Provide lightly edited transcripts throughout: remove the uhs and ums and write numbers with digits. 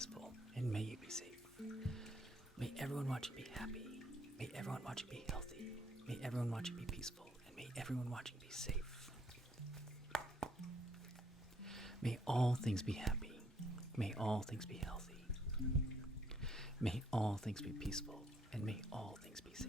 peaceful, and may you be safe. May everyone watching be happy. May everyone watching be healthy. May everyone watching be peaceful, and may everyone watching be safe. May all things be happy. May all things be healthy. May all things be peaceful, and may all things be safe.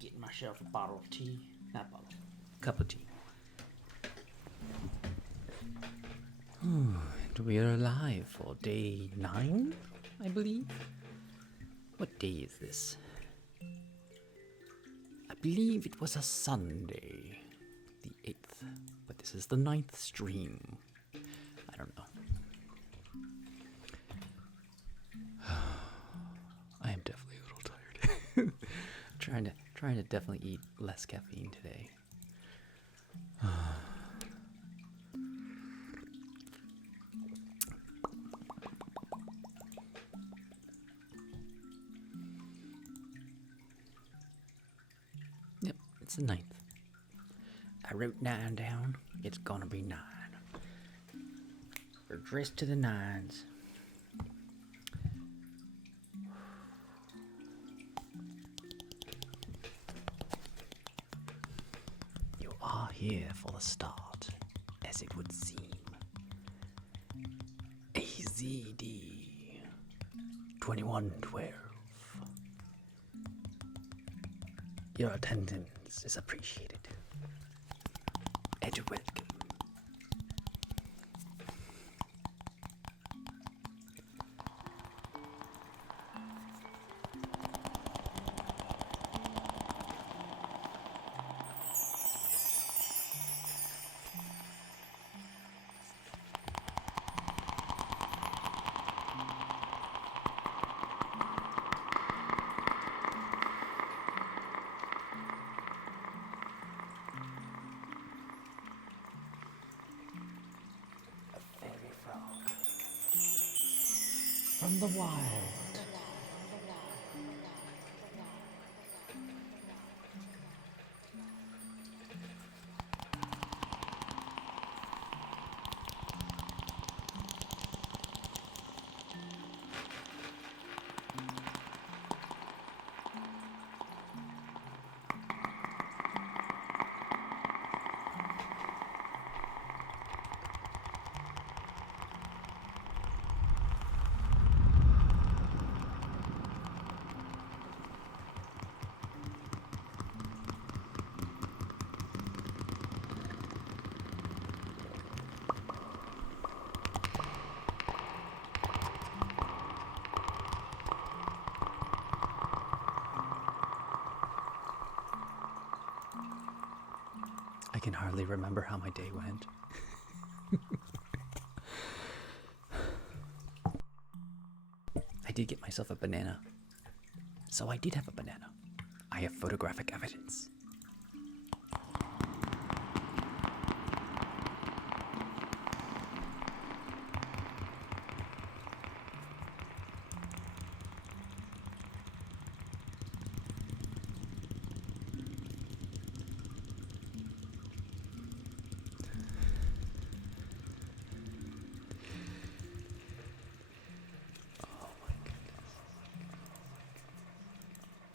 Getting myself a bottle of tea. Not a bottle. Cup of tea. And we are alive for day 9, I believe. What day is this? I believe it was a Sunday. The 8th. But this is the 9th stream. I don't know. I am definitely a little tired. trying to definitely eat less caffeine today. Yep, it's the 9th. I wrote 9 down. It's gonna be 9. We're dressed to the 9s. Here for the start, as it would seem. AZD 2112. Your attendance is appreciated. And welcome. From the wild. I can hardly remember how my day went. I did get myself a banana. So I did have a banana. I have photographic evidence.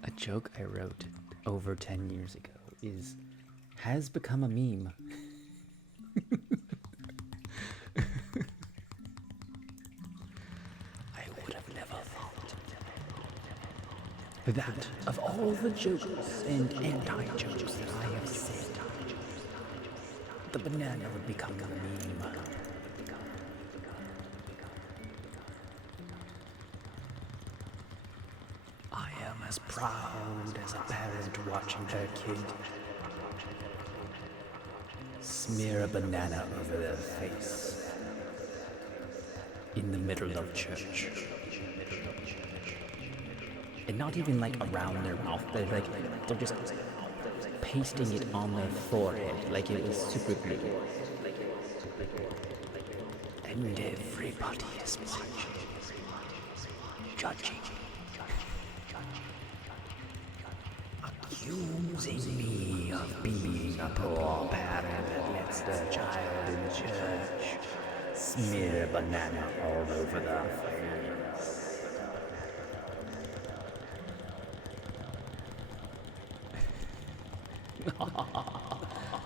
A joke I wrote over 10 years ago has become a meme. I would have never thought that of all the jokes and anti-jokes that I have said, the banana would become a meme. I am as proud as I parent watching her kid smear a banana over their face in the middle of church. And not even like around their mouth, they're just pasting it on their forehead like it was super glue. And everybody is watching, judging, accusing me of being a poor parent that lets their child in church smear a banana all over their face.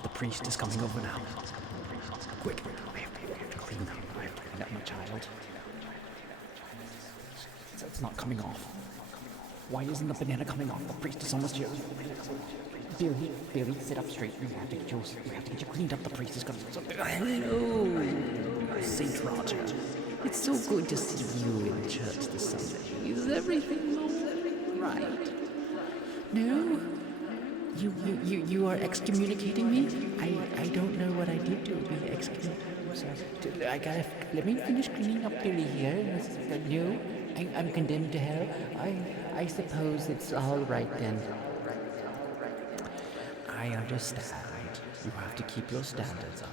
The priest is coming over now. Quick, I have to clean up my child. It's not coming off. Why isn't the banana coming off? The priest is almost here. Billy, sit up straight. We have to get you cleaned up. The priest is gonna. Hello, Saint Roger. It's so good to see you in church this Sunday. Is everything all right? No. You are excommunicating me? I don't know what I did to be excommunicated. Let me finish cleaning up Billy here. No, I'm condemned to hell. I suppose it's all right then. I understand. You have to keep your standards up.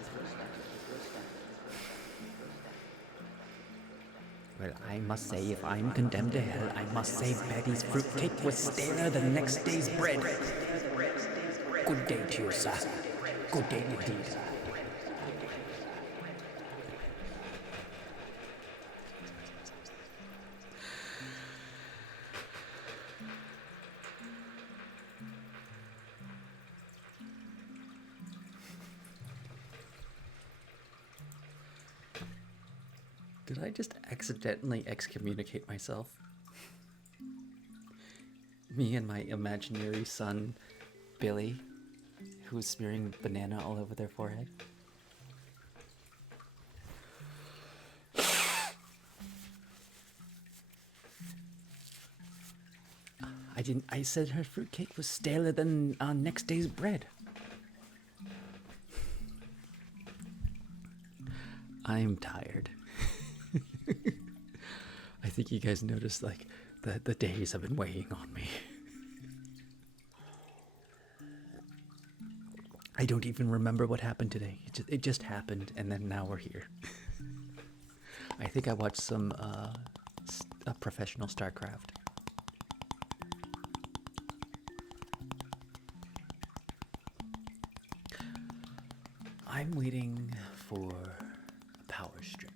Well, I must say, if I'm condemned to hell, I must say Betty's fruitcake was staler than the next day's bread. Good day to you, sir. Good day indeed. Did I just accidentally excommunicate myself? Me and my imaginary son, Billy, who was smearing banana all over their forehead. I said her fruitcake was staler than next day's bread. I'm tired. I think you guys noticed, like, the days have been weighing on me. I don't even remember what happened today. It just happened, and then now we're here. I think I watched some professional StarCraft. I'm waiting for a power strip.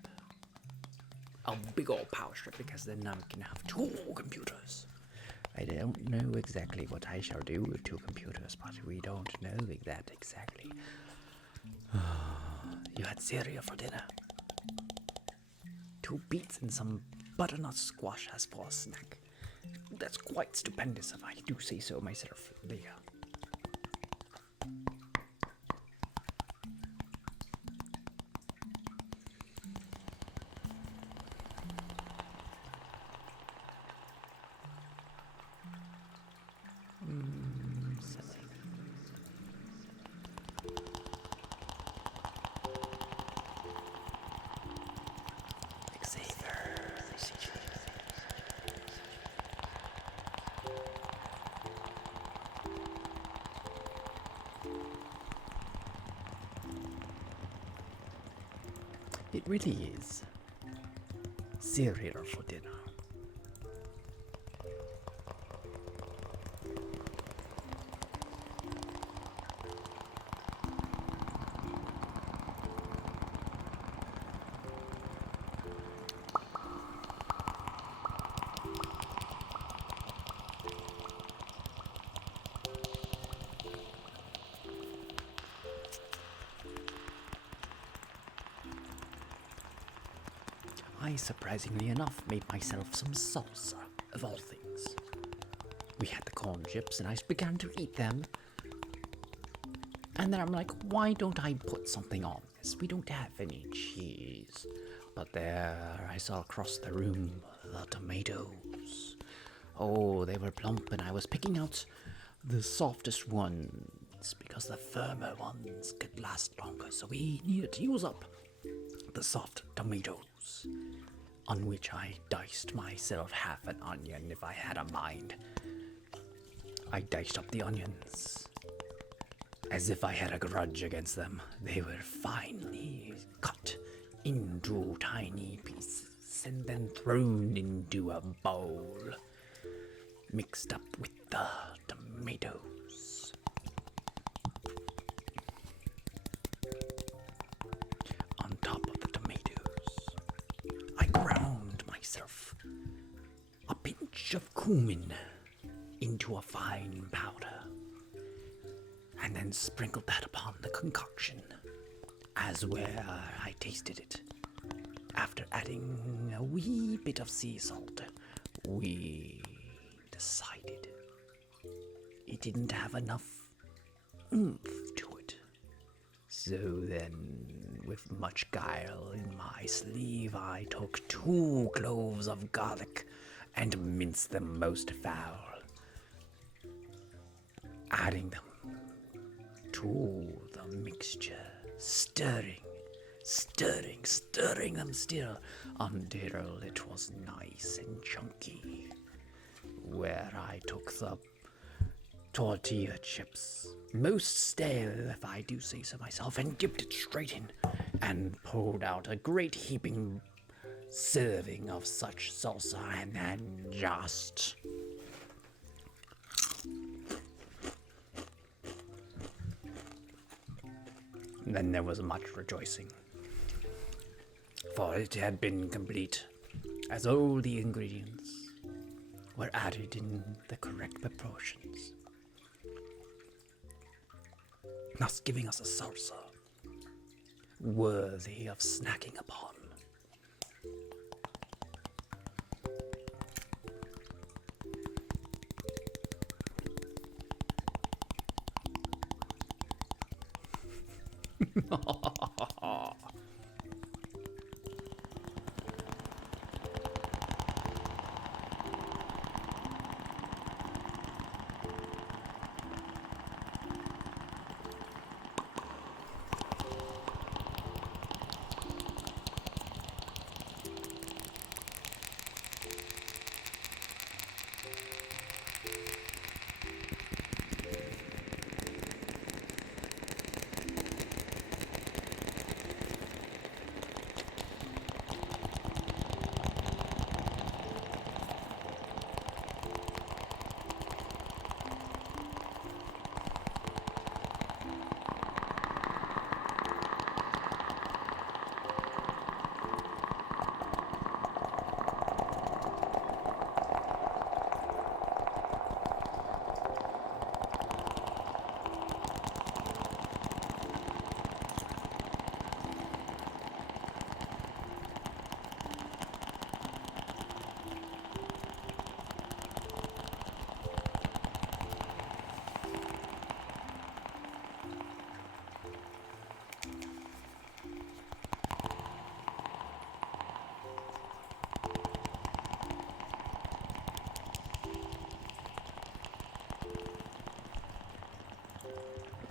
A big old power strip, because then I can have 2 computers. I don't know exactly what I shall do with 2 computers, but we don't know that exactly. You had cereal for dinner. 2 beets and some butternut squash as for a snack. That's quite stupendous, if I do say so myself, Leah. It really is cereal for dinner. I, surprisingly enough, made myself some salsa, of all things. We had the corn chips, and I began to eat them. And then I'm like, why don't I put something on this? We don't have any cheese. But there, I saw across the room the tomatoes. Oh, they were plump, and I was picking out the softest ones because the firmer ones could last longer. So we needed to use up the soft tomatoes, on which I diced myself half an onion if I had a mind. I diced up the onions as if I had a grudge against them. They were finely cut into tiny pieces and then thrown into a bowl, mixed up with the tomatoes. On top of the tomatoes, I ground myself a pinch of cumin into a fine powder, and then sprinkled that upon the concoction, as where I tasted it. After adding a wee bit of sea salt, we decided it didn't have enough oomph to it. So then, with much guile in my sleeve, I took 2 cloves of garlic and minced them most foul, adding them to the mixture, stirring them still until it was nice and chunky. Where I took the tortilla chips, most stale if I do say so myself, and dipped it straight in and pulled out a great heaping serving of such salsa, and then just then there was much rejoicing, for it had been complete, as all the ingredients were added in the correct proportions, thus giving us a salsa worthy of snacking upon.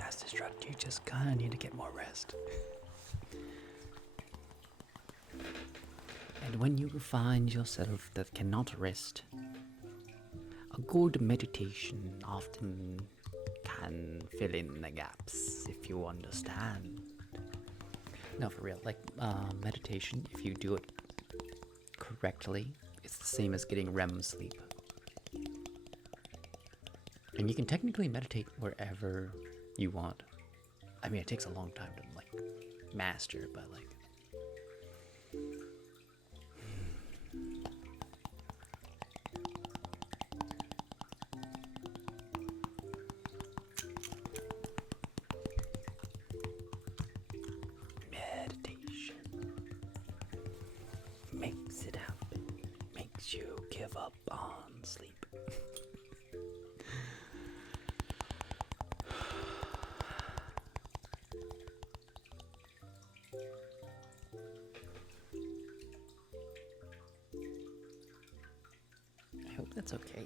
As destruct, you just kinda need to get more rest. And when you find yourself that cannot rest, a good meditation often can fill in the gaps, if you understand. No, for real, like, meditation, if you do it correctly, it's the same as getting REM sleep. And you can technically meditate wherever you want. I mean, it takes a long time to, like, master, but, like, meditation makes it happen, makes you give up on sleep. I hope that's okay.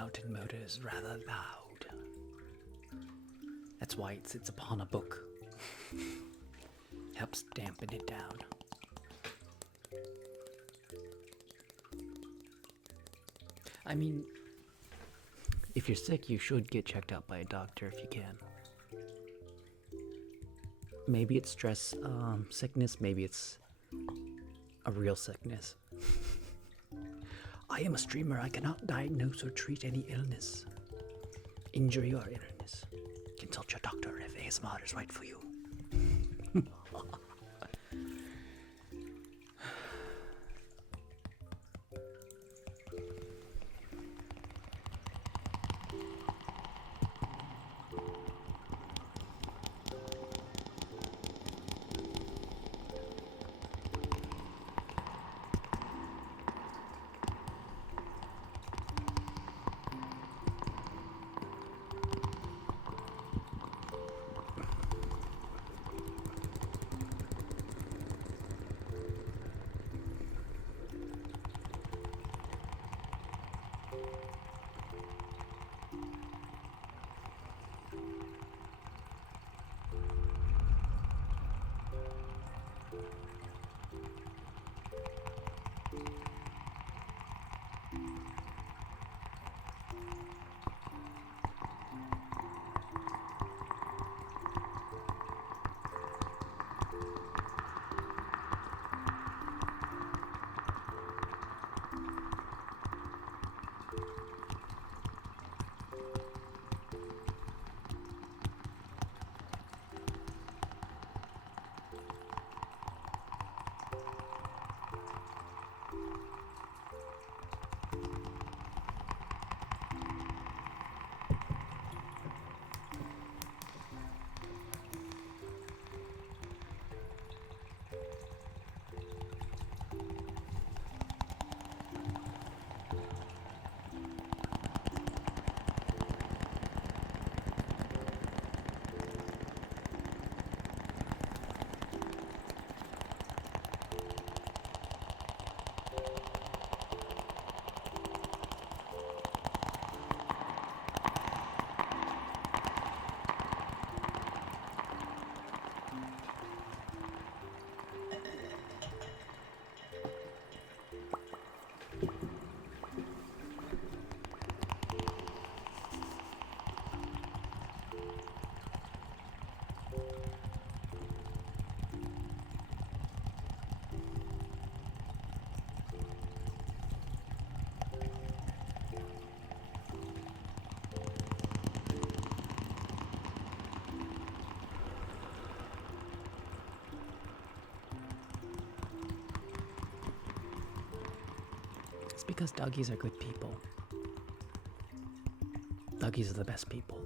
counting motor is rather loud. That's why it sits upon a book. Helps dampen it down. I mean, if you're sick, you should get checked out by a doctor if you can. Maybe it's stress sickness, maybe it's a real sickness. I am a streamer. I cannot diagnose or treat any illness, injury, or illness. Consult your doctor if ASMR is right for you. It's because doggies are good people. Doggies are the best people.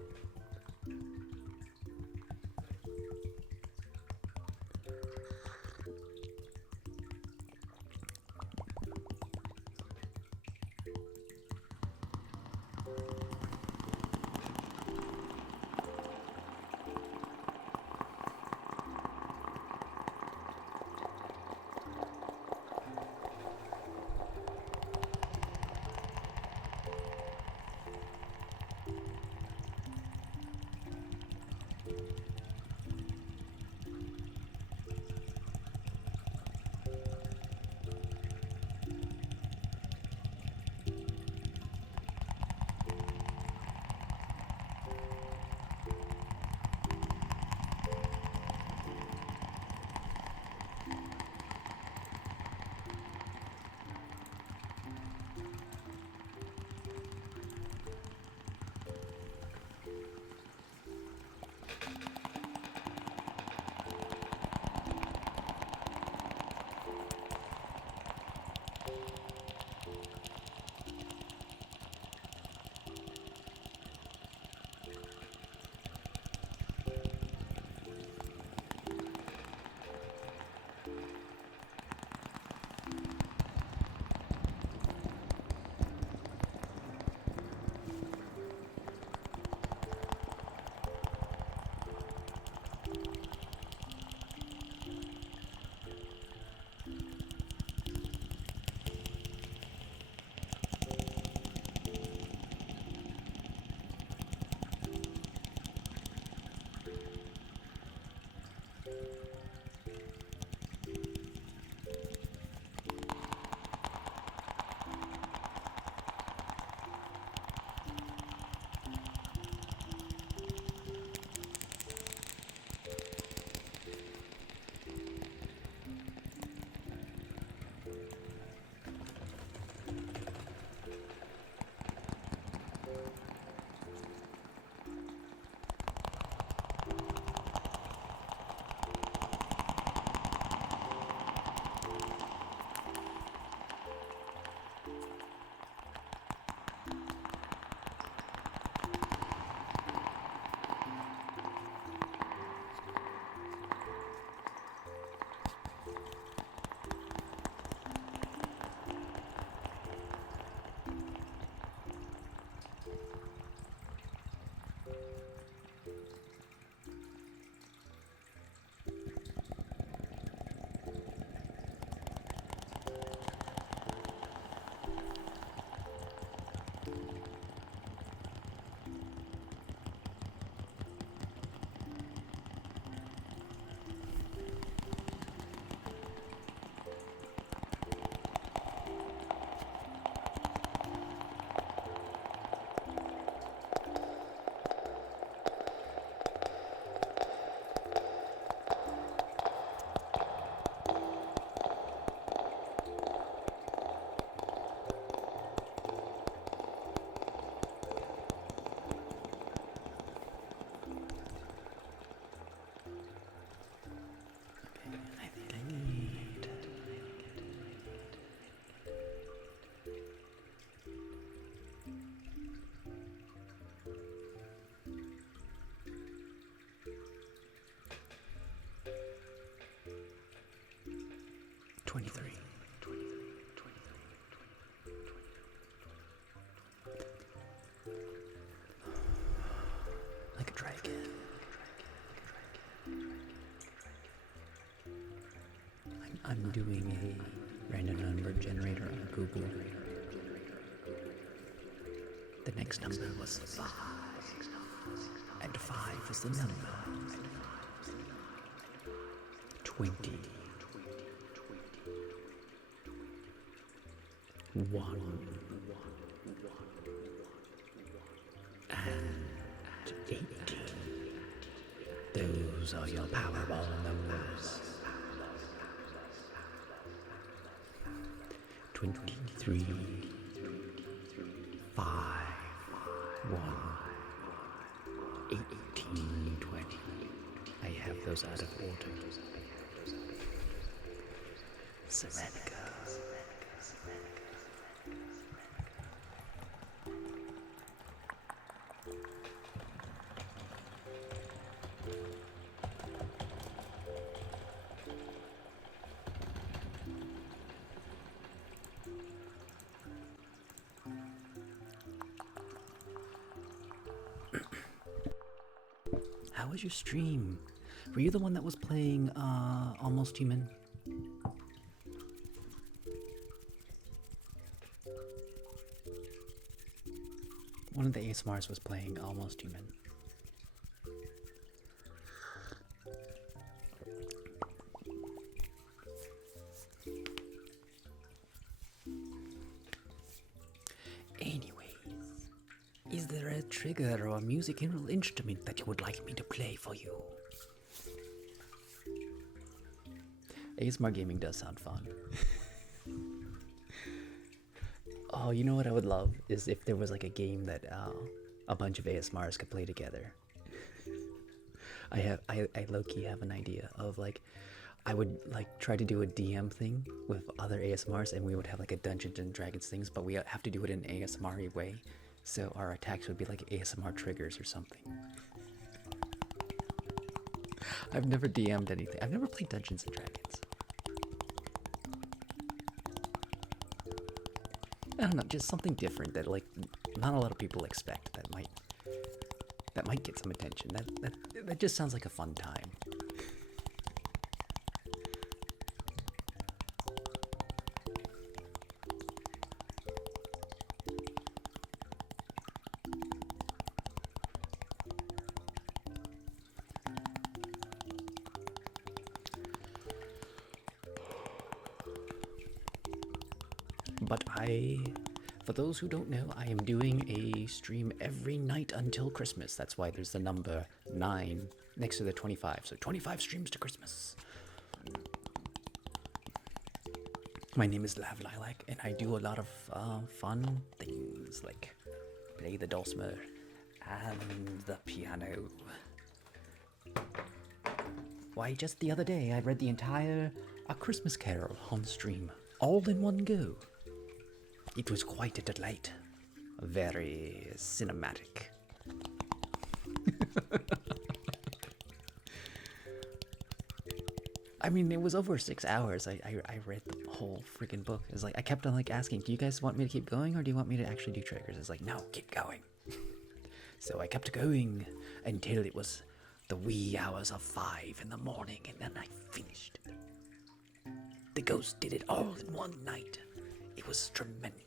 23. I could try again. I'm doing a random number generator on Google. The next number was 5. And 5 is the number. 20. 1. And 18. Those are your Powerball numbers. 23, 5, 1, 18, 20. I have those out of order. Serenca. How was your stream? Were you the one that was playing Almost Human? One of the ASMRs was playing Almost Human. Anyways, is there a trigger or a musical instrument that you would like me to play for you? ASMR gaming does sound fun. Oh, you know what I would love is if there was like a game that a bunch of ASMRs could play together. I low-key have an idea of like, I would like try to do a DM thing with other ASMRs, and we would have like a Dungeons and Dragons things, but we have to do it in an ASMR way. So our attacks would be like ASMR triggers or something. I've never DM'd anything. I've never played Dungeons and Dragons. I don't know, just something different that like not a lot of people expect that might get some attention. That just sounds like a fun time. But for those who don't know, I am doing a stream every night until Christmas. That's why there's the number 9 next to the 25. So 25 streams to Christmas. My name is Lav Lilac, and I do a lot of fun things like play the dulcimer and the piano. Why, just the other day I read the entire A Christmas Carol on stream, all in one go. It was quite a delight. Very cinematic. I mean, it was over 6 hours. I read the whole freaking book. It's like I kept on like asking, do you guys want me to keep going or do you want me to actually do triggers? It's like, no, keep going. So I kept going until it was the wee hours of 5 in the morning, and then I finished it. The ghost did it all in one night. It was tremendous.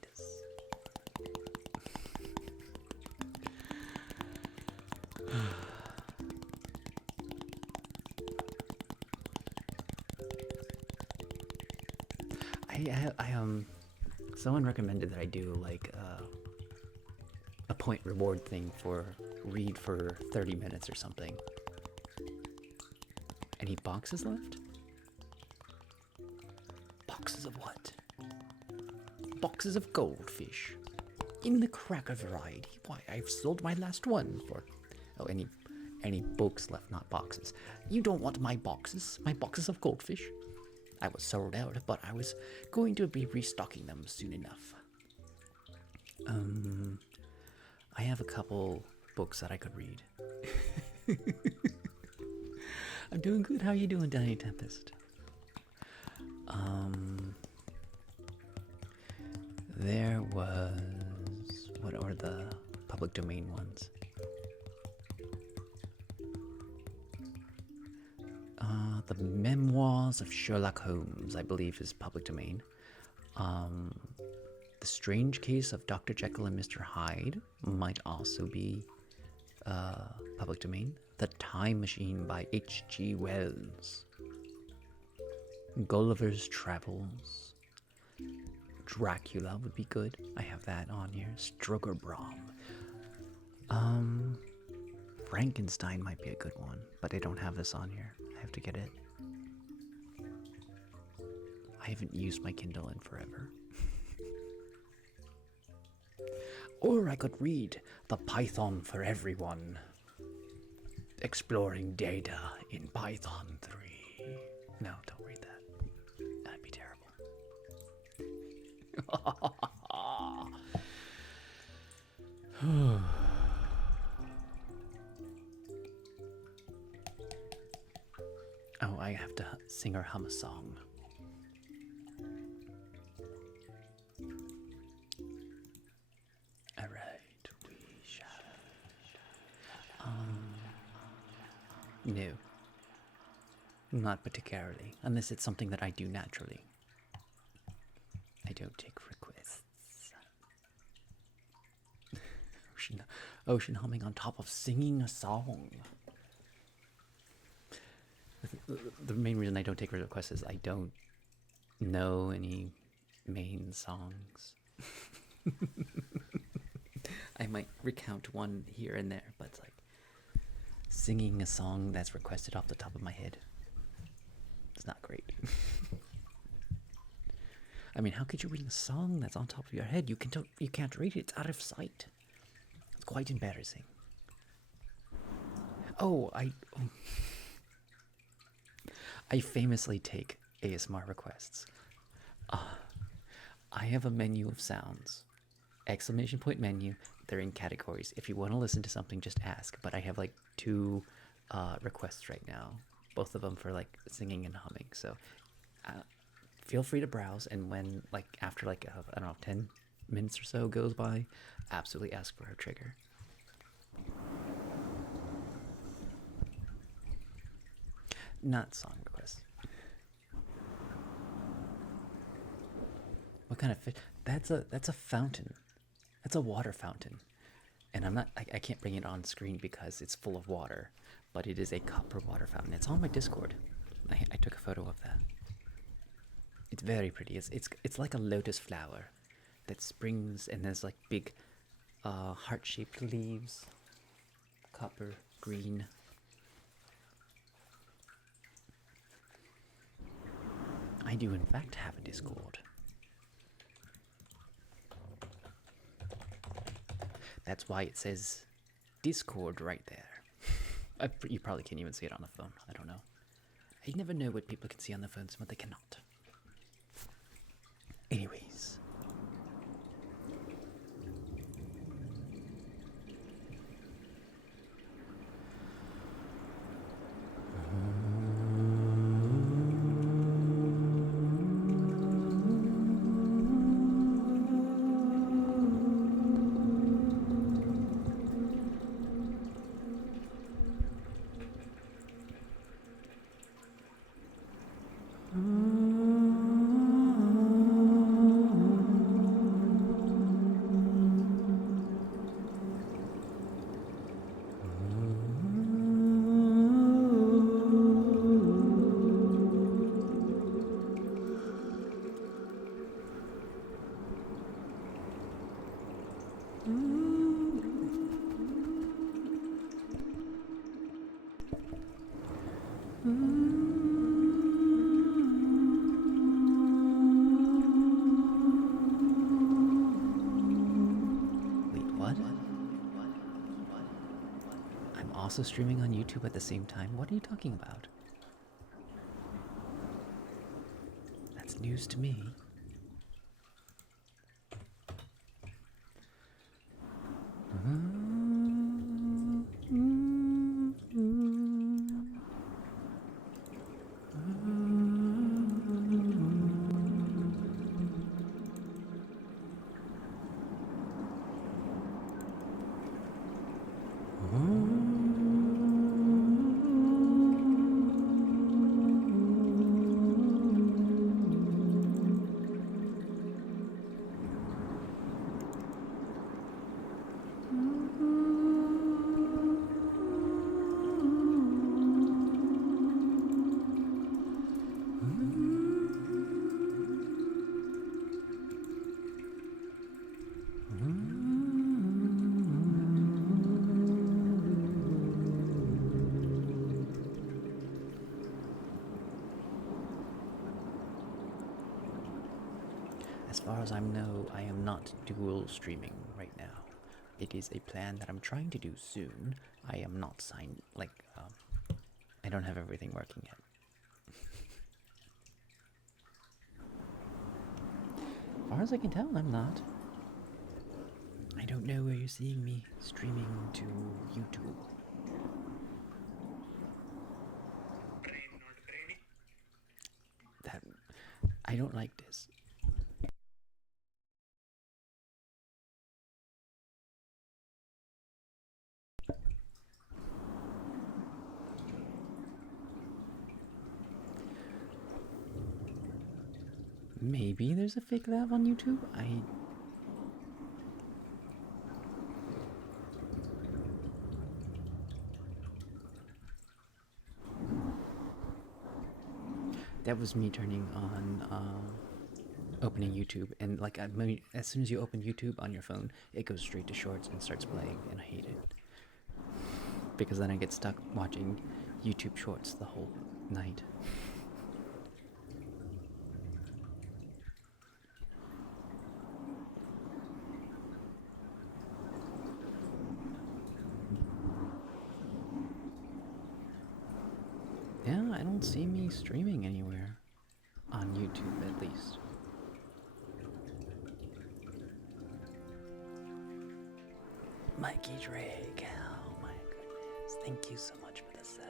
Someone recommended that I do like a point reward thing for read for 30 minutes or something. Any boxes left? Boxes of what? Boxes of goldfish. In the cracker variety. Why, I've sold my last one for... Oh, any books left, not boxes. You don't want my boxes of goldfish. I was sold out, but I was going to be restocking them soon enough. I have a couple books that I could read. I'm doing good. How are you doing, Danny Tempest? There was... What are the public domain ones? The Memoirs of Sherlock Holmes, I believe, is public domain. The Strange Case of Dr. Jekyll and Mr. Hyde might also be public domain. The Time Machine by H.G. Wells. Gulliver's Travels. Dracula would be good. I have that on here. Strugabraum. Frankenstein might be a good one, but I don't have this on here. I have to get it. I haven't used my Kindle in forever. Or I could read The Python for Everyone. Exploring data in Python 3. No, don't read that. That'd be terrible. Oh, I have to sing or hum a song. Alright, we shall. No. Not particularly, unless it's something that I do naturally. I don't take requests. Ocean humming on top of singing a song. The main reason I don't take requests is I don't know any main songs. I might recount one here and there, but it's like singing a song that's requested off the top of my head. It's not great. I mean, how could you read a song that's on top of your head? You can't read it. It's out of sight. It's quite embarrassing. Oh, I famously take ASMR requests. I have a menu of sounds. Exclamation point menu. They're in categories. If you want to listen to something, just ask. But I have like 2 requests right now. Both of them for like singing and humming. So feel free to browse. And when after I don't know, 10 minutes or so goes by, absolutely ask for a trigger. Not song requests. What kind of fish? That's a fountain. That's a water fountain. And I can't bring it on screen because it's full of water, but it is a copper water fountain. It's on my Discord. I took a photo of that. It's very pretty. It's like a lotus flower that springs, and there's like big heart-shaped leaves, copper green. I do in fact have a Discord. That's why it says Discord right there. You probably can't even see it on the phone. I don't know. I never know what people can see on the phones and what they cannot. Anyways. Also streaming on YouTube at the same time? What are you talking about? That's news to me. far as I know, I am not dual streaming right now. It is a plan that I'm trying to do soon. I am not signed, I don't have everything working yet. As far as I can tell, I'm not. I don't know where you're seeing me streaming to YouTube. That I don't like this. Maybe there's a fake laugh on YouTube. That was me turning on opening YouTube, and as soon as you open YouTube on your phone, it goes straight to Shorts and starts playing, and I hate it because then I get stuck watching YouTube Shorts the whole night. Yeah, I don't see me streaming anywhere. On YouTube, at least. Mikey Drake, oh my goodness. Thank you so much for the sub.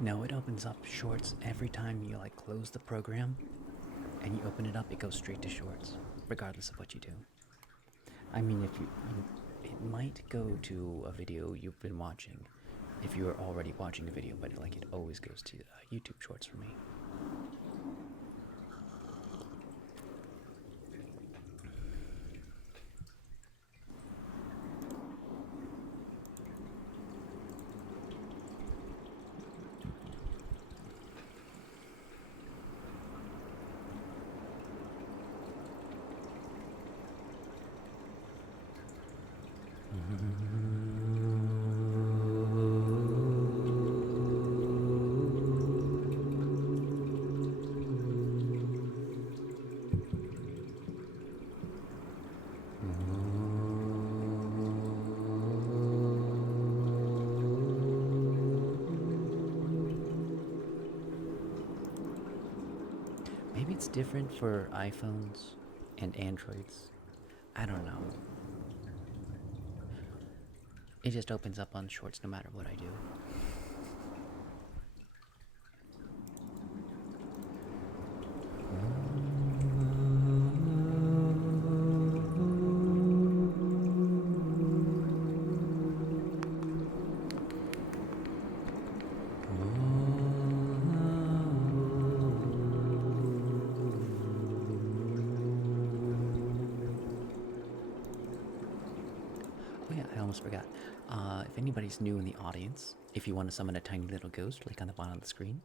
No, it opens up Shorts every time you close the program and you open it up, it goes straight to Shorts, regardless of what you do. I mean, it might go to a video you've been watching if you are already watching a video, but it always goes to YouTube Shorts for me. Maybe it's different for iPhones and Androids. I don't know. It just opens up on Shorts no matter what I do. Oh yeah, I almost forgot. If anybody's new in the audience, if you want to summon a tiny little ghost, on the bottom of the screen,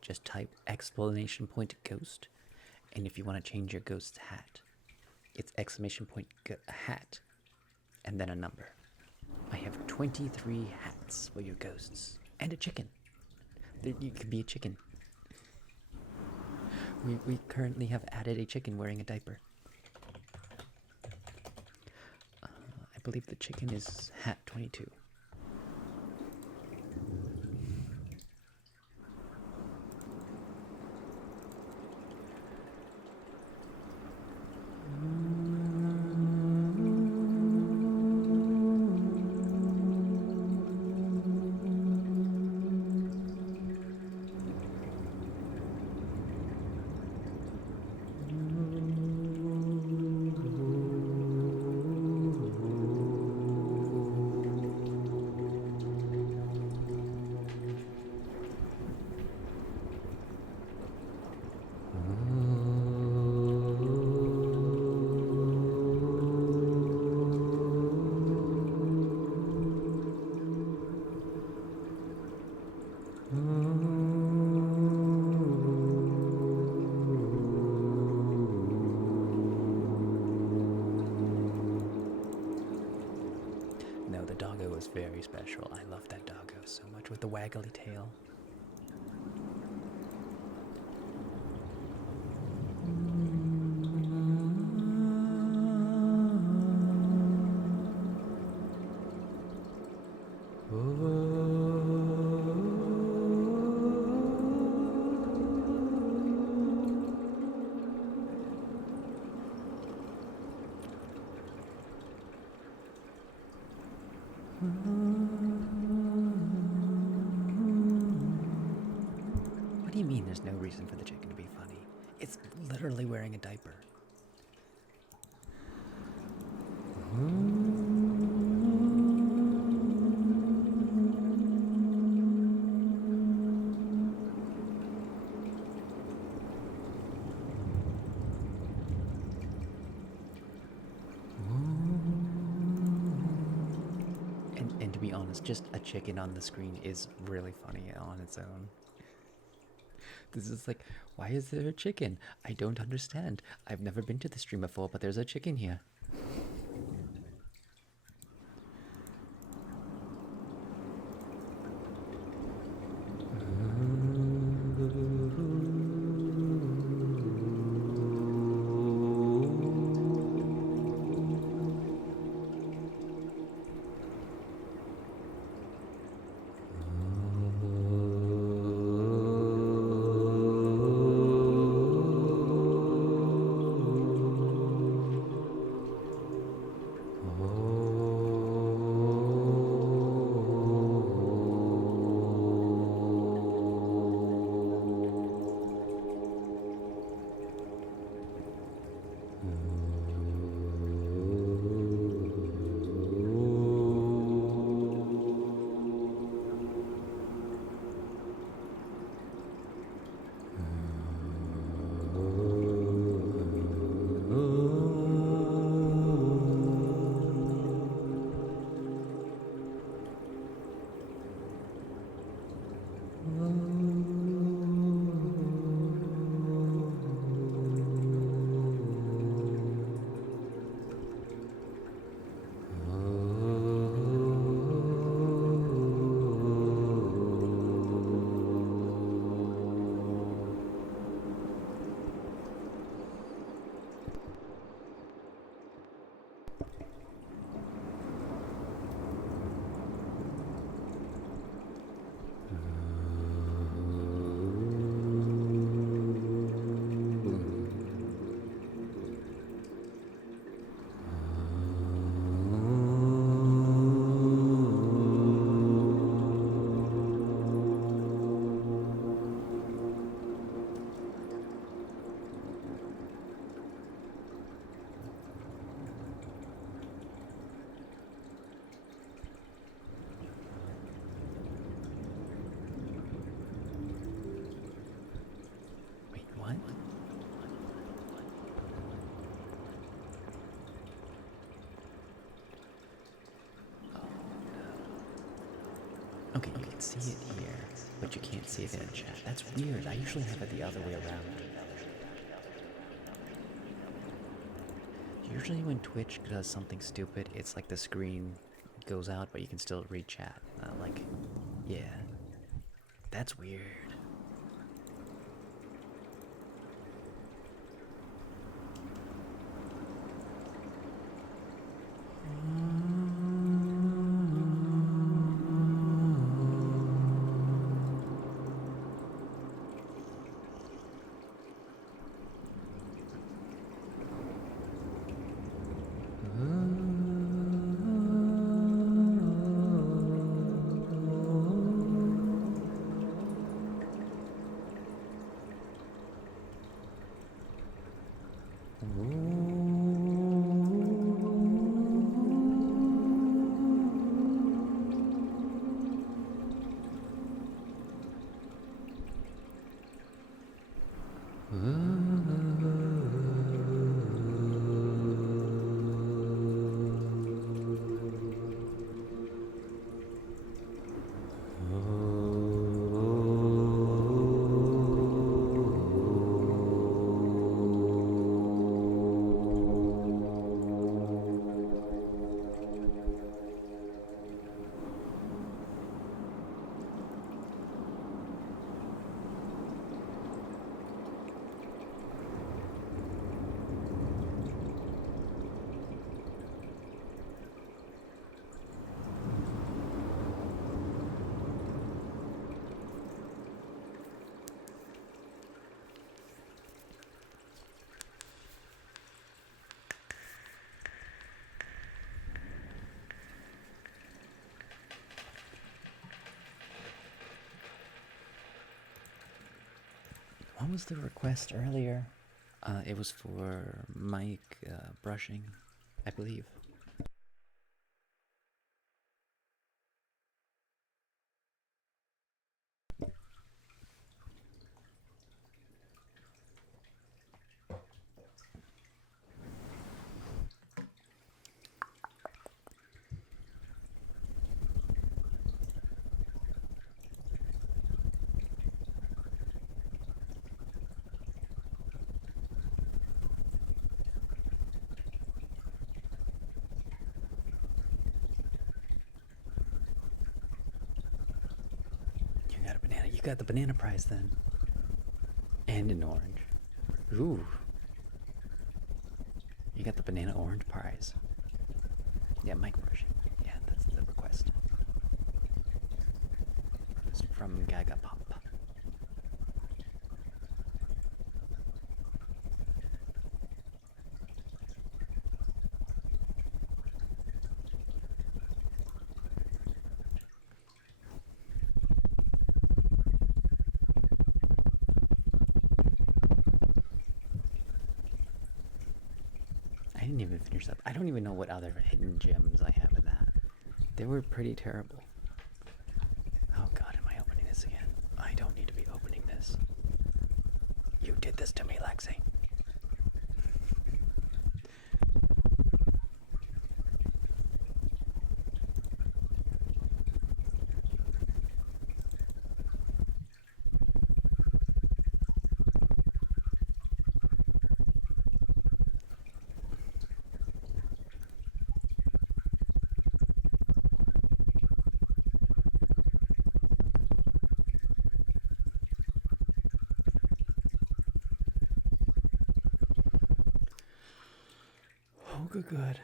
just type exclamation point ghost. And if you want to change your ghost's hat, it's exclamation point hat and then a number. I have 23 hats for your ghosts. And a chicken. You could be a chicken. We currently have added a chicken wearing a diaper. I believe the chicken is hat 22. very special. I love that doggo so much with the waggly tail. What do you mean there's no reason for the chicken to be funny? It's literally wearing a diaper. And to be honest, just a chicken on the screen is really funny on its own. This is like, why is there a chicken? I don't understand. I've never been to the stream before, but there's a chicken here. Okay, you can see it here, but you can't see it in chat. That's weird. I usually have it the other way around. Usually when Twitch does something stupid, it's like the screen goes out, but you can still read chat. Yeah. That's weird. What was the request earlier? It was for mic brushing, I believe. You got the banana prize then. And an orange. Ooh. You got the banana orange prize. Yeah, mic brushing. Yeah, that's the request. It's from Gaga Pop. I didn't even finish that. I don't even know what other hidden gems I have in that. They were pretty terrible. Oh god, am I opening this again? I don't need to be opening this. You did this to me, Lexi. Good.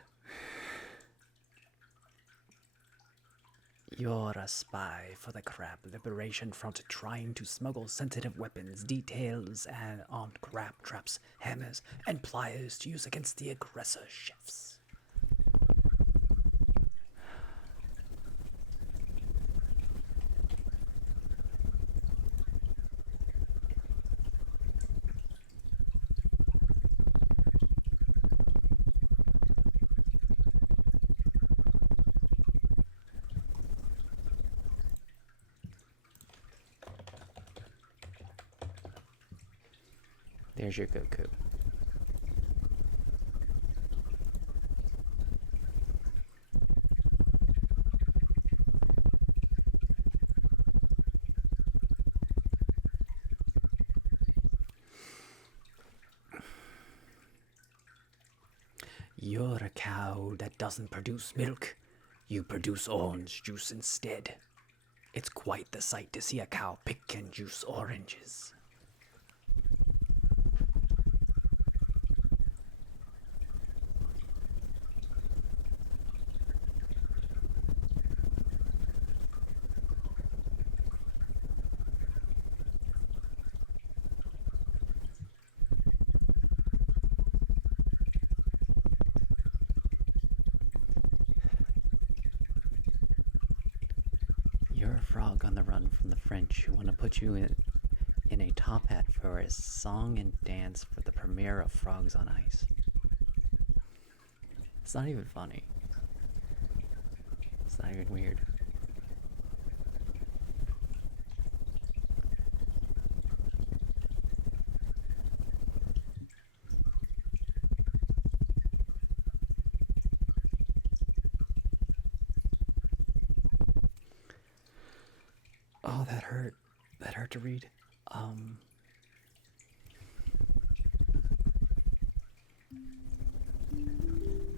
You're a spy for the Crab Liberation Front trying to smuggle sensitive weapons, details, and armed crab traps, hammers, and pliers to use against the aggressor chefs. There's your Goku. You're a cow that doesn't produce milk. You produce orange juice instead. It's quite the sight to see a cow pick and juice oranges. You're a frog on the run from the French who want to put you in a top hat for a song and dance for the premiere of Frogs on Ice. It's not even funny. It's not even weird. Oh, that hurt. That hurt to read.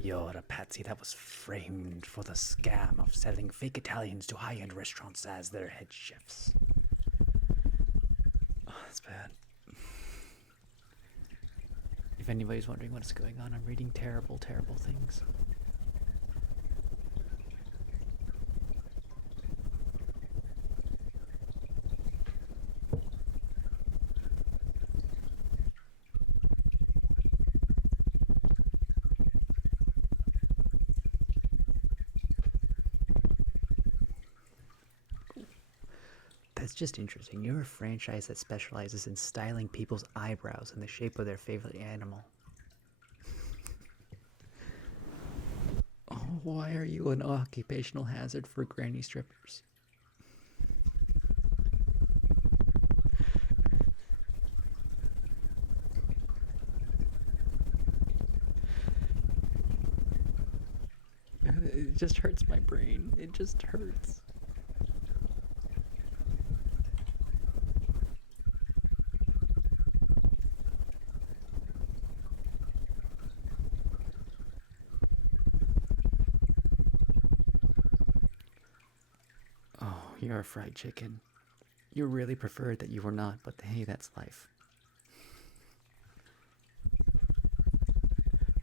You're a patsy that was framed for the scam of selling fake Italians to high-end restaurants as their head chefs. Oh, that's bad. If anybody's wondering what's going on, I'm reading terrible, terrible things. That's just interesting. You're a franchise that specializes in styling people's eyebrows in the shape of their favorite animal. Oh, why are you an occupational hazard for granny strippers? It just hurts my brain. It just hurts. Oh, you're a fried chicken. You really preferred that you were not, but hey, that's life.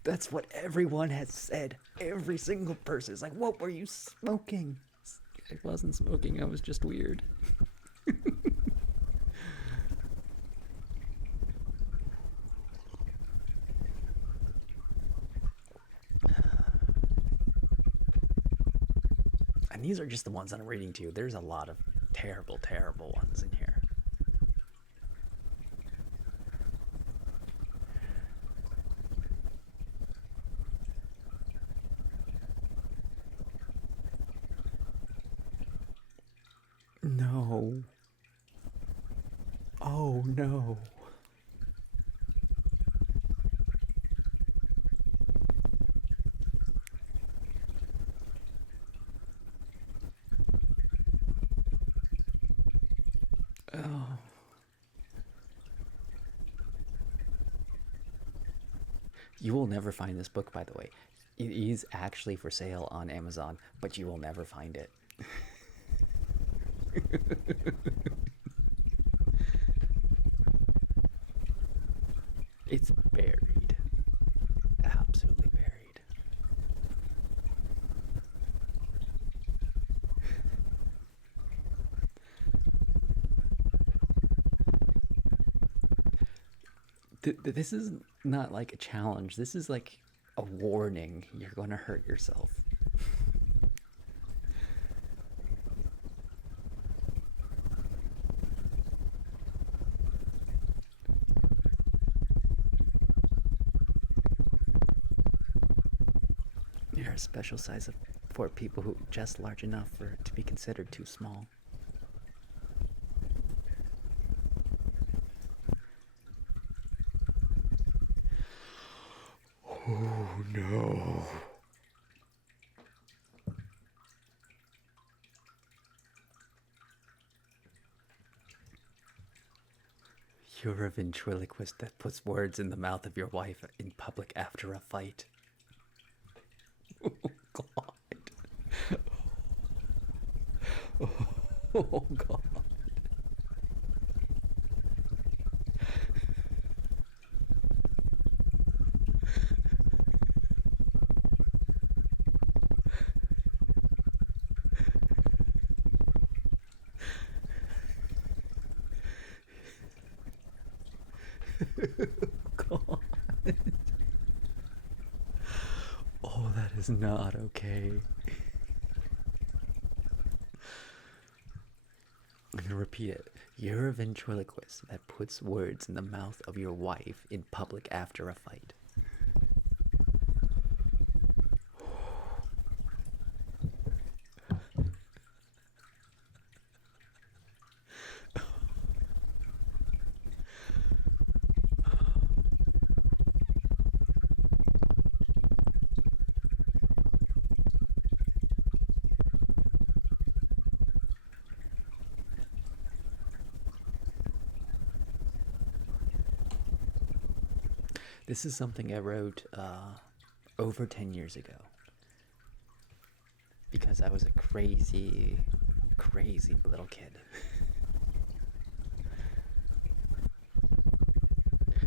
That's what everyone has said. Every single person is like, what were you smoking? I wasn't smoking, I was just weird. And these are just the ones that I'm reading to you. There's a lot of terrible, terrible ones in here. No. Oh no. Oh. You will never find this book, by the way. It is actually for sale on Amazon, but you will never find it. It's buried. Absolutely buried. This is not like a challenge. This is like a warning. You're going to hurt yourself. You're a special size for people who just large enough for it to be considered too small. Oh no. You're a ventriloquist that puts words in the mouth of your wife in public after a fight. Oh God. Oh God. God. Oh, that is not okay. I'm gonna repeat it. You're a ventriloquist that puts words in the mouth of your wife in public after a fight. This is something I wrote over 10 years ago because I was a crazy, crazy little kid.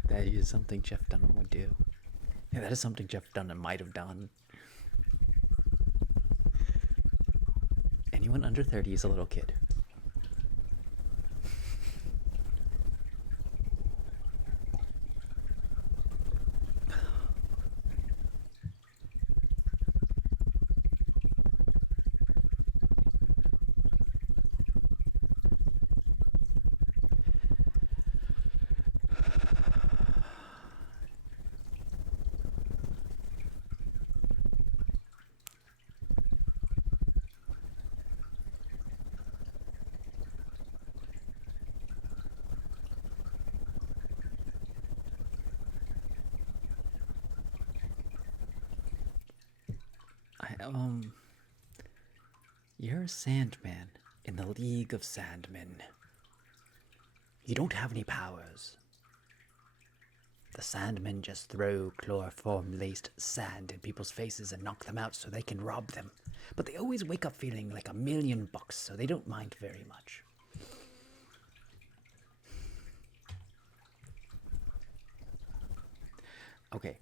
That is something Jeff Dunham would do. Yeah, that is something Jeff Dunham might have done. Anyone under 30 is a little kid. I, you're a Sandman in the League of Sandmen. You don't have any powers. The Sandmen just throw chloroform-laced sand in people's faces and knock them out so they can rob them. But they always wake up feeling like $1,000,000, so they don't mind very much. Okay.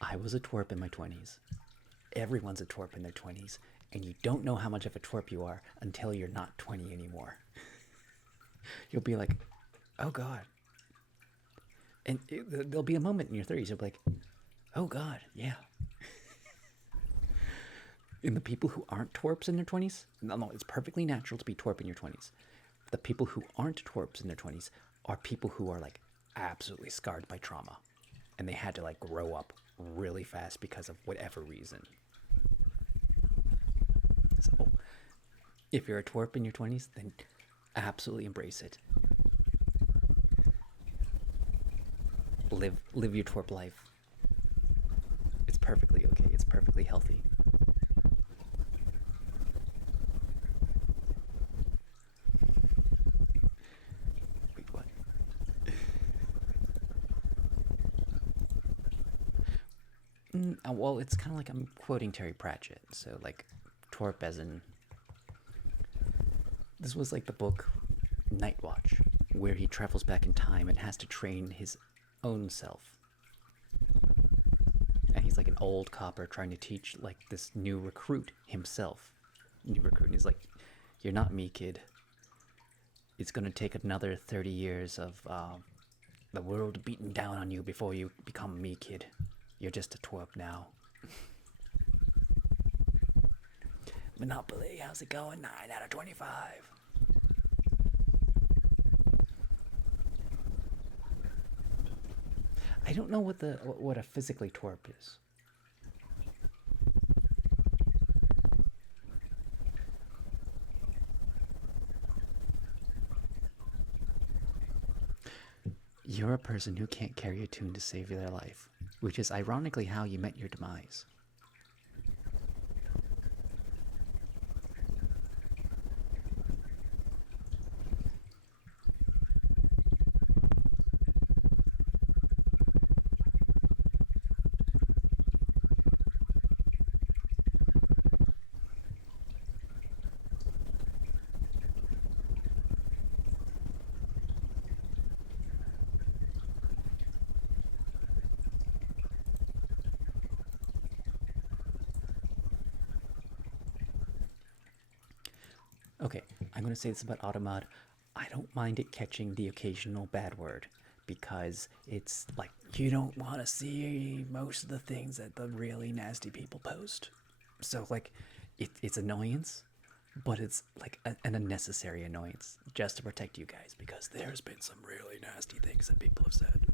I was a twerp in my 20s. Everyone's a twerp in their 20s, and you don't know how much of a twerp you are until you're not 20 anymore. You'll be like, oh God. And there'll be a moment in your 30s, you'll be like, oh God, yeah. And the people who aren't twerps in their 20s, no, it's perfectly natural to be twerp in your 20s. The people who aren't twerps in their 20s are people who are like absolutely scarred by trauma. And they had to like grow up really fast because of whatever reason. So, if you're a twerp in your 20s, then absolutely embrace it. Live your twerp life. It's perfectly okay. It's perfectly healthy. Wait, what? Well, it's kind of like I'm quoting Terry Pratchett. So, like, twerp as in. This was like the book Night Watch, where he travels back in time and has to train his own self. And he's like an old copper trying to teach like this new recruit himself. New recruit. And he's like, you're not me, kid. It's going to take another 30 years of the world beating down on you before you become me, kid. You're just a twerp now. Monopoly, how's it going? 9 out of 25. I don't know what a physically twerp is. You're a person who can't carry a tune to save their life, which is ironically how you met your demise. Okay, I'm going to say this about Automod. I don't mind it catching the occasional bad word because it's like you don't want to see most of the things that the really nasty people post. So, like, it's annoyance, but it's like an unnecessary annoyance just to protect you guys because there's been some really nasty things that people have said.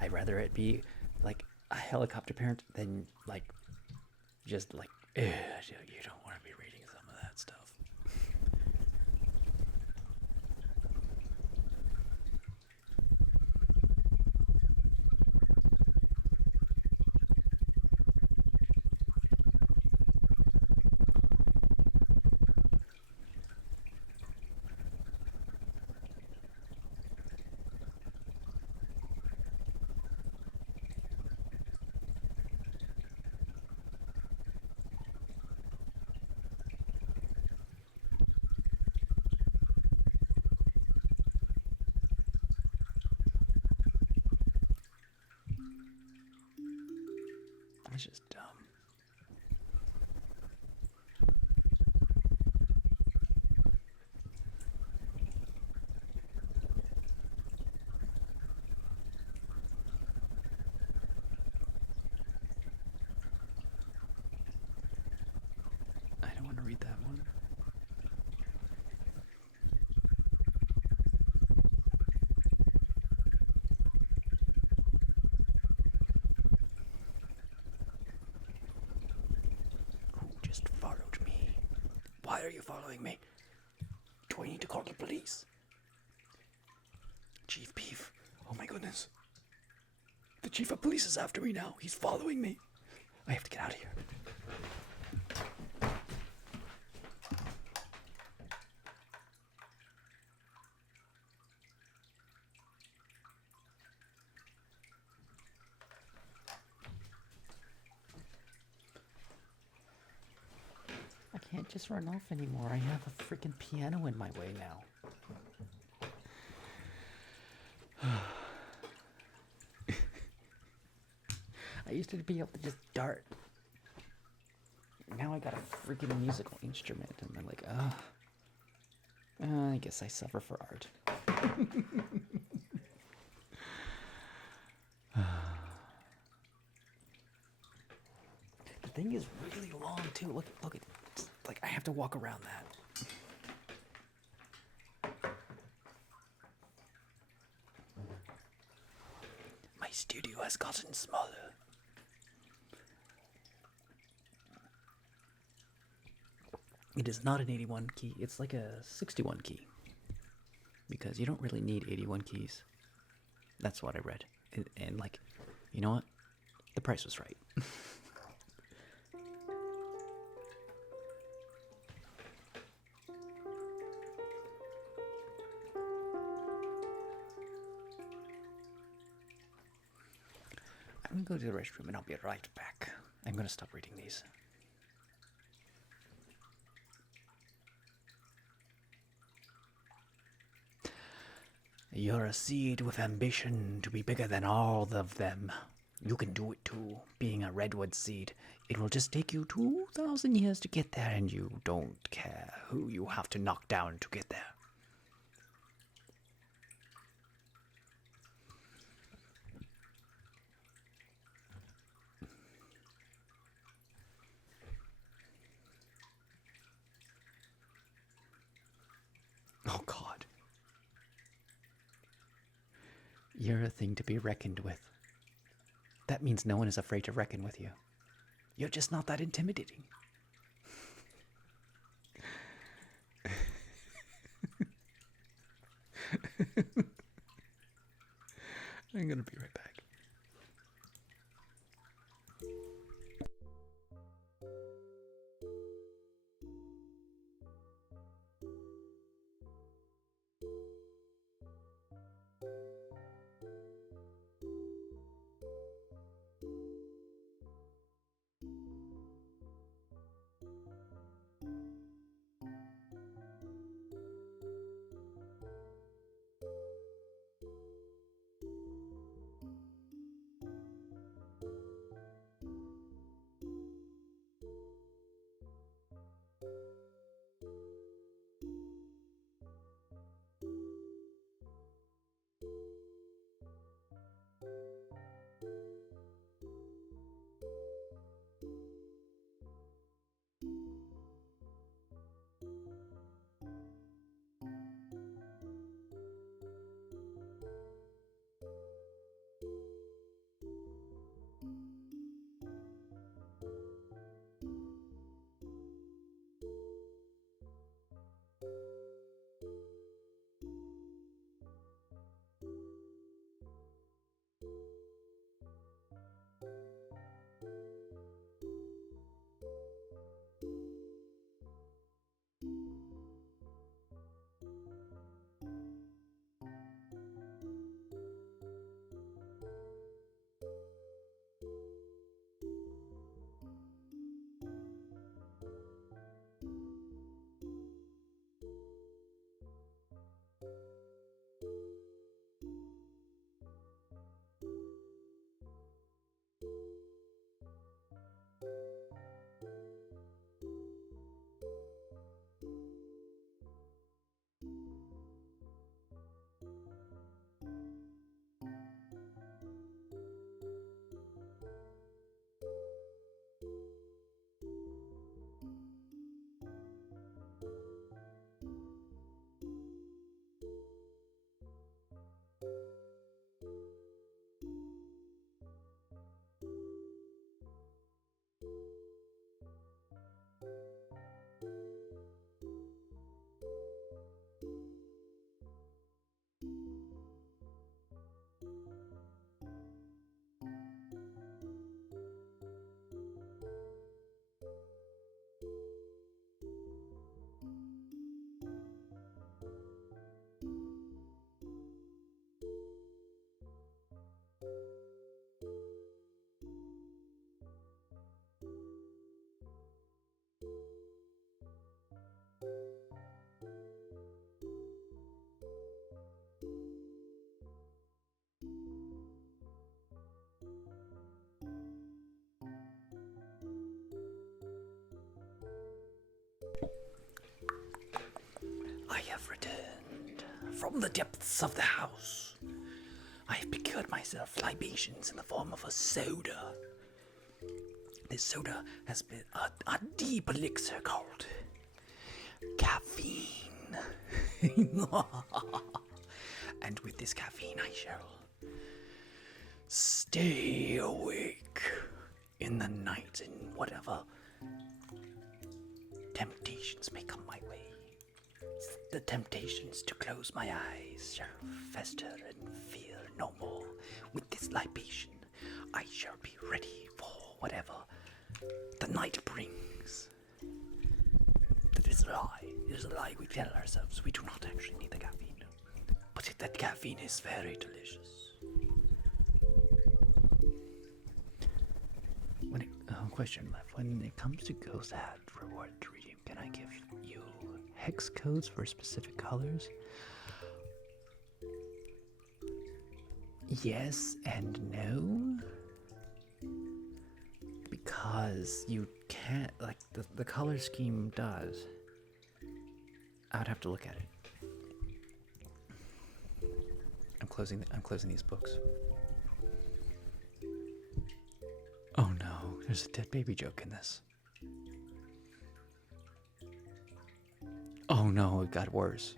I'd rather it be like a helicopter parent than like just like, you don't want to be reading some of that stuff. It's just dumb. I don't want to to read that one. Who just followed me? Why are you following me? Do I need to call the police? Chief Beef. Oh my goodness. The chief of police is after me now. He's following me. I have to get out of here. I can't just run off anymore. I have a freaking piano in my way now. I used to be able to just dart. Now I got a freaking musical instrument, and I'm like, I guess I suffer for art. The thing is really long too. Look, it's like I have to walk around that. My studio has gotten smaller. It is not an 81 key, it's like a 61 key. Because you don't really need 81 keys. That's what I read. And like, you know what? The price was right. I'm gonna go to the restroom and I'll be right back. I'm gonna stop reading these. You're a seed with ambition to be bigger than all of them. You can do it too, being a redwood seed. It will just take you 2,000 years to get there, and you don't care who you have to knock down to get there. Oh, God. You're a thing to be reckoned with. That means no one is afraid to reckon with you. You're just not that intimidating. I'm gonna be right back. I have returned from the depths of the house. I have procured myself libations in the form of a soda. This soda has been a deep elixir called caffeine. And with this caffeine I shall stay awake in the night and whatever temptations may come my way. The temptations to close my eyes shall fester and fear no more. With this libation, I shall be ready for whatever the night brings. That is a lie. It is a lie we tell ourselves. We do not actually need the caffeine. But that caffeine is very delicious. Question left. When it comes to Ghost Hat reward redeem, can I give you hex codes for specific colors? Yes and no. Because you can't, like, the color scheme does. I would have to look at it. I'm closing these books. Oh no, there's a dead baby joke in this. Oh no, it got worse.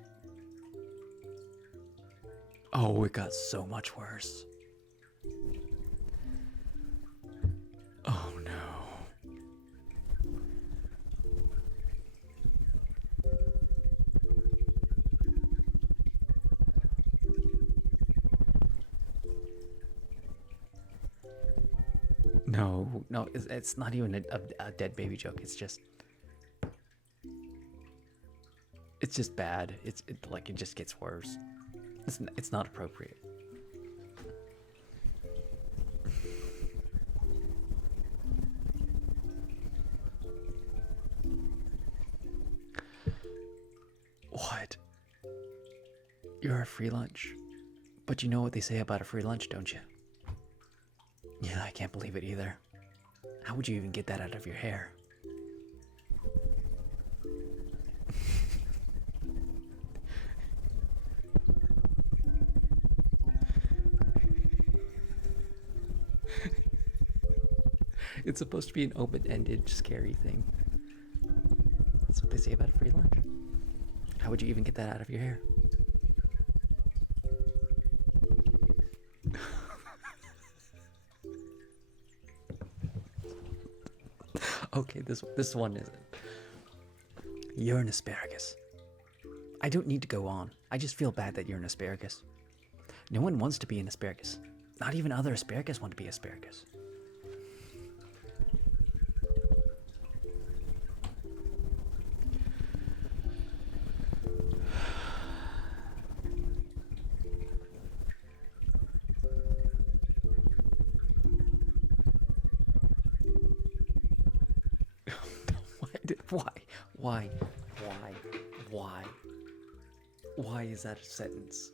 Oh, it got so much worse. Oh no. No, it's not even a dead baby joke. It's just bad. It just gets worse. It's not appropriate. What? You're a free lunch? But you know what they say about a free lunch, don't you? Yeah, I can't believe it either. How would you even get that out of your hair? It's supposed to be an open-ended, scary thing. That's what they say about a free lunch. How would you even get that out of your hair? Okay, this one isn't. You're an asparagus. I don't need to go on. I just feel bad that you're an asparagus. No one wants to be an asparagus. Not even other asparagus want to be asparagus. Why is that a sentence?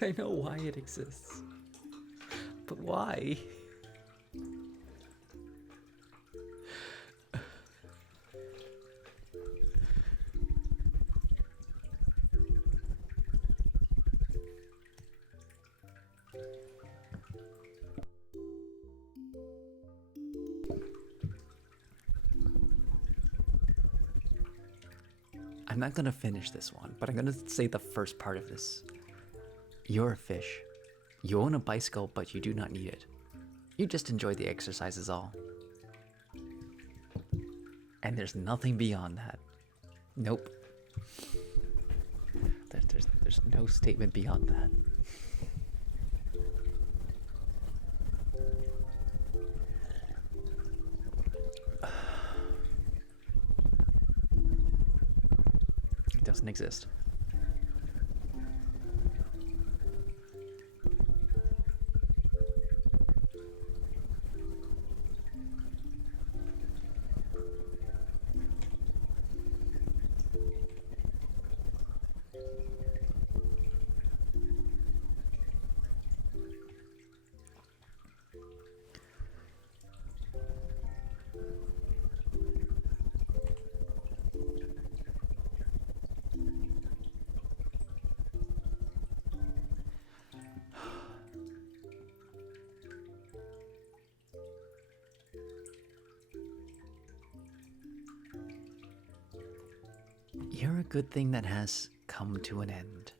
I know why it exists, but why? I'm not gonna finish this one, but I'm gonna say the first part of this. You're a fish. You own a bicycle, but you do not need it. You just enjoy the exercise is all. And there's nothing beyond that. Nope. There's no statement beyond that. It doesn't exist. You're a good thing that has come to an end.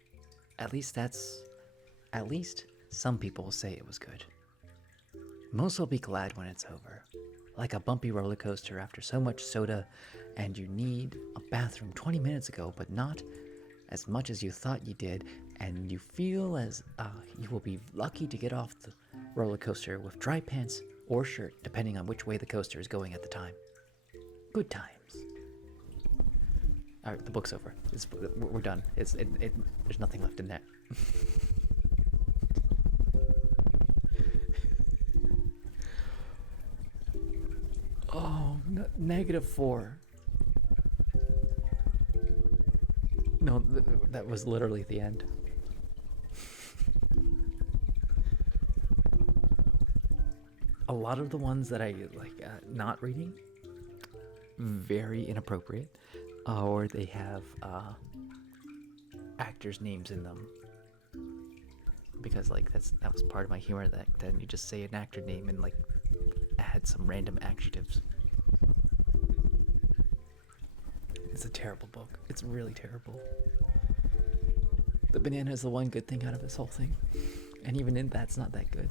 At least some people say it was good. Most will be glad when it's over. Like a bumpy roller coaster after so much soda, and you need a bathroom 20 minutes ago, but not as much as you thought you did, and you feel as you will be lucky to get off the roller coaster with dry pants or shirt, depending on which way the coaster is going at the time. Good times. All right, the book's over. We're done. There's nothing left in that. Oh, -4. No, that was literally the end. A lot of the ones that I like not reading, very inappropriate, or they have actors' names in them. Because like that was part of my humor, that then you just say an actor name and like add some random adjectives. It's a terrible book. It's really terrible. The banana is the one good thing out of this whole thing. And even in that's not that good.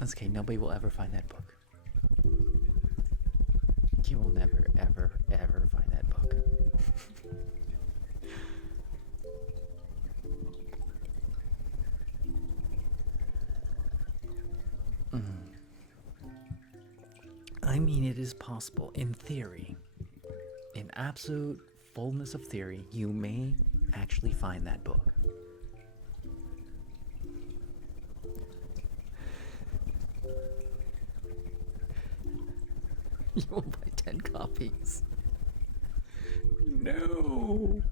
That's okay, nobody will ever find that book. You will never, ever, ever find that book. I mean, it is possible, in theory, in absolute fullness of theory, you may actually find that book. You will buy 10 copies. No.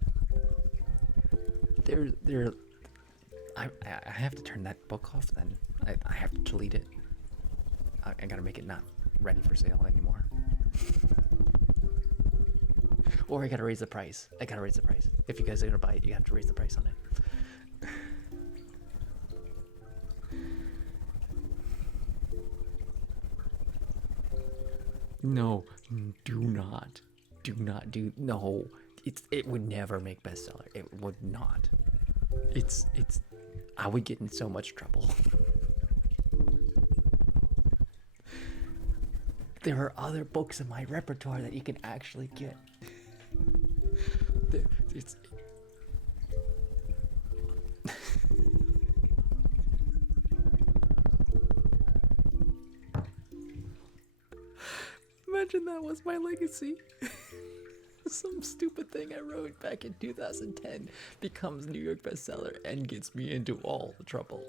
I have to turn that book off then. I have to delete it. I gotta make it not ready for sale anymore. Or I gotta raise the price. If you guys are gonna buy it, you have to raise the price on it. No, do not do, no, it would never make bestseller. It would not. I would get in so much trouble. There are other books in my repertoire that you can actually get. It's Imagine that was my legacy. Some stupid thing I wrote back in 2010 becomes New York bestseller and gets me into all the trouble.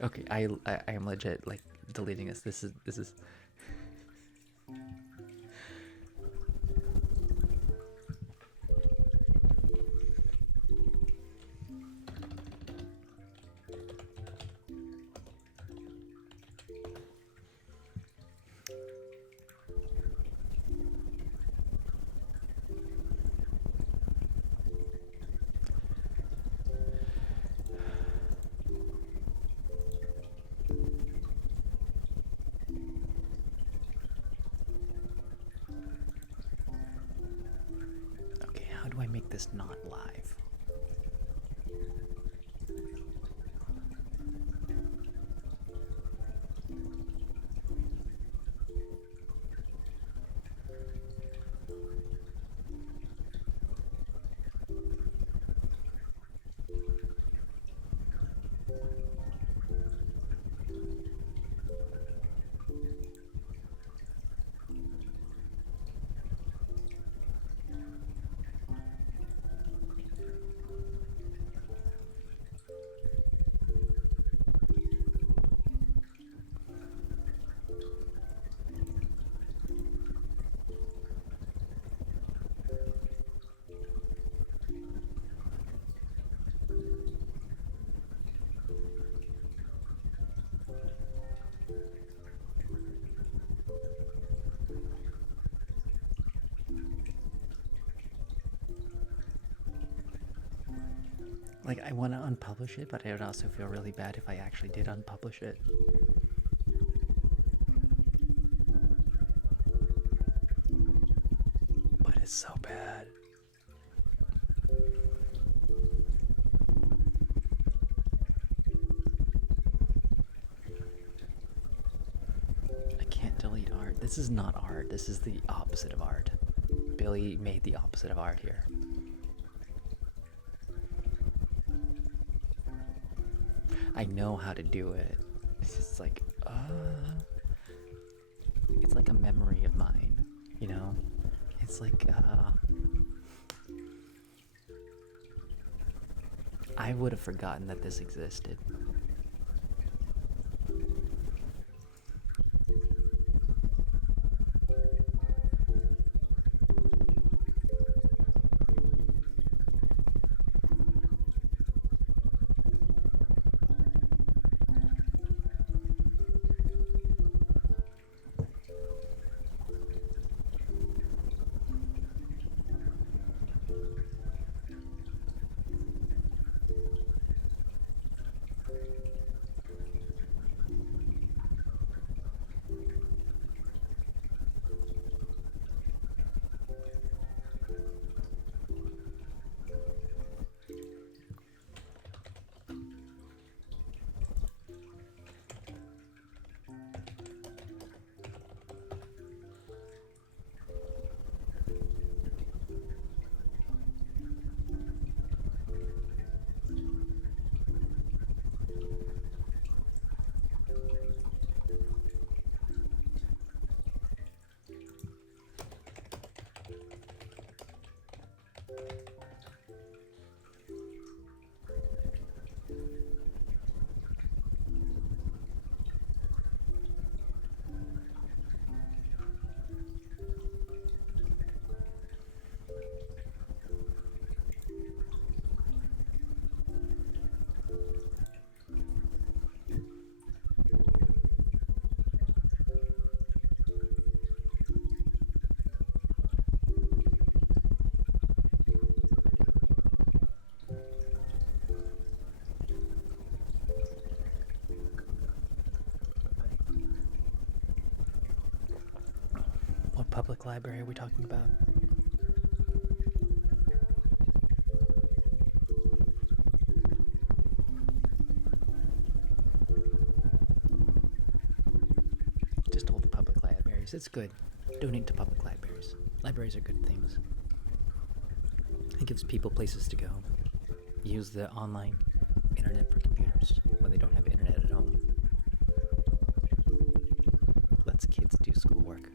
Okay, I am legit like deleting this. This is how do I make this not live? Like, I want to unpublish it, but I would also feel really bad if I actually did unpublish it. But it's so bad. I can't delete art. This is not art. This is the opposite of art. Billy made the opposite of art here. I know how to do it. It's just like, it's like a memory of mine, you know? It's like, I would have forgotten that this existed. What public library are we talking about? Just all the public libraries. It's good. Donate to public libraries. Libraries are good things. It gives people places to go. Use the online internet for computers when they don't have internet at home. Lets kids do schoolwork.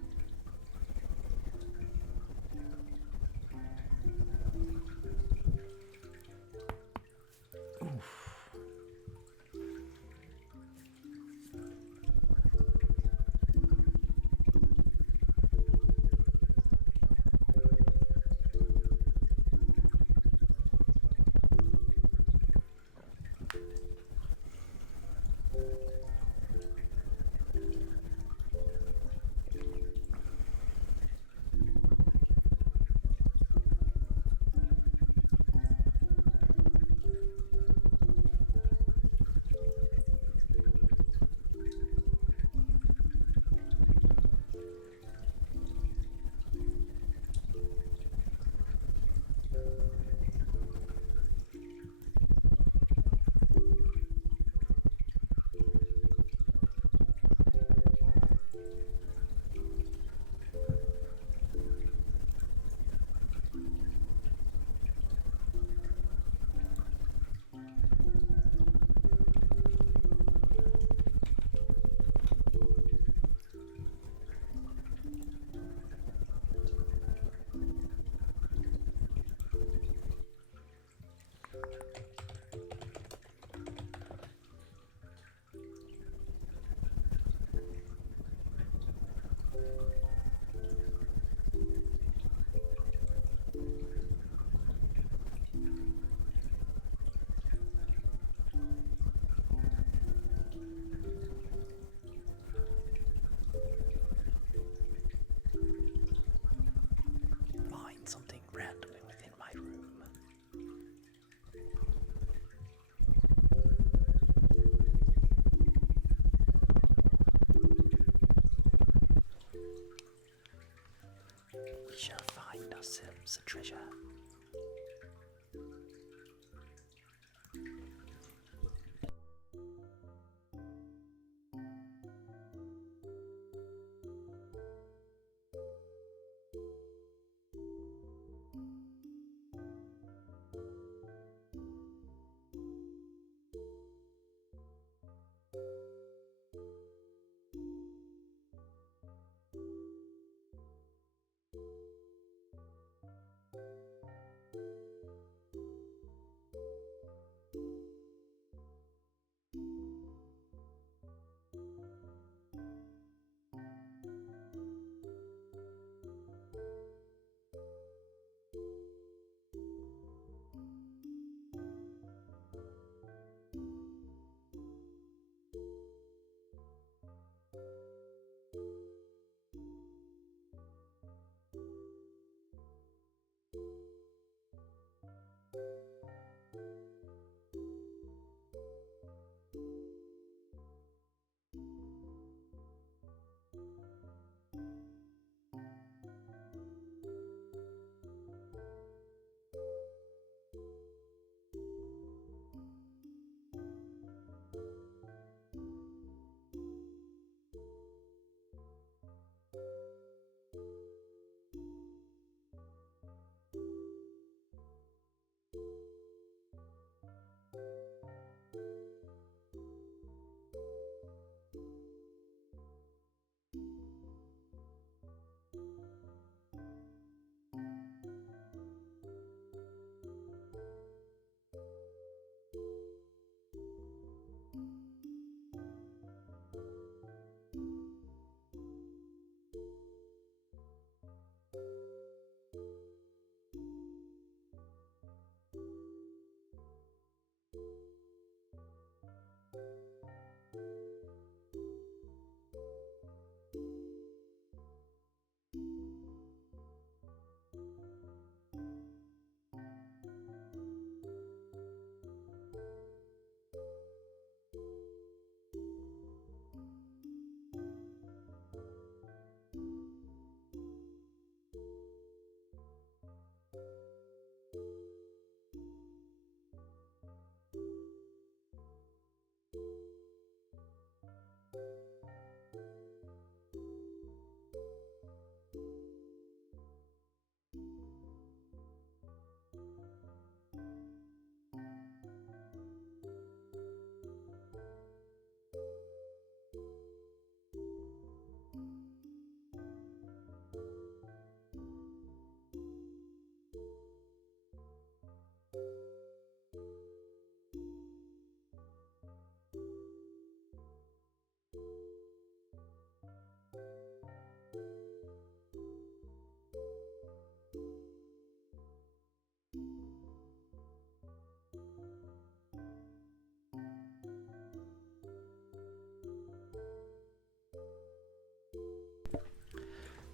We shall find ourselves a treasure.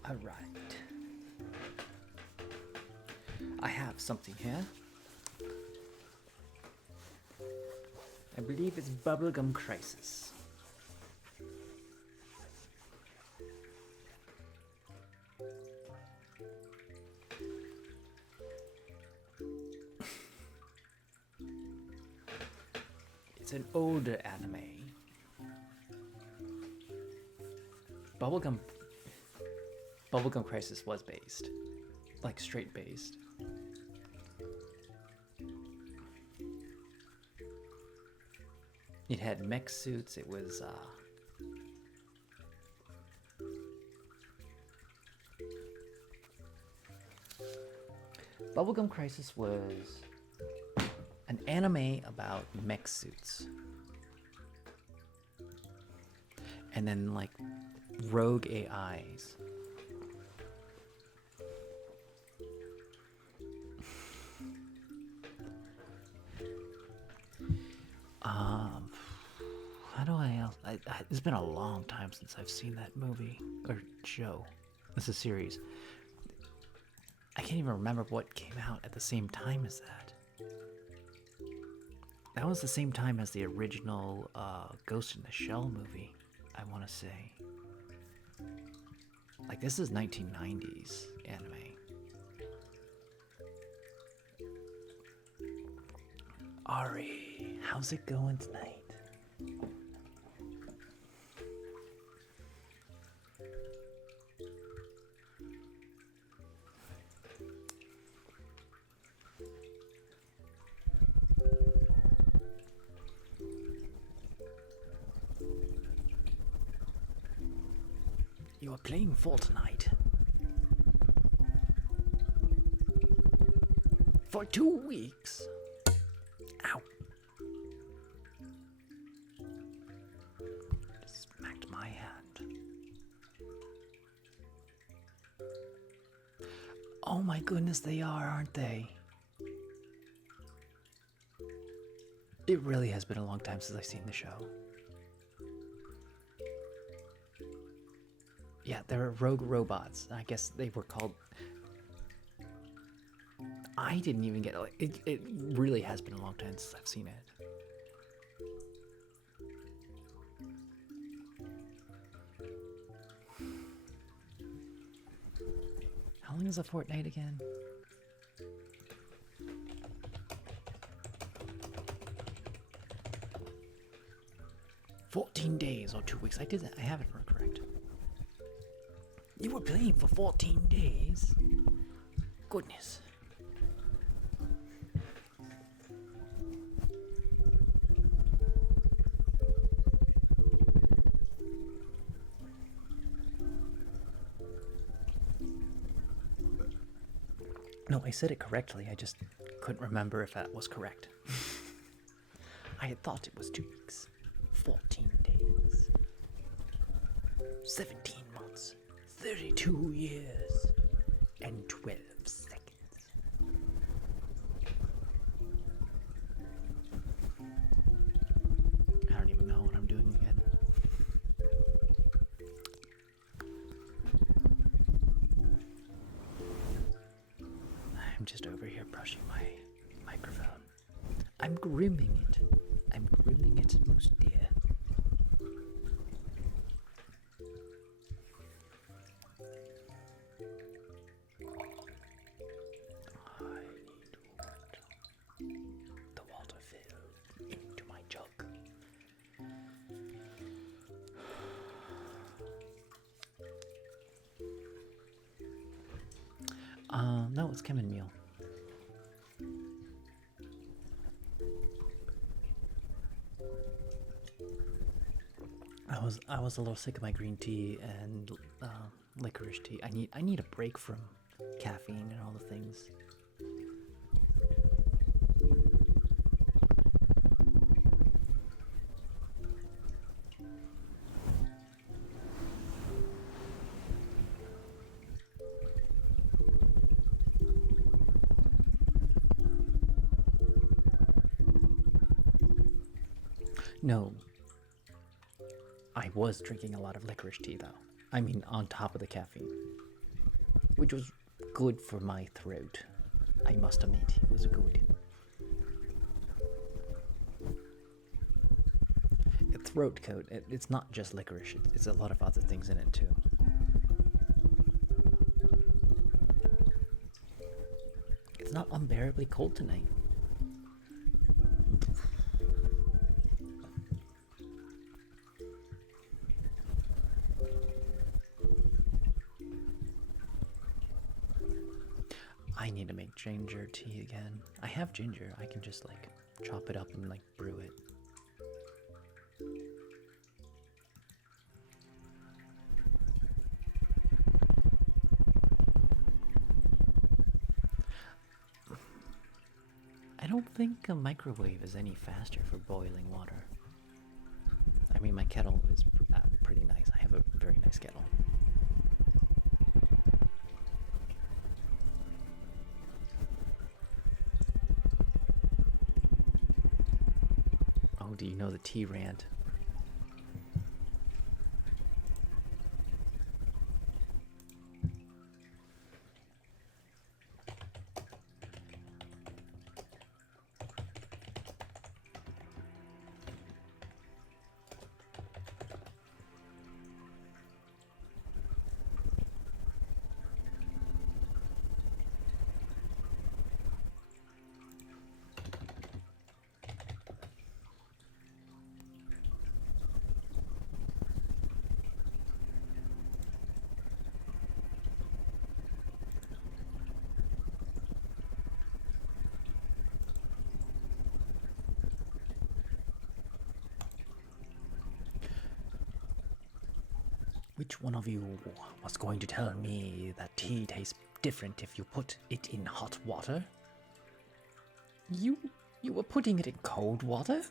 All right. I have something here. I believe it's Bubblegum Crisis. It's an older anime. Bubblegum Crisis was based. Like straight based. It had mech suits, it was Bubblegum Crisis was an anime about mech suits. And then like rogue AIs. How do it's been a long time since I've seen that movie or show. It's a series. I can't even remember what came out at the same time as that. That was the same time as the original Ghost in the Shell movie, I want to say. Like, this is 1990s anime. Ari, how's it going tonight? You are playing Fortnite for 2 weeks. Ow. Smacked my hand. Oh my goodness, they are, aren't they? It really has been a long time since I've seen the show. Yeah, they're rogue robots. I guess they were called... I didn't even get it. It really has been a long time since I've seen it. How long is a fortnight again? "14 days or 2 weeks." I did that. I have it correct. You were playing for 14 days? Goodness. No, I said it correctly. I just couldn't remember if that was correct. I had thought it was 2 weeks. 14 days. 17 months. 32 years. And 12 seconds. I don't even know what I'm doing again. I'm just over here brushing my microphone. I'm grooming it. I'm grooming it, most dear. I need the water filled into my jug. No, it's chamomile. I was a little sick of my green tea and licorice tea. I need a break from caffeine and all the things. No. I was drinking a lot of licorice tea, though. I mean, on top of the caffeine. Which was good for my throat. I must admit, it was good. A throat coat, it's not just licorice, it's a lot of other things in it, too. It's not unbearably cold tonight. I need to make ginger tea again. I have ginger. I can just like chop it up and like brew it. I don't think a microwave is any faster for boiling water. I mean, my kettle is pretty nice. I have a very nice kettle. Oh, do you know the tea rant? Which one of you was going to tell me that tea tastes different if you put it in hot water? You were putting it in cold water?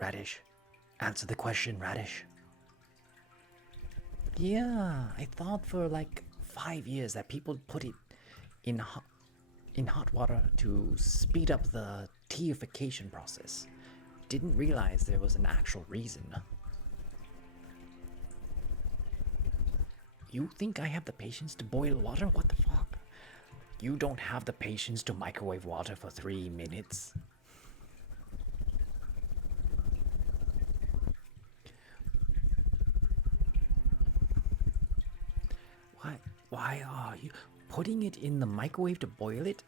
Radish, answer the question, Radish. Yeah, I thought for like 5 years that people put it in hot water to speed up the teification process. Didn't realize there was an actual reason. You think I have the patience to boil water? What the fuck? You don't have the patience to microwave water for 3 minutes? Why are you putting it in the microwave to boil it?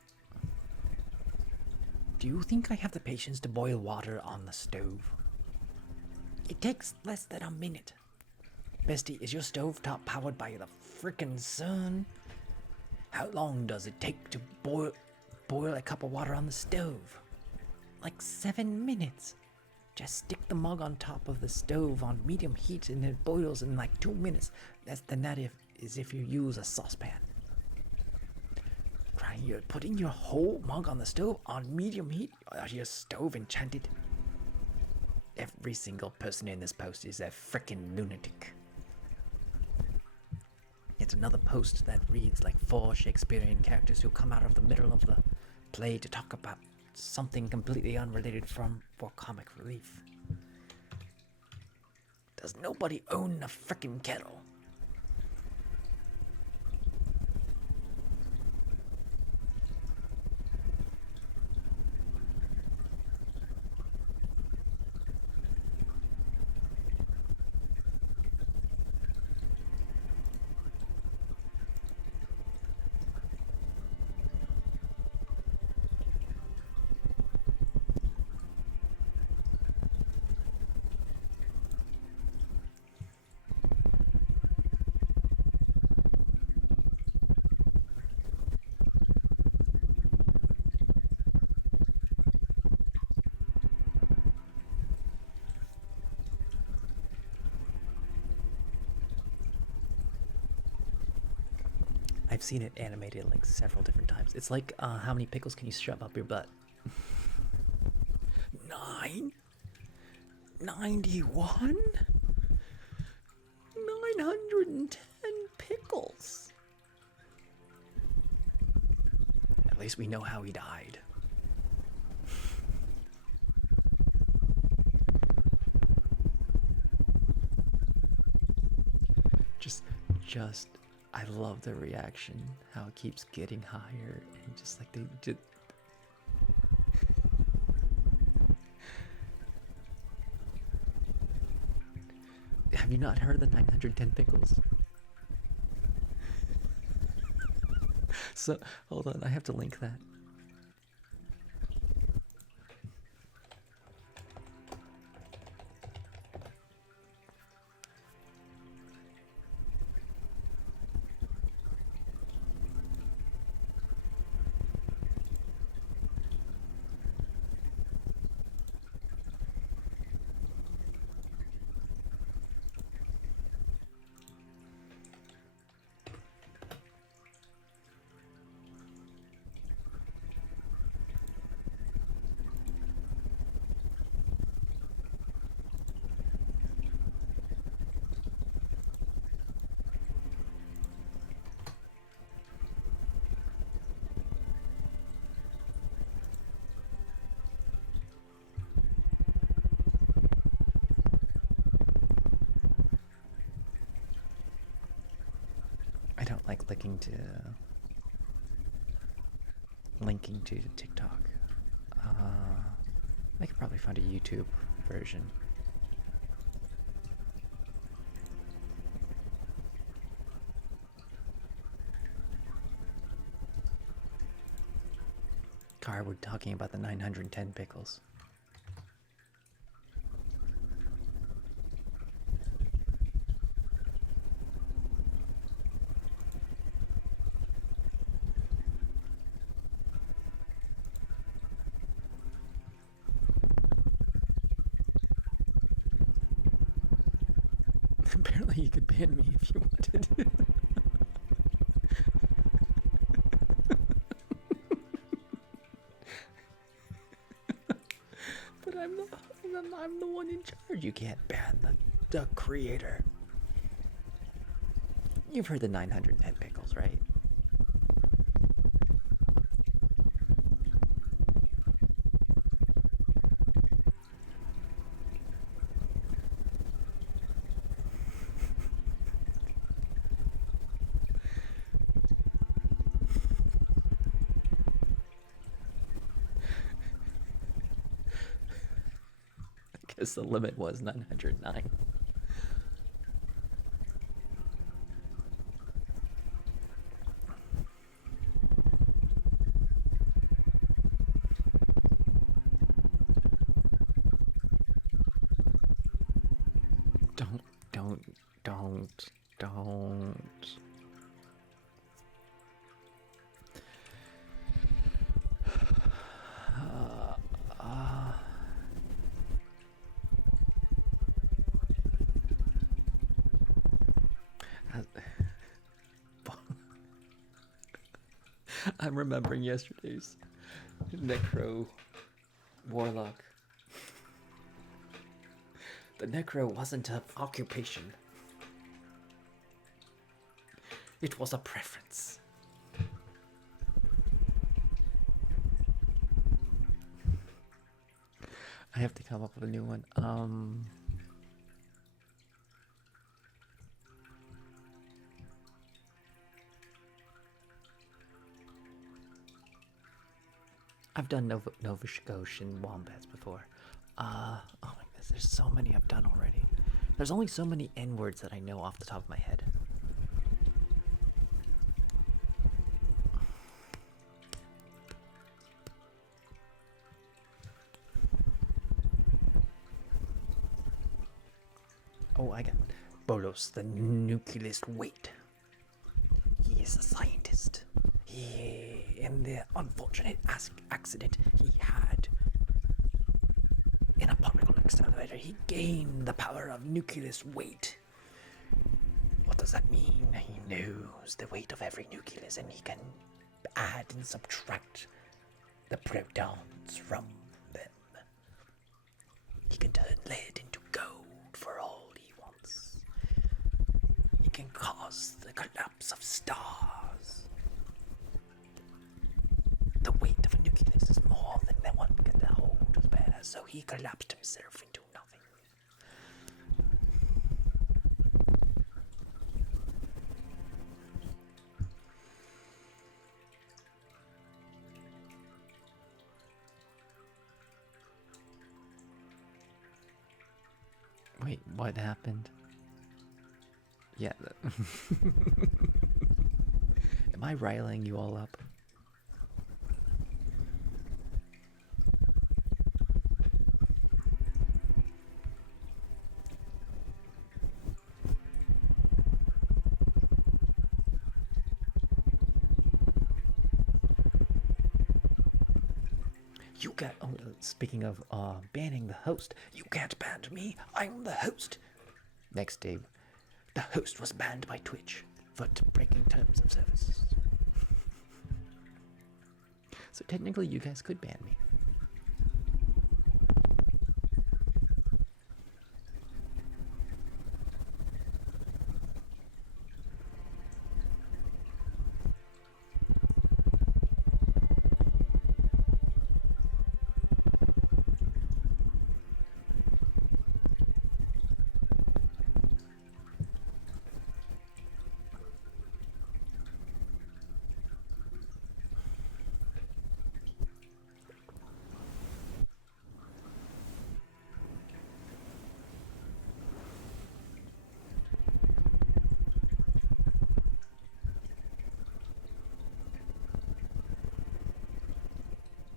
Do you think I have the patience to boil water on the stove? It takes less than a minute. Bestie, is your stovetop powered by the frickin' sun? How long does it take to boil a cup of water on the stove? Like 7 minutes. Just stick the mug on top of the stove on medium heat and it boils in like 2 minutes. Less than that is if you use a saucepan. Crying, you're putting your whole mug on the stove on medium heat? Are your stove enchanted? Every single person in this post is a frickin' lunatic. It's another post that reads like 4 Shakespearean characters who come out of the middle of the play to talk about something completely unrelated for comic relief. Does nobody own a frickin' kettle? I've seen it animated like several different times. It's like, how many pickles can you shove up your butt? 9? 91? 910 pickles. At least we know how he died. Just I love the reaction, how it keeps getting higher, and just like they did. Have you not heard the 910 pickles? So, hold on, I have to link that. I don't like linking to TikTok. I could probably find a YouTube version. Car, we're talking about the 910 pickles. Apparently you could ban me if you wanted. But I'm the one in charge. You can't ban the creator. You've heard the 910 pickles, right? I guess the limit was 909. Don't. I'm remembering yesterday's Necro Warlock. The Necro wasn't an occupation. It was a preference. I have to come up with a new one. I've done Nova Scotian wombats before. Oh my goodness, there's so many I've done already. There's only so many N-words that I know off the top of my head. Oh, I got Bolos, the nucleus weight. He is a scientist. In the unfortunate accident he had in a particle accelerator, he gained the power of nucleus weight. What does that mean? He knows the weight of every nucleus, and he can add and subtract the protons from them. He can turn lead into gold for all he wants. He can cause the collapse of stars. The weight of a nucleus is more than the one can hold to bear, so he collapsed himself into nothing. Wait, what happened? Yeah. Am I riling you all up? You can't. Oh, speaking of banning the host, you can't ban me. I'm the host. Next day, the host was banned by Twitch for breaking terms of service. So technically, you guys could ban me.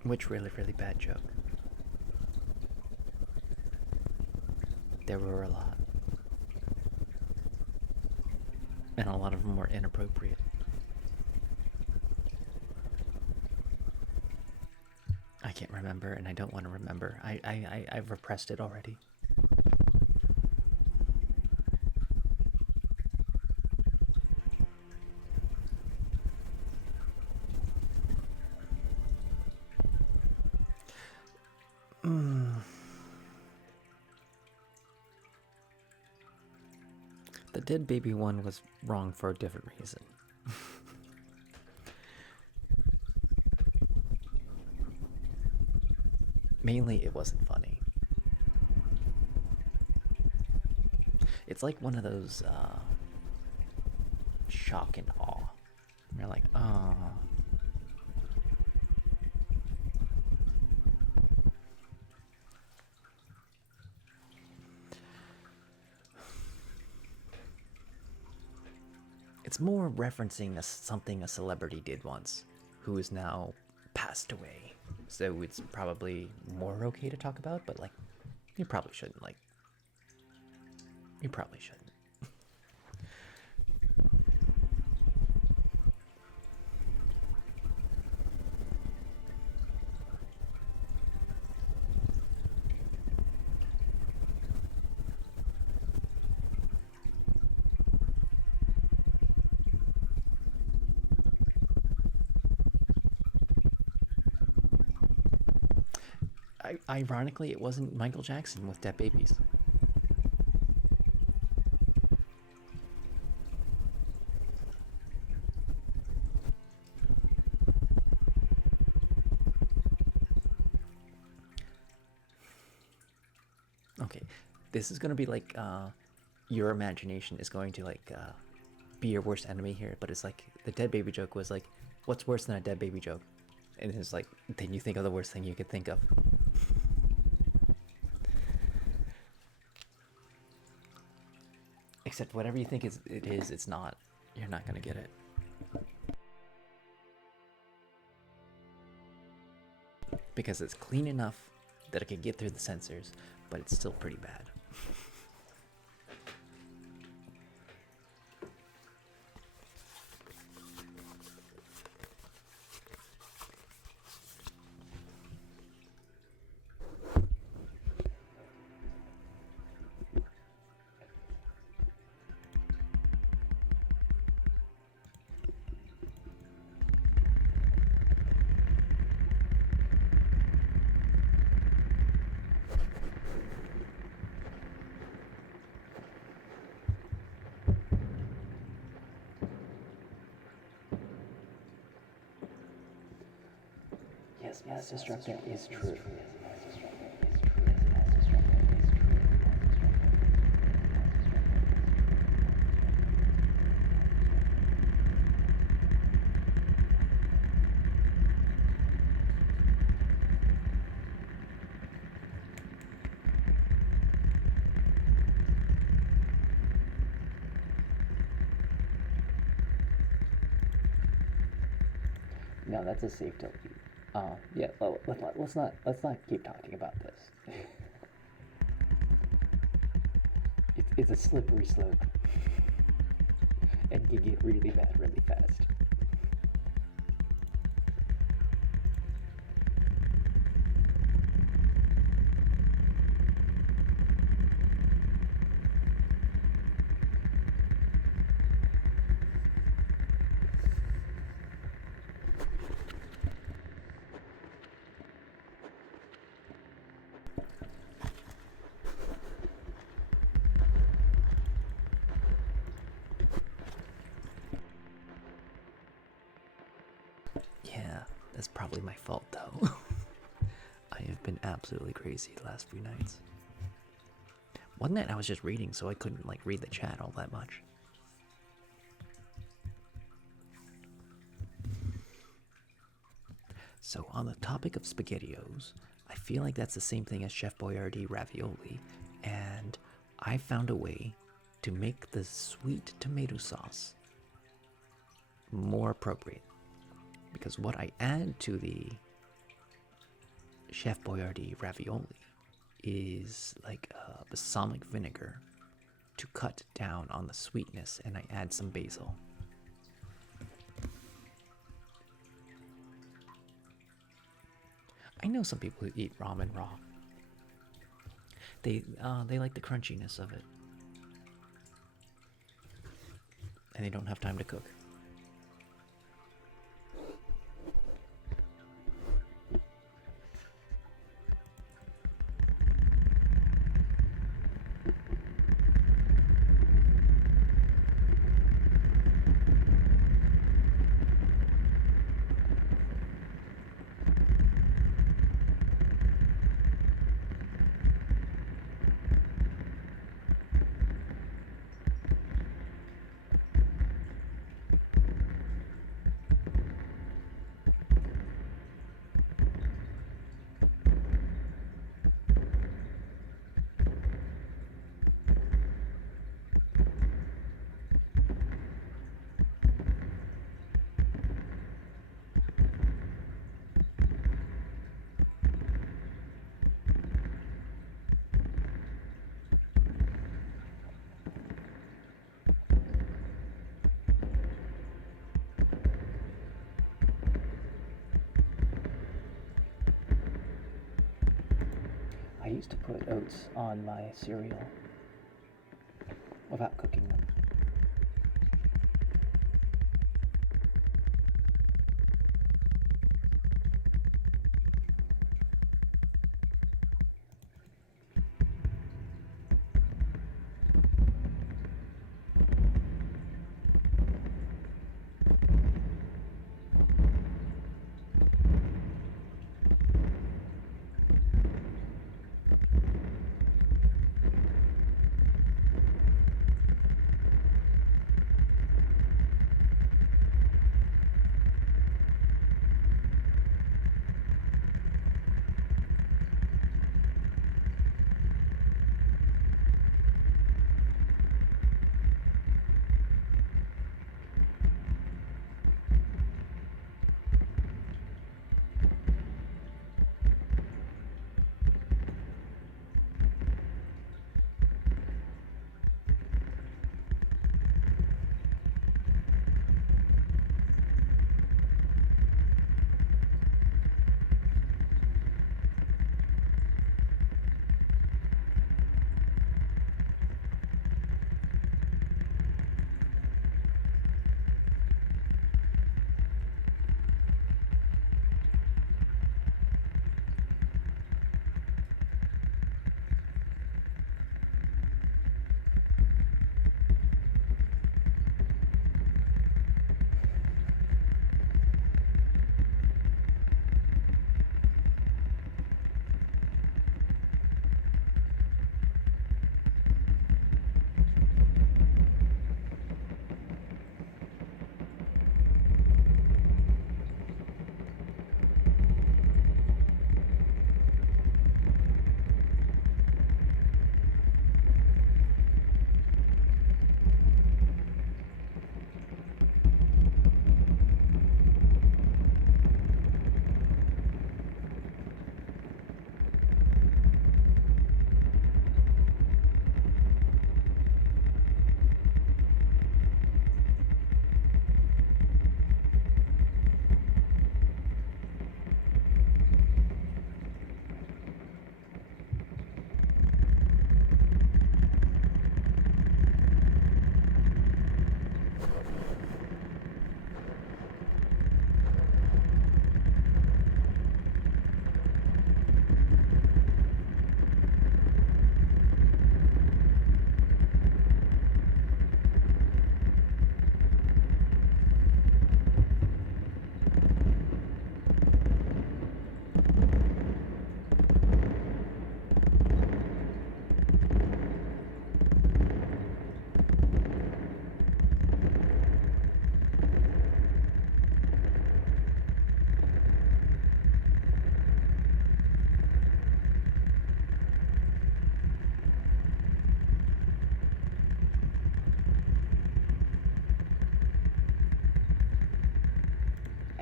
Which really, really bad joke? There were a lot. And a lot of them were inappropriate. I can't remember, and I don't want to remember. I've repressed it already. The dead baby one was wrong for a different reason. Mainly, it wasn't funny. It's like one of those shock and awe. You're like, ah. It's more referencing something a celebrity did once, who is now passed away. So it's probably more okay to talk about, but like, you probably shouldn't. Like, you probably shouldn't. Ironically, it wasn't Michael Jackson with Dead Babies. Okay, this is gonna be like your imagination is going to like be your worst enemy here, but it's like the dead baby joke was like, what's worse than a dead baby joke? And it's like, then you think of the worst thing you could think of. Except whatever you think it is, it's not. You're not gonna get it. Because it's clean enough that it could get through the sensors, but it's still pretty bad. Yes, mass destructor is true. No, that's a safe delete. Yeah. Let's not keep talking about this. It's a slippery slope, and can get really bad really fast. Yeah, that's probably my fault though. I have been absolutely crazy the last few nights. One night I was just reading, so I couldn't like read the chat all that much. So on the topic of SpaghettiOs, I feel like that's the same thing as Chef Boyardee ravioli, and I found a way to make the sweet tomato sauce more appropriate. Because what I add to the Chef Boyardee ravioli is like balsamic vinegar to cut down on the sweetness, and I add some basil. I know some people who eat ramen raw. They like the crunchiness of it, and they don't have time to cook. used to put oats on my cereal without cooking them.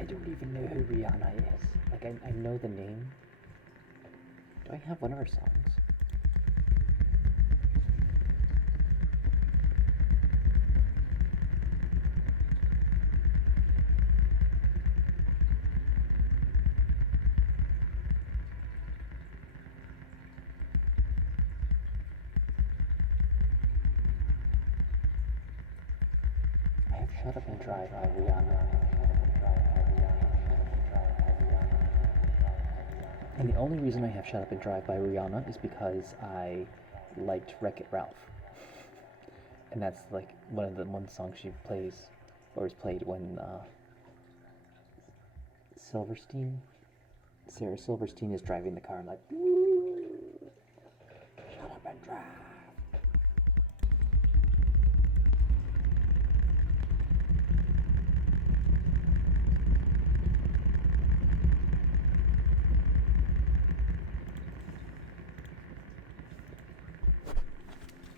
don't even know who Rihanna is. Like, I know the name. Do I have one of her songs? I have Shut Up and Drive by Rihanna. And the only reason I have Shut Up and Drive by Rihanna is because I liked Wreck-It Ralph. And that's like one song she plays, or is played when Sarah Silverstein is driving the car and like, shut up and drive.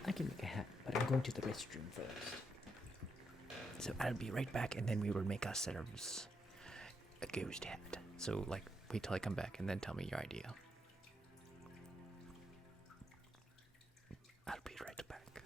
I can make a hat, but I'm going to the restroom first. So I'll be right back, and then we will make ourselves a ghost hat. So, like, wait till I come back, and then tell me your idea. I'll be right back.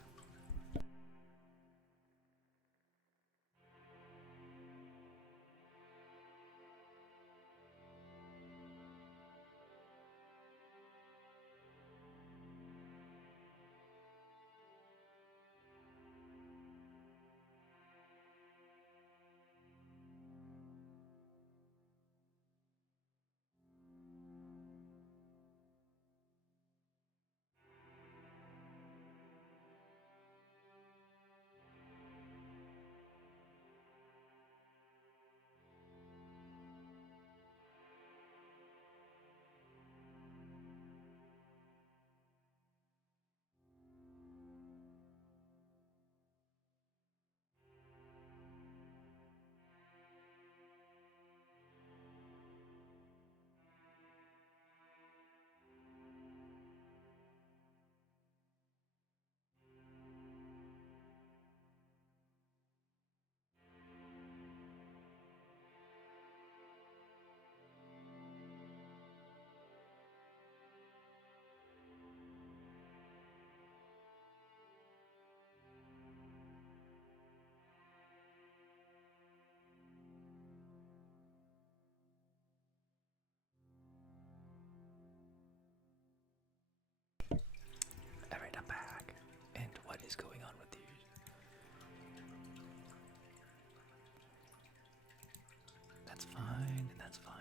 that's fine, and that's fine.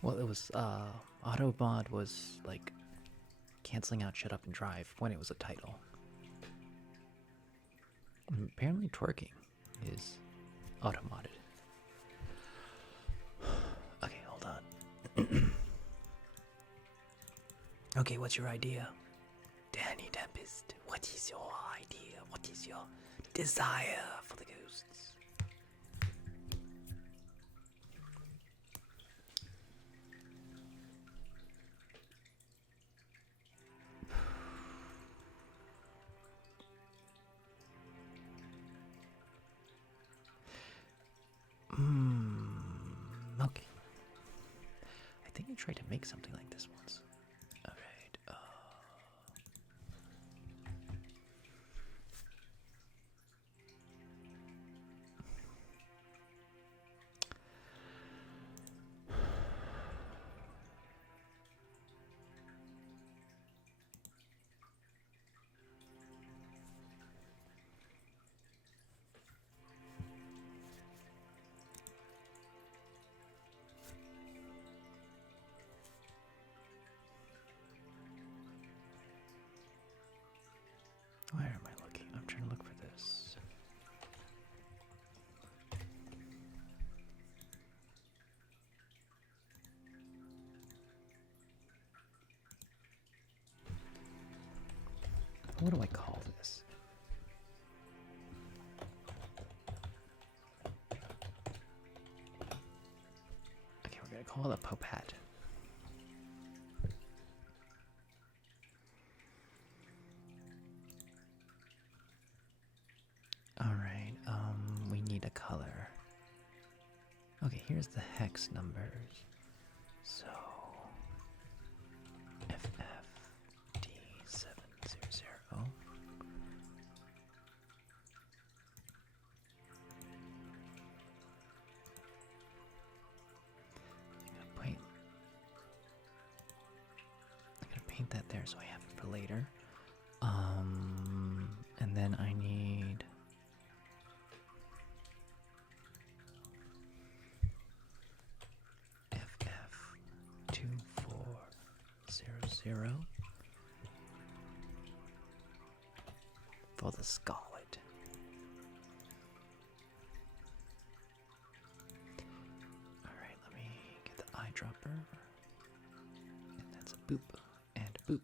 Well, it was, Autobot was, like, canceling out Shut Up and Drive when it was a title. And apparently twerking is automated. Okay, hold on. Okay, what's your idea? Danny Tempest, what is your idea? What is your desire for the ghosts? Okay. I think I tried to make something like this once. Alright, where am I looking? I'm trying to look for this. What do I call this? Okay, we're gonna call it a Popat. Alright, we need a color. Okay, here's the hex numbers. So FFD700. I'm gonna paint that there so I have it for later. And then I need FF2400 for the Scarlet. Alright, let me get the eyedropper. And that's a boop and boop.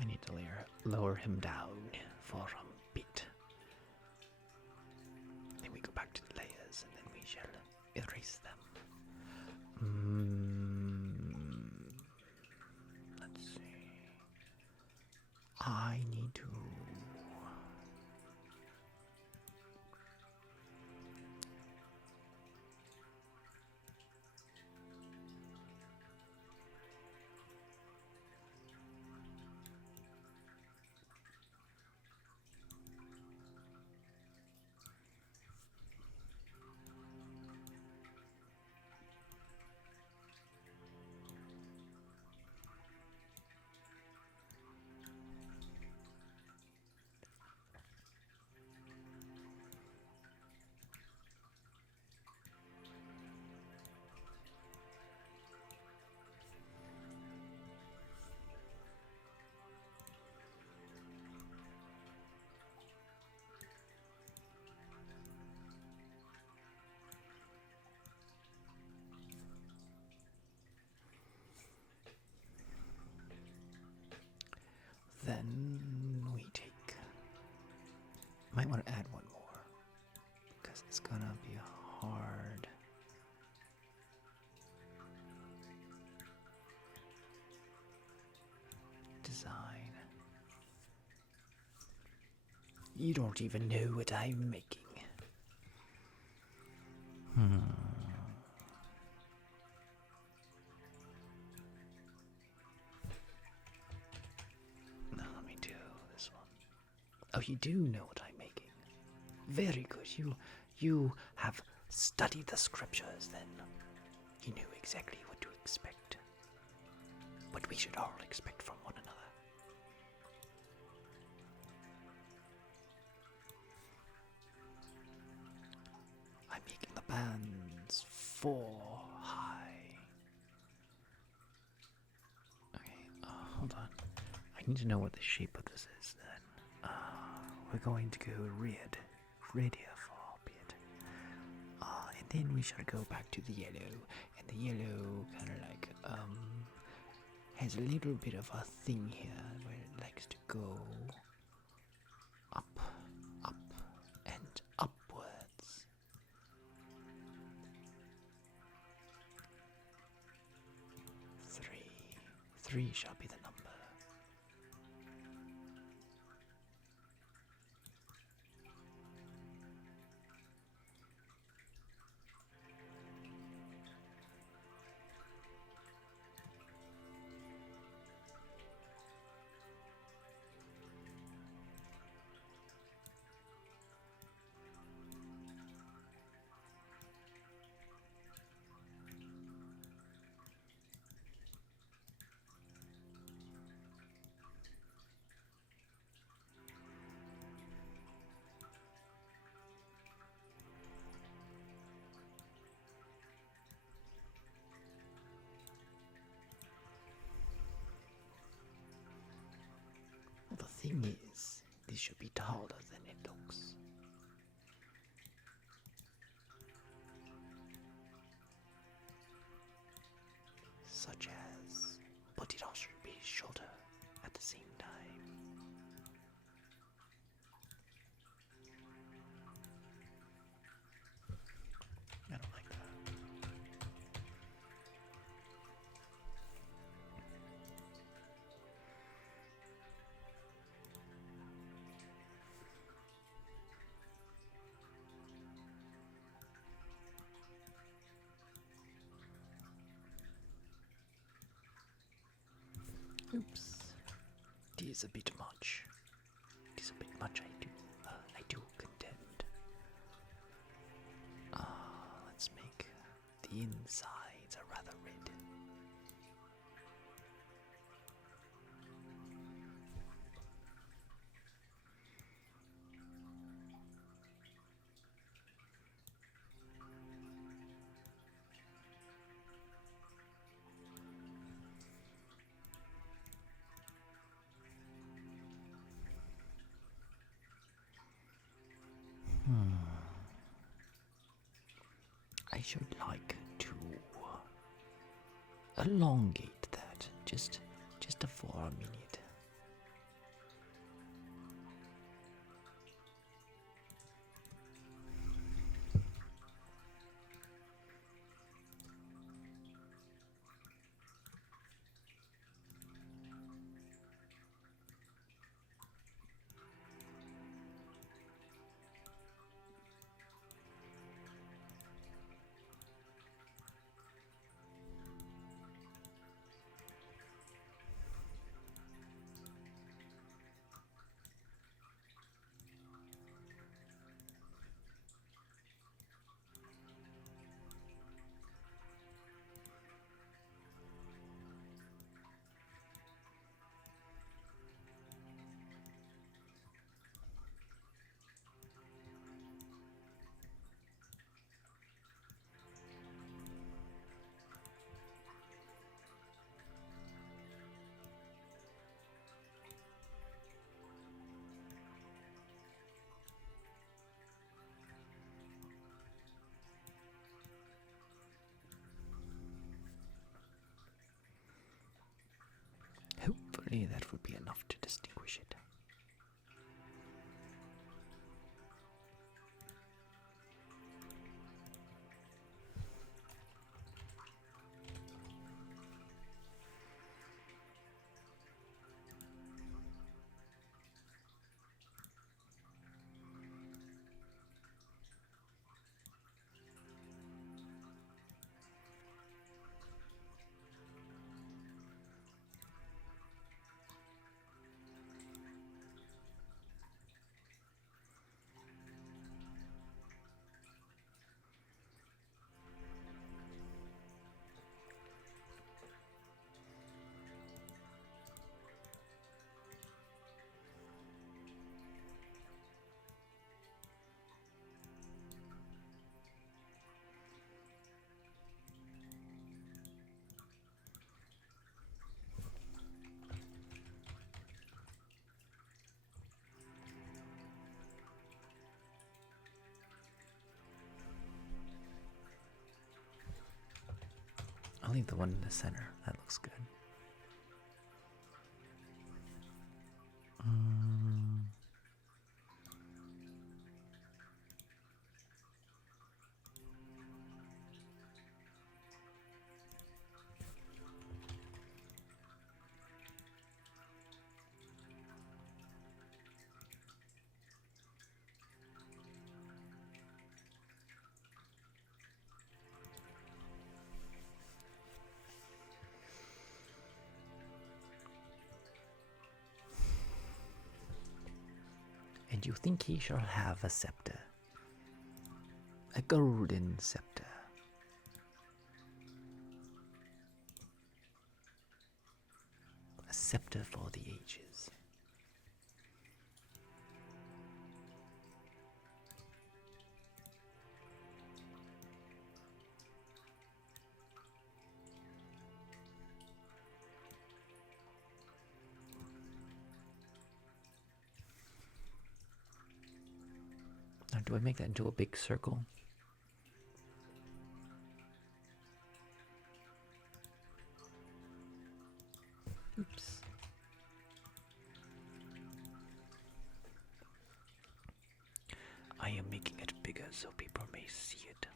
I need to lower him down for a bit. Then we go back to the layers and then we shall erase them. Let's see. I need to... Then we take... Might want to add one more, because it's gonna be hard. You don't even know what I'm making. Now let me do this one. Oh, you do know what I'm making. Very good. You have studied the scriptures then. You knew exactly what to expect. What we should all expect from one another. I'm making the bands 4 high. Okay, hold on. I need to know what the shape of this is then. We're going to go red. Red here for a bit. And then we shall go back to the yellow. And the yellow kind of like, has a little bit of a thing here where it likes to go up, up, and upwards. Three shall be the number. Well, the thing is, this should be taller than it looks. Such as, but it also should be shorter at the same time. I don't like that. Oops. It is a bit much. It is a bit much, I do contend. Let's make the insides a rather red. I should like to elongate that just for a minute. Hopefully that would be enough to distinguish it. leave the one in the center. That looks good. And you think he shall have a scepter, a golden scepter. A scepter for the ages. Now, do I make that into a big circle? Oops. I am making it bigger so people may see it.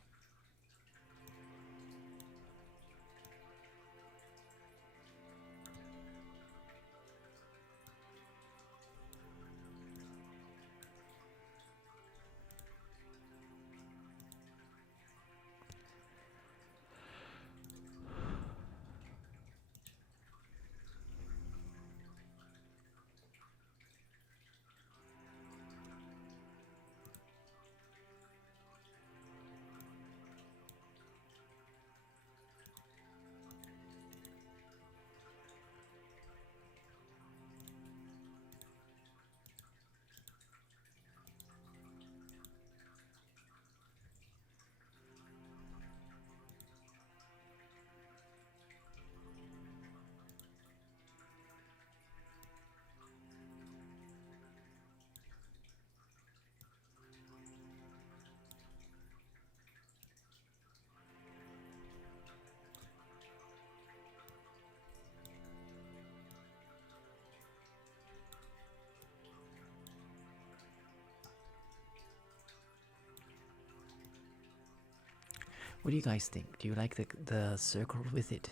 What do you guys think? Do you like the circle with it?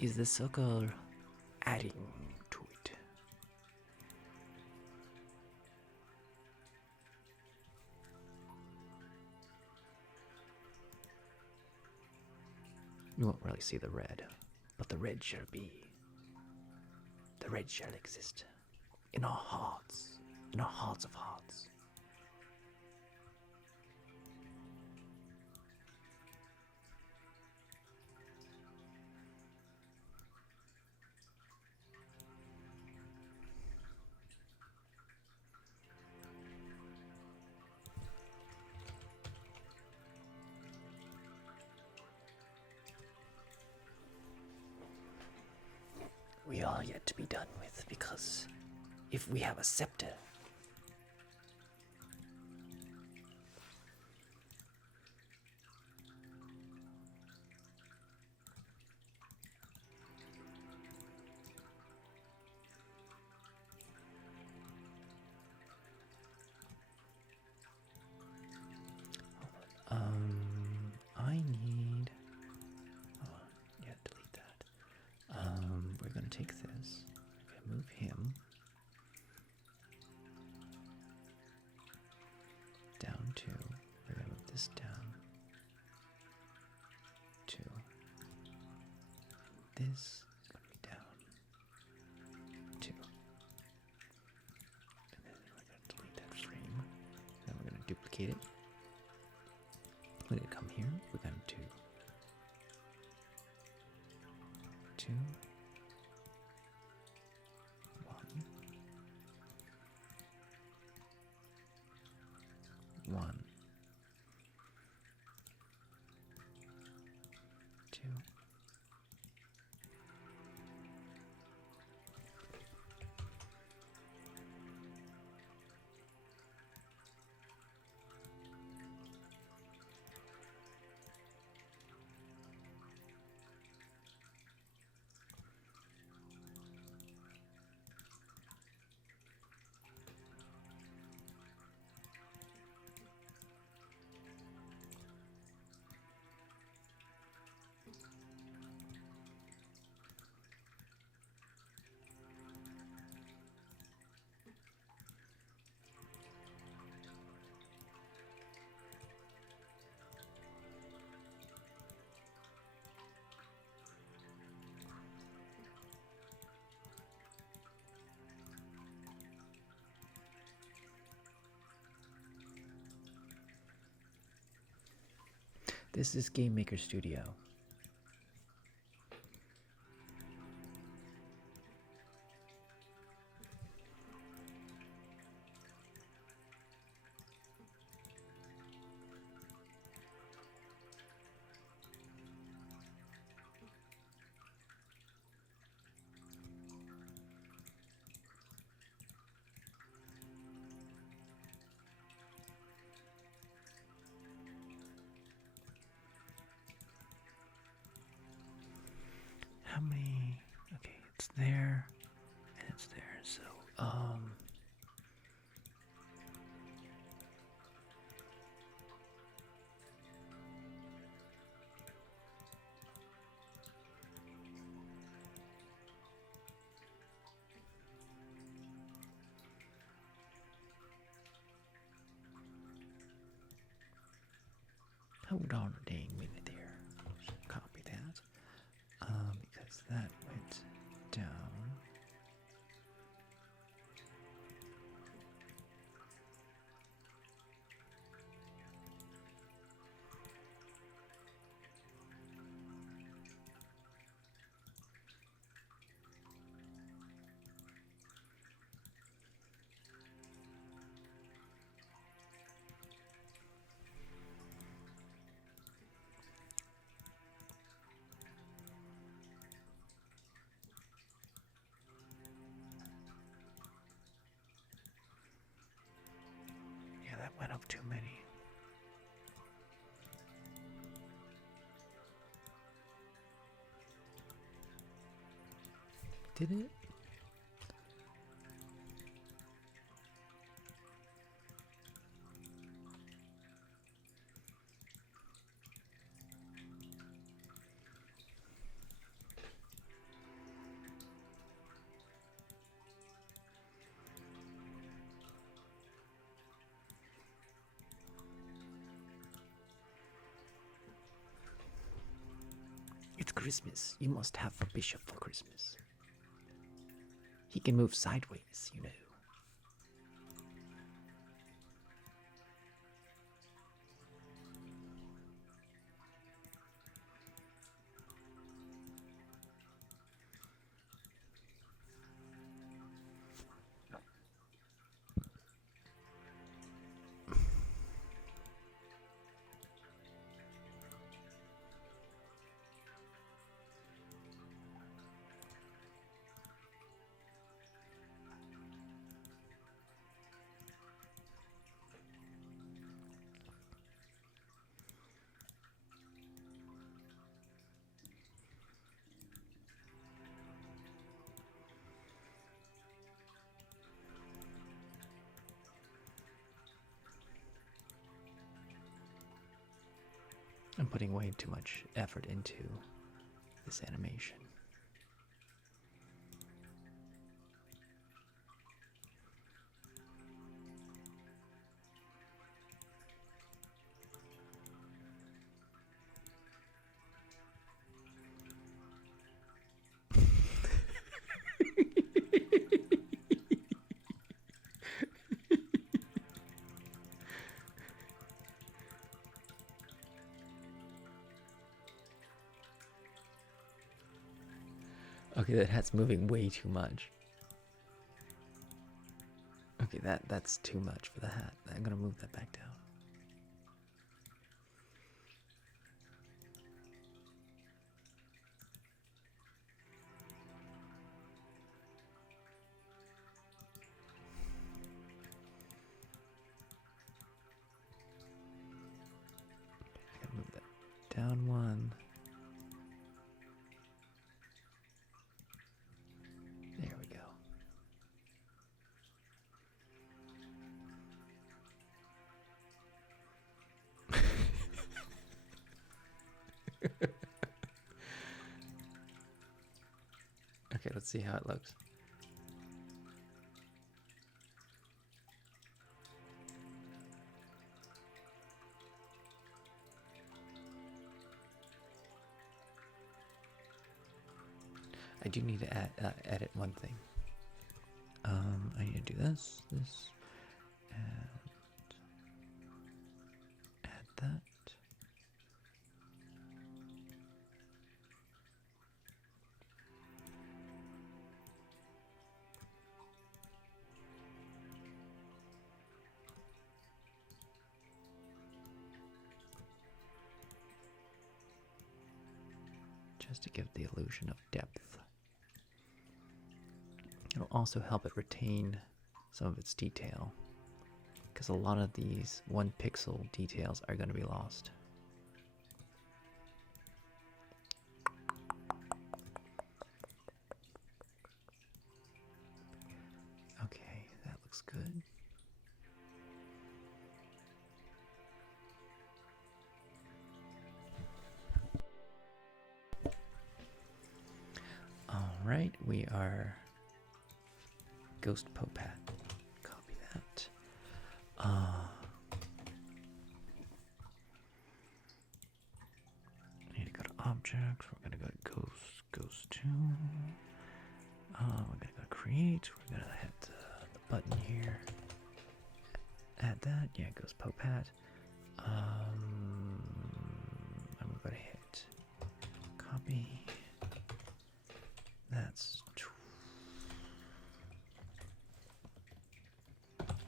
Is the circle adding to it? You won't really see the red, but the red shall be. The red shall exist in our hearts, in our hearts of hearts. We are yet to be done with, because if we have a scepter, I need. Oh, yeah, delete that. We're gonna take this. Okay, move him down 2. We're gonna move this down 2. This gonna be down 2. And then we're gonna delete that frame. Then we're gonna duplicate it. We're gonna come here. We're gonna do 2, 1, 1, 2. This is Game Maker Studio. How many? Okay, it's there, and it's there. So, hold on a dang minute here. Copy that. Because that went down. Yeah, that went up too many. Did it? It's Christmas. You must have a bishop for Christmas. He can move sideways, you know. I'm putting way too much effort into this animation. Okay, that hat's moving way too much. Okay, that's too much for the hat. I'm gonna move that back down. I gotta move that down one. There we go. Okay, let's see how it looks. I do need to edit one thing. I need to do this, and add that. just to give the illusion of depth. It'll also help it retain some of its detail, because a lot of these 1 pixel details are going to be lost. Okay, that looks good. Alright, we are Ghost Popat. Copy that. I need to go to objects. We're gonna go to ghost 2. We're gonna go to create. We're gonna hit the button here. Add that. Yeah, Ghost Popat. I'm gonna hit copy. That's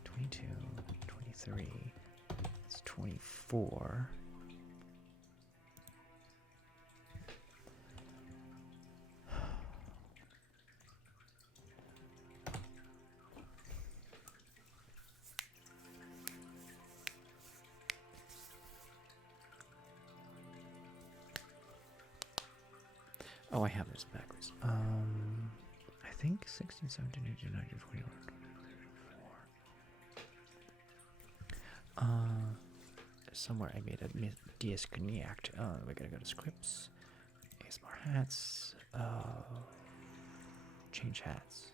22, 23, that's 24. Oh, I have this backwards. I think 16, 17, 18, 19, 20, 24. Somewhere I made a disconnect. We're gonna go to scripts, ASMR hats, change hats.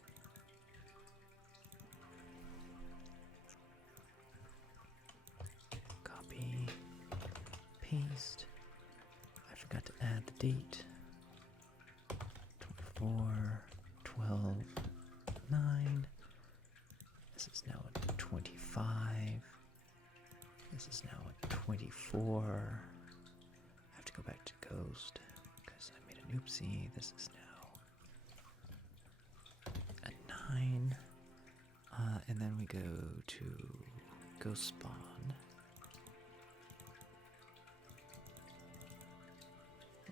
Copy, paste. I forgot to add the date. 24, 12, 9. This is now a 25. This is now a 24. I have to go back to Ghost because I made an oopsie. This is now a 9. And then we go to Ghost Spawn,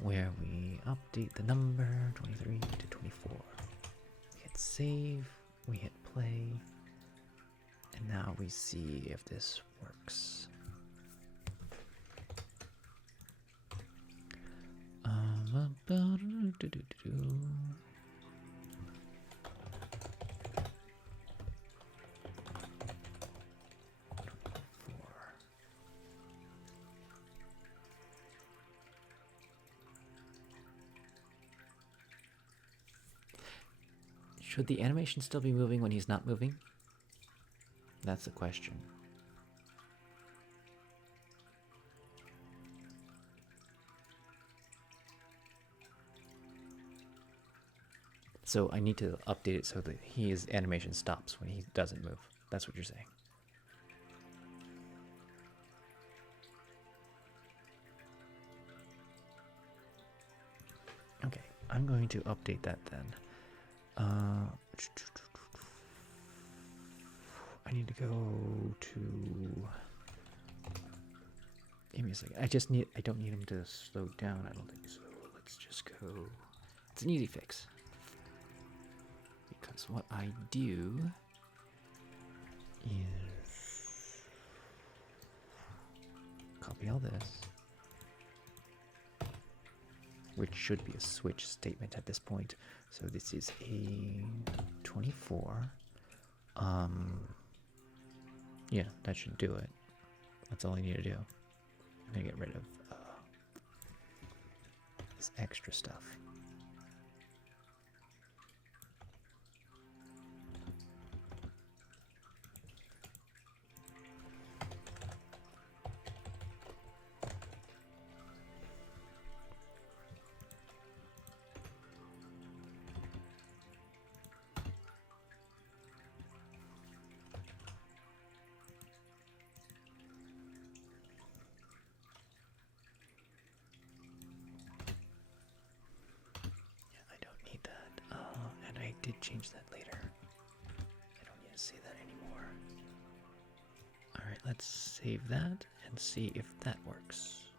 where we update the number 23 to 24. We hit save, we hit play, and now we see if this works. Should the animation still be moving when he's not moving? That's the question. So I need to update it so that his animation stops when he doesn't move. That's what you're saying. Okay, I'm going to update that then. I need to go to. Give me a second. I don't need him to slow down. I don't think so. Let's just go. It's an easy fix. Because what I do is copy all this, which should be a switch statement at this point. So this is a 24. Yeah, that should do it. That's all I need to do. I'm gonna get rid of this extra stuff. Did change that later. I don't need to say that anymore. Alright, let's save that and see if that works.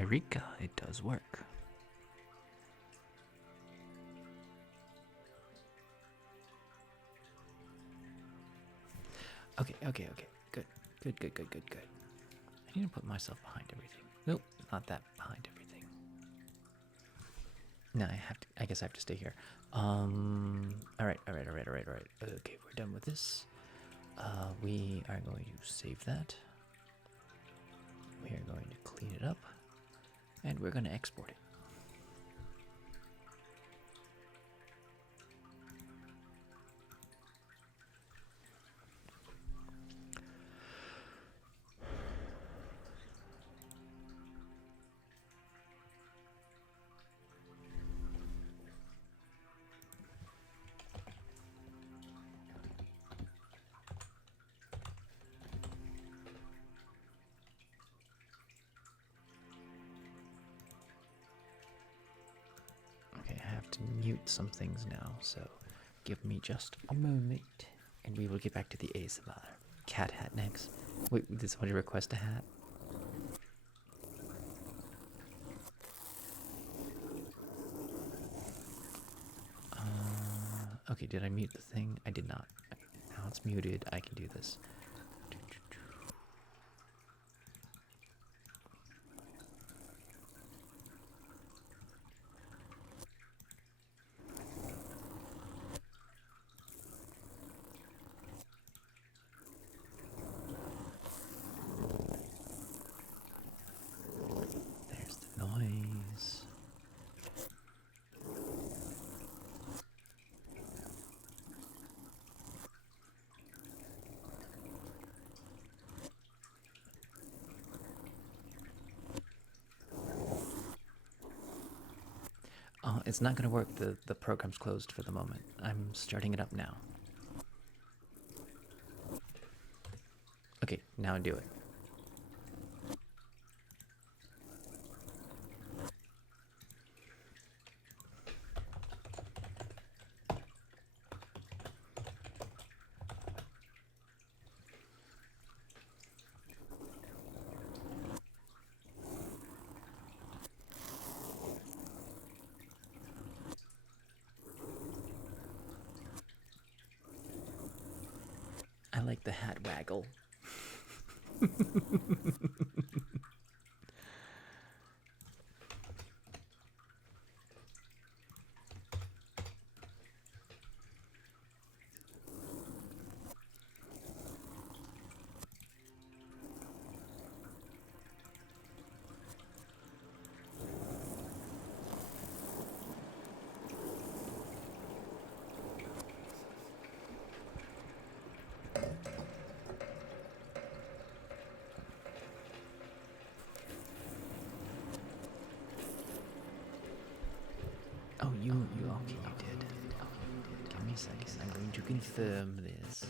Eureka, it does work. Okay. Good. I need to put myself behind everything. Nope, not that behind everything. No, I guess I have to stay here. Alright. Okay, we're done with this. We are going to save that. We are going to clean it up. And we're going to export it. Okay, I have to mute some things now, so give me just a moment, and we will get back to the ASMR. Cat hat next. Wait, did somebody request a hat? Okay, did I mute the thing? I did not. Okay, now it's muted. I can do this. There's the noise. It's not going to work. The program's closed for the moment. I'm starting it up now. Okay, now do it. I like the hat waggle. Oh, you okay, you did. Give me a second. I'm going to confirm this. That.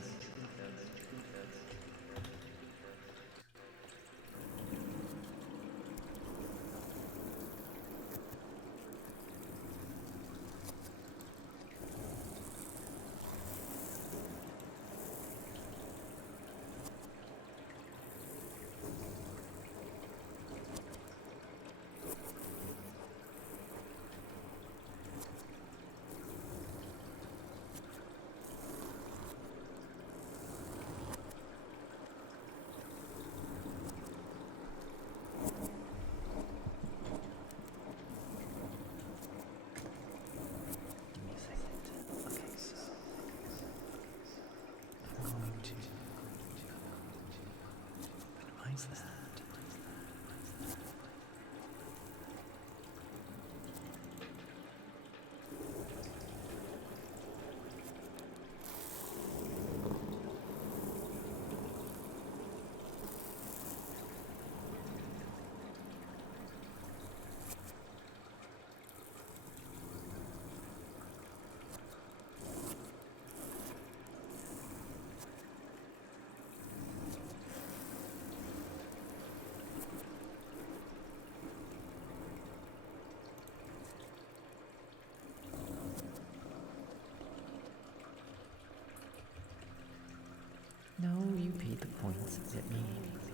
No, you paid the points. Let me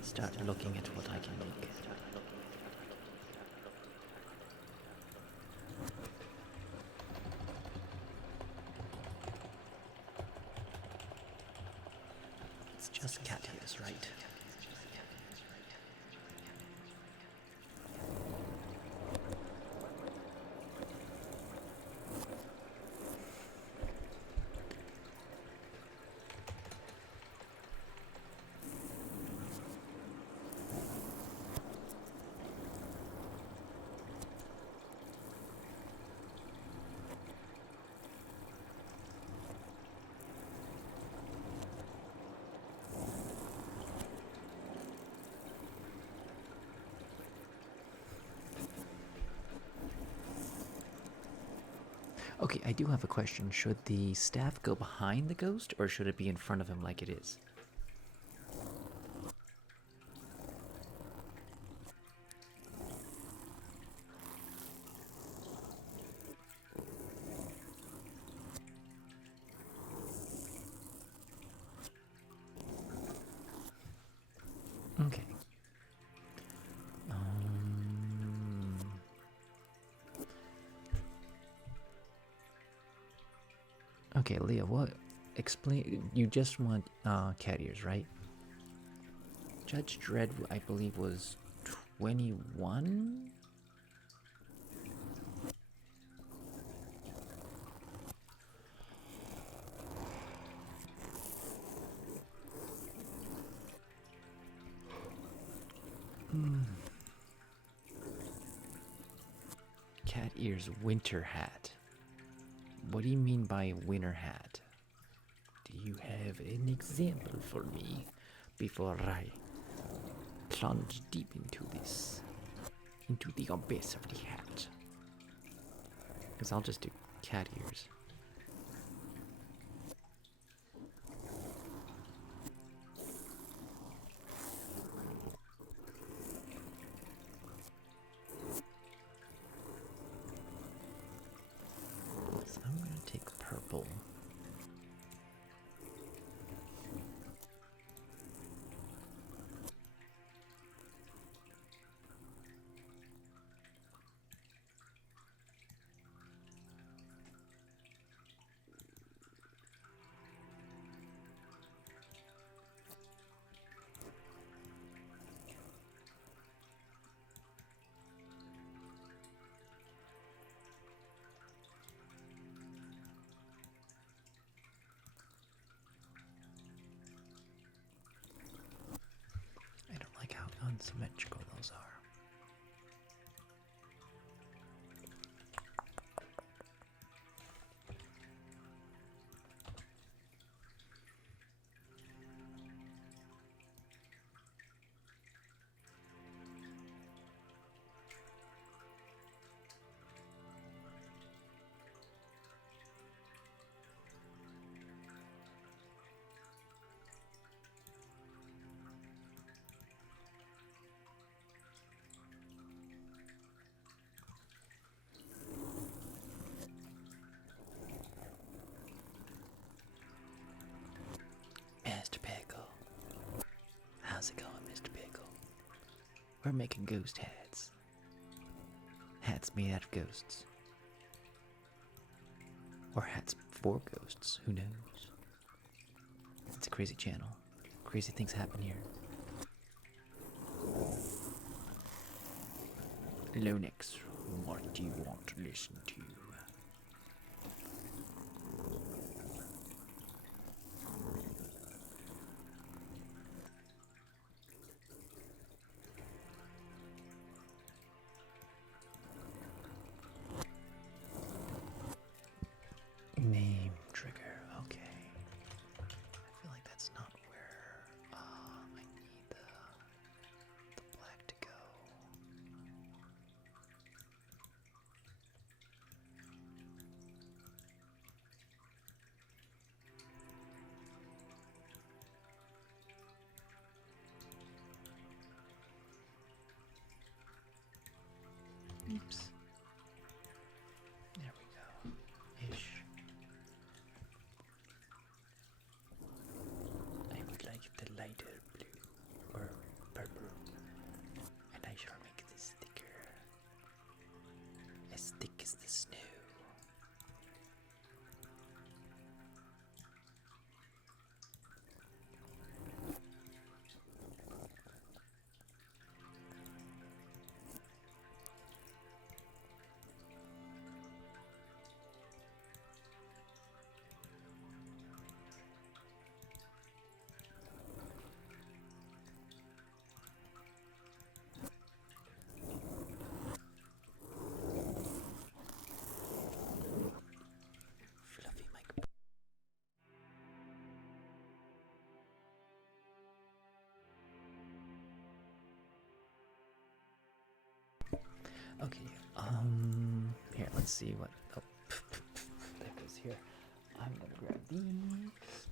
start looking at what I can make. It's just cat ears, right? Okay, I do have a question. Should the staff go behind the ghost, or should it be in front of him like it is? Okay. Okay, Leah, what? Explain. You just want cat ears, right? Judge Dredd, I believe, was 21? Cat ears winter hat. What do you mean by winter hat? Do you have an example for me before I plunge deep into this, into the abyss of the hat? Because I'll just do cat ears. So I'm going to take purple. I don't like how unsymmetrical those are. Mr. Pickle. How's it going, Mr. Pickle? We're making ghost hats. Hats made out of ghosts. Or hats for ghosts, who knows? It's a crazy channel. Crazy things happen here. Lonix, what do you want to listen to? Name trigger, okay. I feel like that's not where I need the black to go. Oops. There we go. Ish. I would like the lighter blue or purple, and I shall make this thicker, as thick as the snow. Okay, here, let's see what. Oh, there goes here. I'm gonna grab these.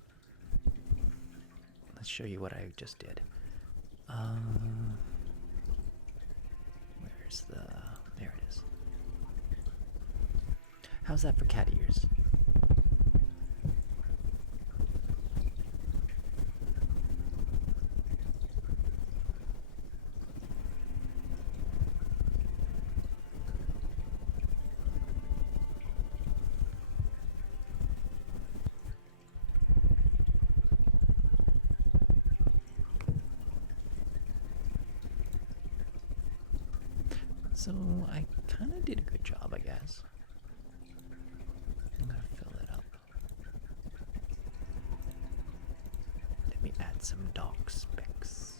Let's show you what I just did. Where's the. There it is. How's that for cat ears? So I kind of did a good job, I guess. I'm gonna fill it up. Let me add some dog specks.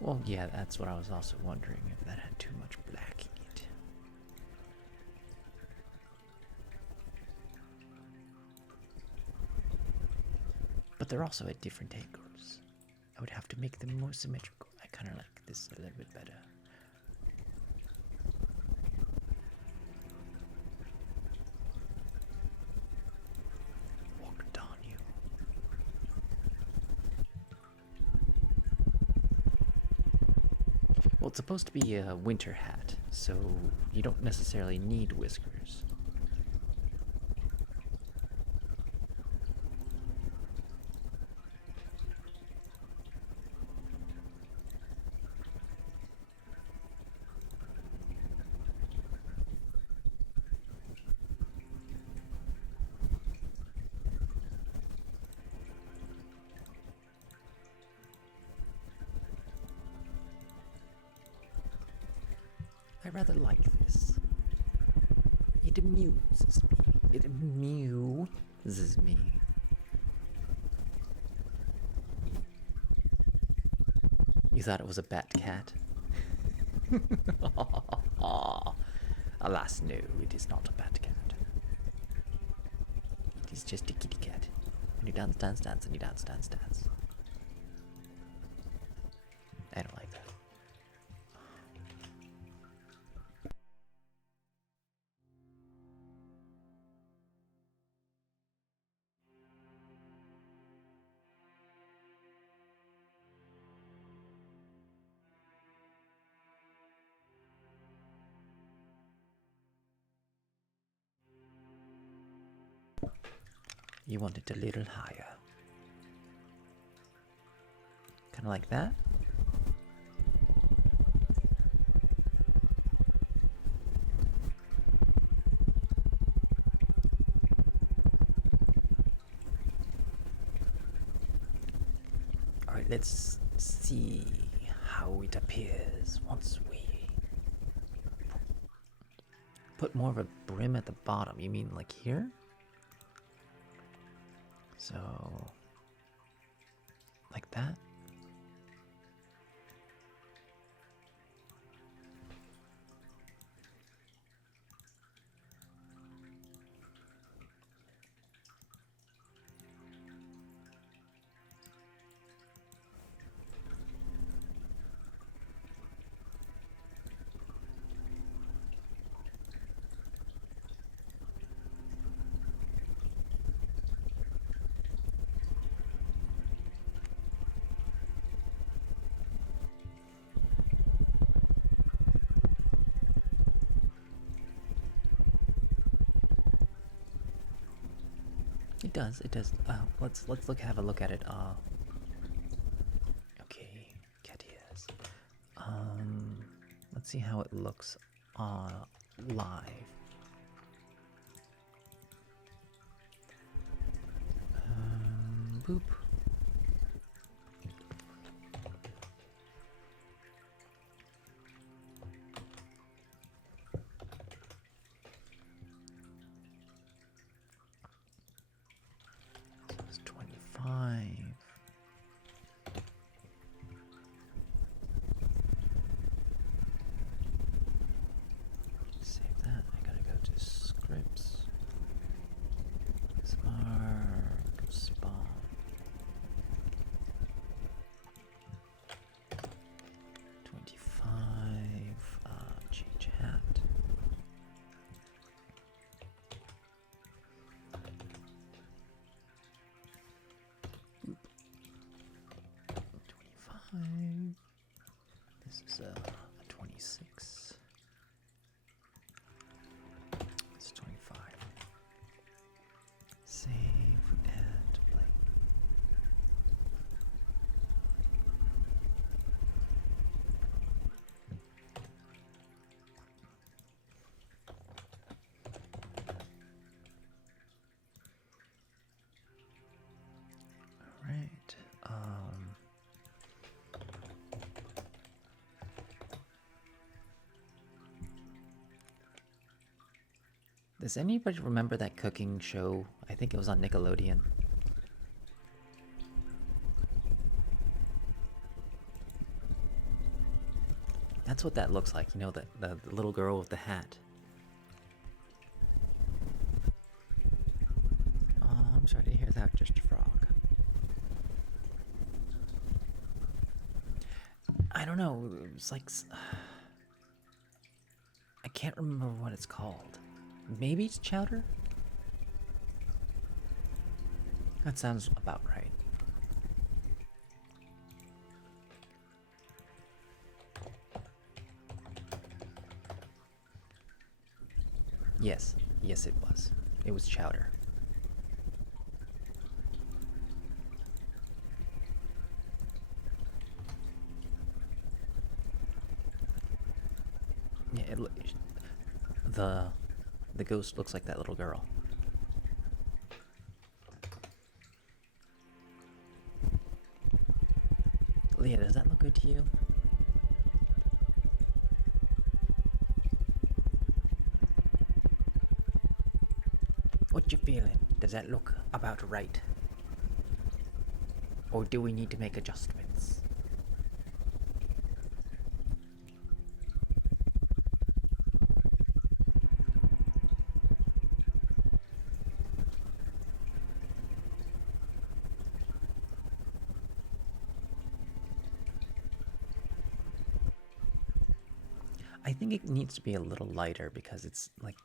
Well, yeah, that's what I was also wondering, if that had too much black in it. But they're also at different angles. I would have to make them more symmetrical. I kind of like this a little bit better. Walked on you. Well, it's supposed to be a winter hat, so you don't necessarily need whiskers. I rather like this. It amuses me. It amuses me. You thought it was a bat cat? Alas, no, it is not a bat cat. It is just a kitty cat. And you dance, dance, dance, and you dance, dance, dance. I don't like that. You want it a little higher. Kind of like that. Alright, let's see how it appears once we put more of a brim at the bottom. You mean like here? So, like that. It does. It does. Let's have a look at it. Okay, cat ears. Let's see how it looks live. Boop. This is a 26. It's 25. Save and play. All right. Does anybody remember that cooking show? I think it was on Nickelodeon. That's what that looks like, you know, the little girl with the hat. Oh, I'm sorry to hear that, Just a Frog. I don't know, it's like... I can't remember what it's called. Maybe it's chowder? That sounds about right. Yes, yes it was. It was chowder. Yeah, the ghost looks like that little girl. Leah, does that look good to you? What you feeling? Does that look about right? Or do we need to make adjustments? I think it needs to be a little lighter because it's like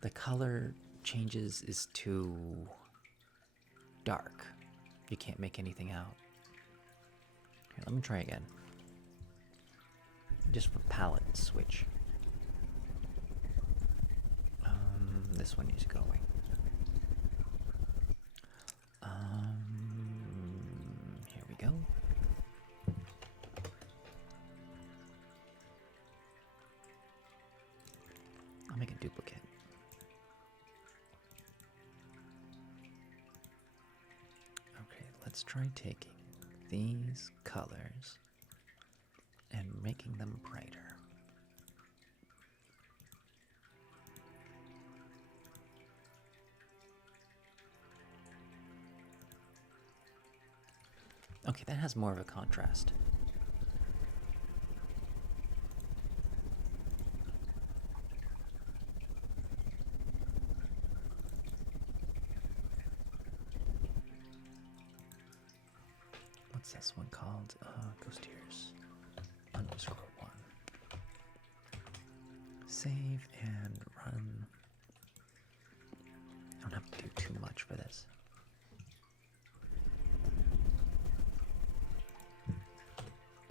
the color changes is too dark. You can't make anything out. Here, let me try again. Just for palette switch. This one needs going. Here we go. I'll make a duplicate. Okay, let's try taking these colors and making them brighter. Okay, that has more of a contrast. What's this one called? Ghost Tears _1. Save and run. I don't have to do too much for this.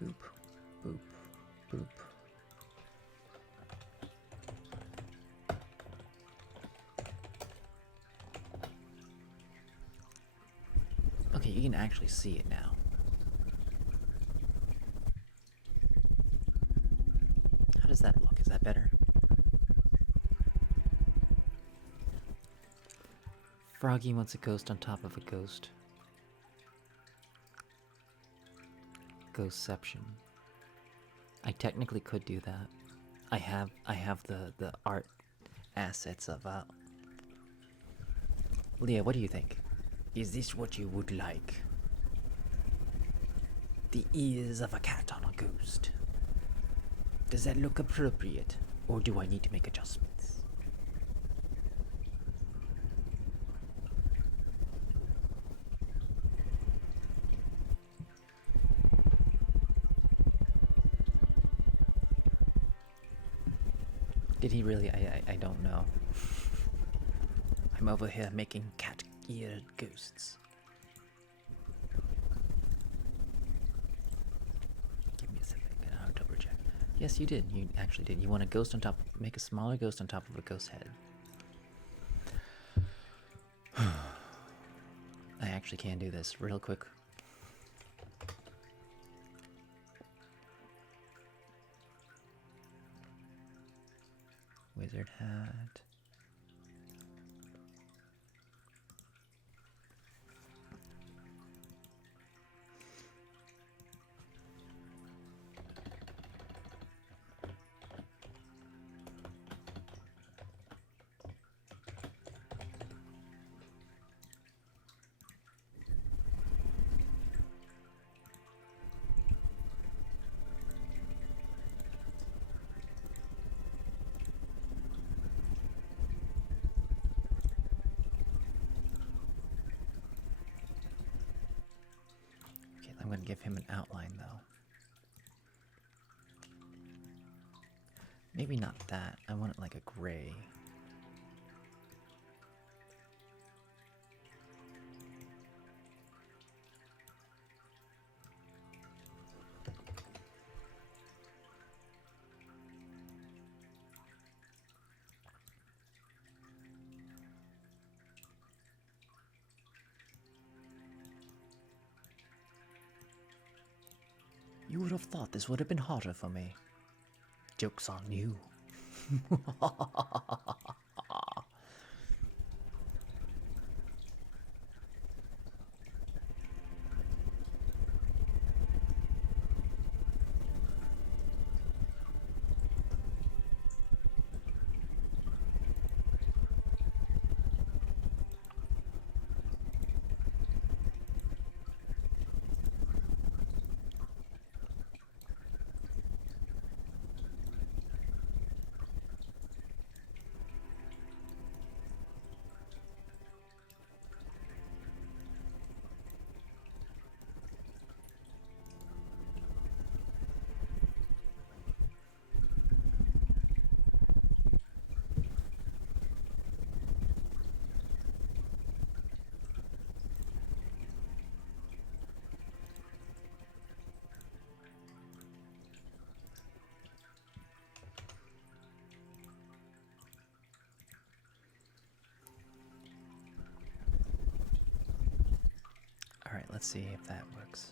Boop, boop, boop. Okay, you can actually see it now. How does that look? Is that better? Froggy wants a ghost on top of a ghost. Ghostception. I technically could do that. I have the art assets of Leah, what do you think? Is this what you would like? The ears of a cat on a ghost. Does that look appropriate? Or do I need to make adjustments? Did he really? I don't know. I'm over here making cat-eared ghosts. Yes, you did. You actually did. You want a ghost on top. Make a smaller ghost on top of a ghost head. I actually can do this real quick. Wizard hat. I'm going to give him an outline, though. Maybe not that. I want it like a gray. You would have thought this would have been harder for me. Joke's on you. Alright, let's see if that works.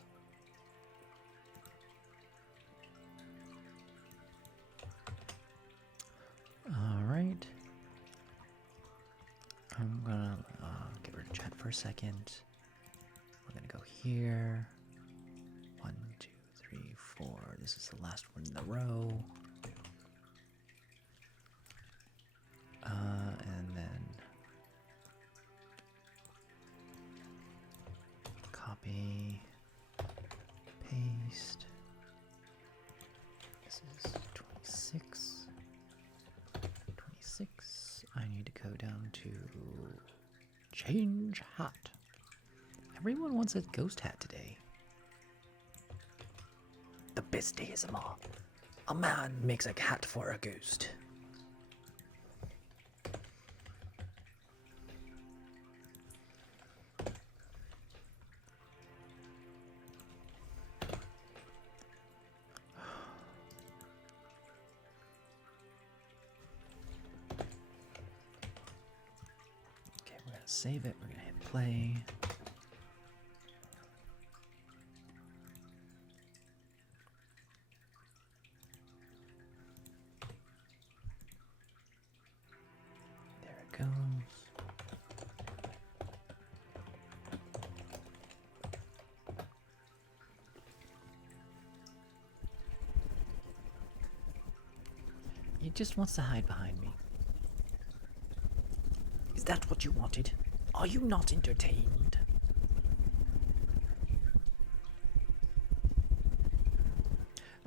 Alright. I'm gonna get rid of chat for a second. We're gonna go here. 1, 2, 3, 4. This is the last one in the row. And then copy, paste. This is 26. 26. I need to go down to change hat. Everyone wants a ghost hat today. The best day is a man makes a hat for a ghost. Save it, we're gonna hit play. There it goes. He just wants to hide behind me. Is that what you wanted? Are you not entertained?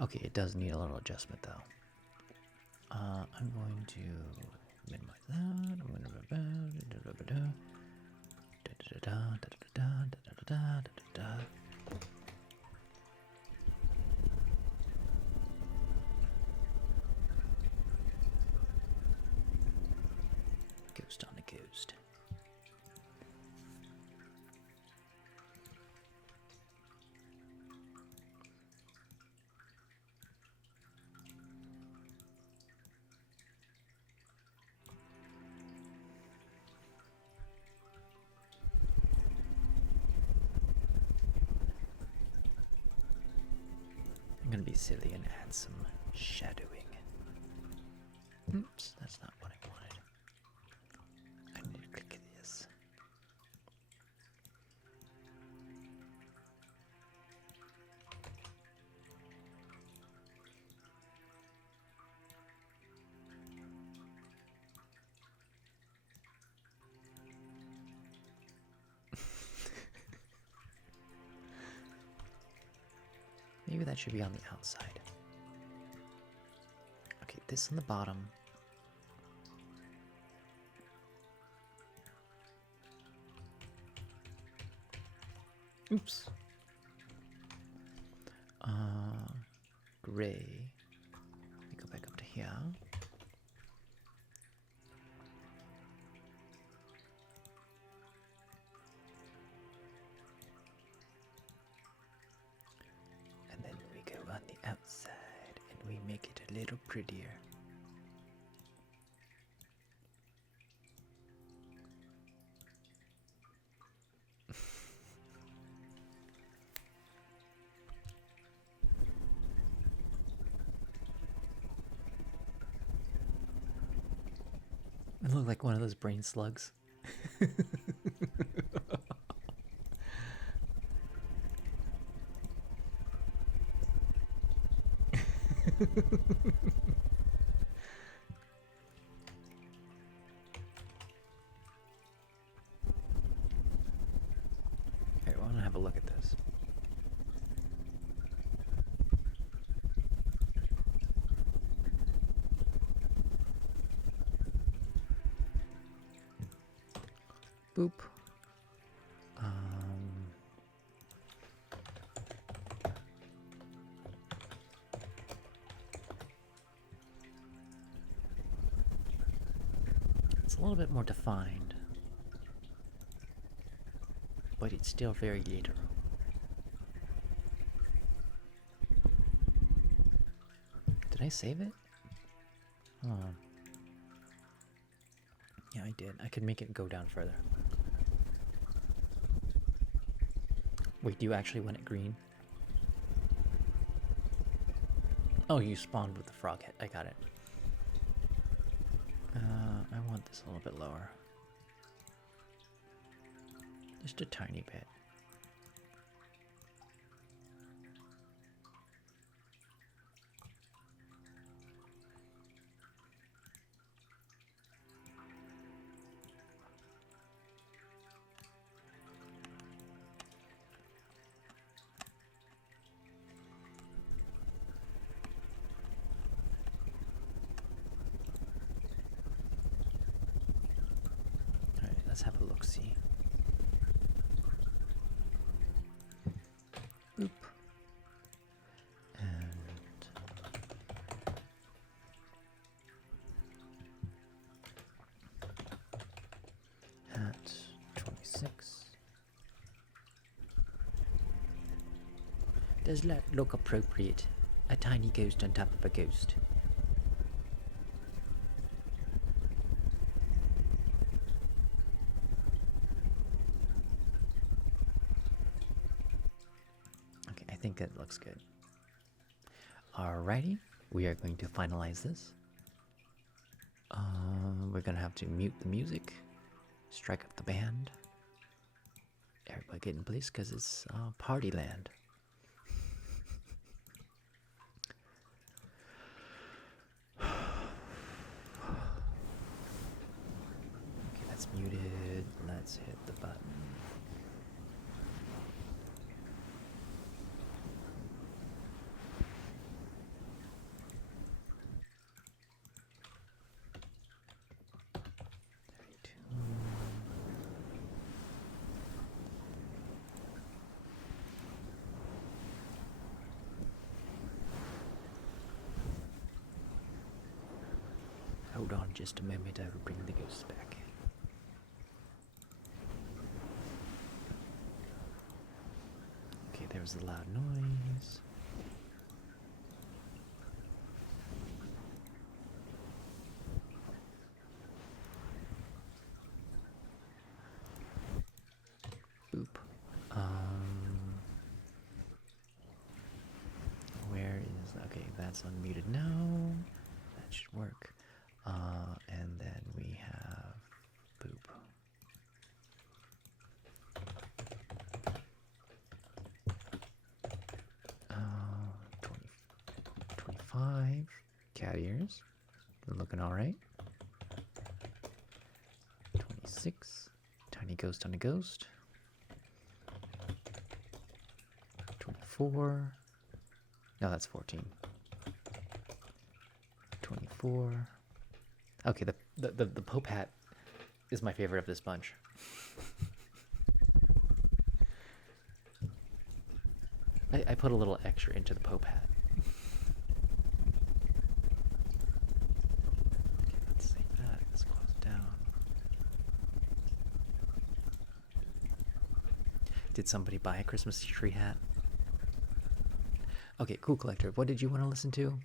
Okay, it does need a little adjustment though. I'm going to minimize that. Ghost on a ghost. gonna be silly and add some shadowing. Oops, that's not what I wanted. I need to click this. Maybe that should be on the outside. Okay, this on the bottom. Oops. Gray. Let me go back up to here. And then we go on the outside and we make it a little prettier. I look like one of those brain slugs. Here, I want to have a look at this. Boop. It's a little bit more defined, but it's still very literal. Did I save it? Oh. Yeah, I did. I could make it go down further. Wait, do you actually want it green? Oh, you spawned with the frog head. I got it. I want this a little bit lower. Just a tiny bit. Let's have a look-see. Boop. And hat 26. Does that look appropriate? A tiny ghost on top of a ghost. I think it looks good. Alrighty, we are going to finalize this. We're gonna have to mute the music, strike up the band. Everybody get in place because it's party land. Okay, that's muted. Let's hit the button. Hold on just a moment, I will bring the ghosts back. Okay, there was a loud noise. Boop. Where Okay, that's unmuted now. That should work. And then we have poop. Uh, 20, 25 cat ears. They're looking all right. 26. Tiny ghost on a ghost. 24. No, that's 14. 24. Okay, the Pope hat is my favorite of this bunch. I put a little extra into the Pope hat. Okay, let's save that. Let's close down. Did somebody buy a Christmas tree hat? Okay, cool collector. What did you want to listen to?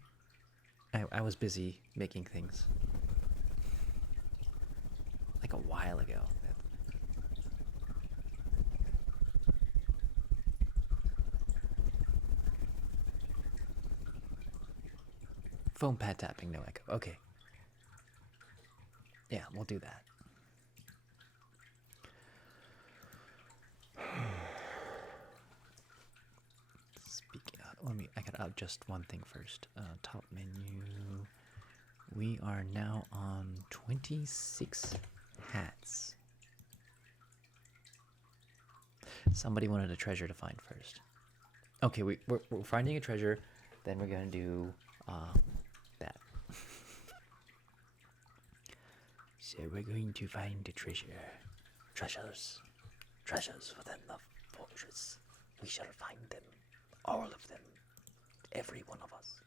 I was busy making things. Like a while ago. Foam pad tapping, no echo. Okay. Yeah, we'll do that. Speaking of, I gotta adjust one thing first. Top menu. We are now on 26 hats. Somebody wanted a treasure to find first. Okay, we're finding a treasure, then we're gonna do that. So we're going to find a treasure. Treasures within the fortress. We shall find them. All of them. Every one of us.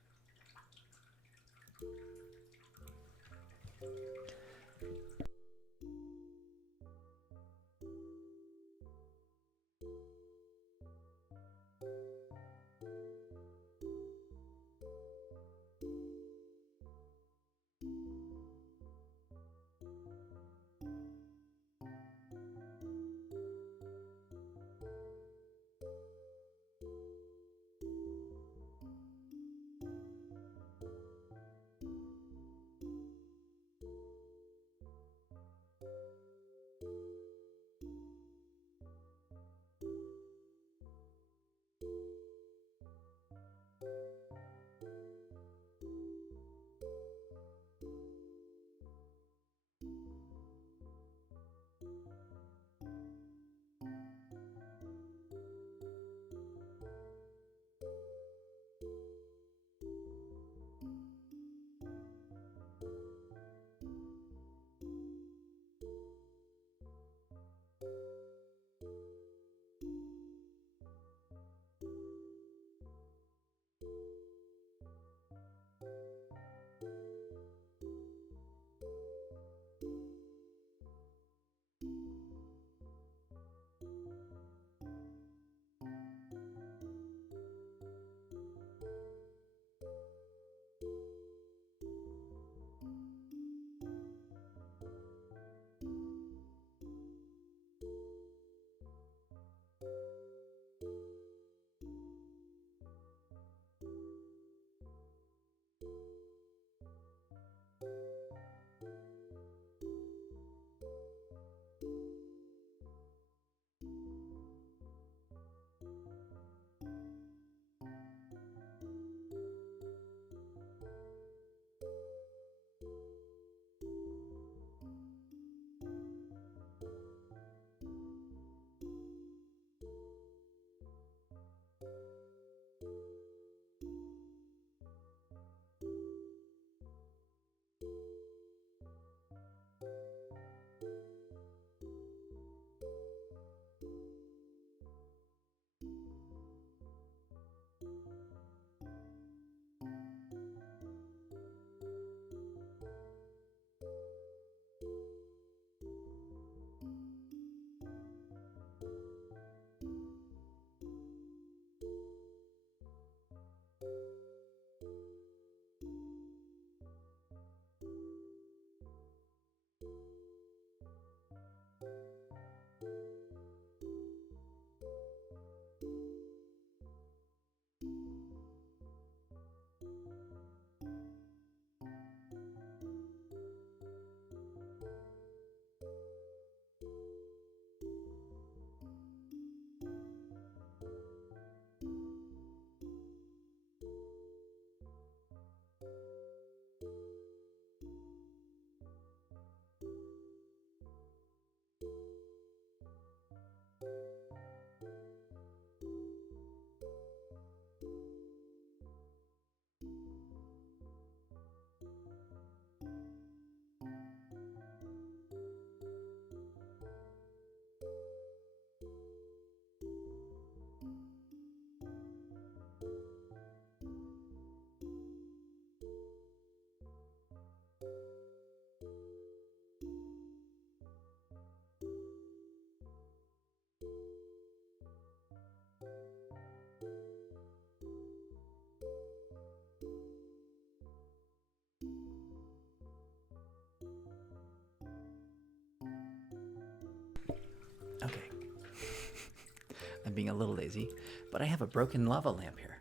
I'm being a little lazy, but I have a broken lava lamp here.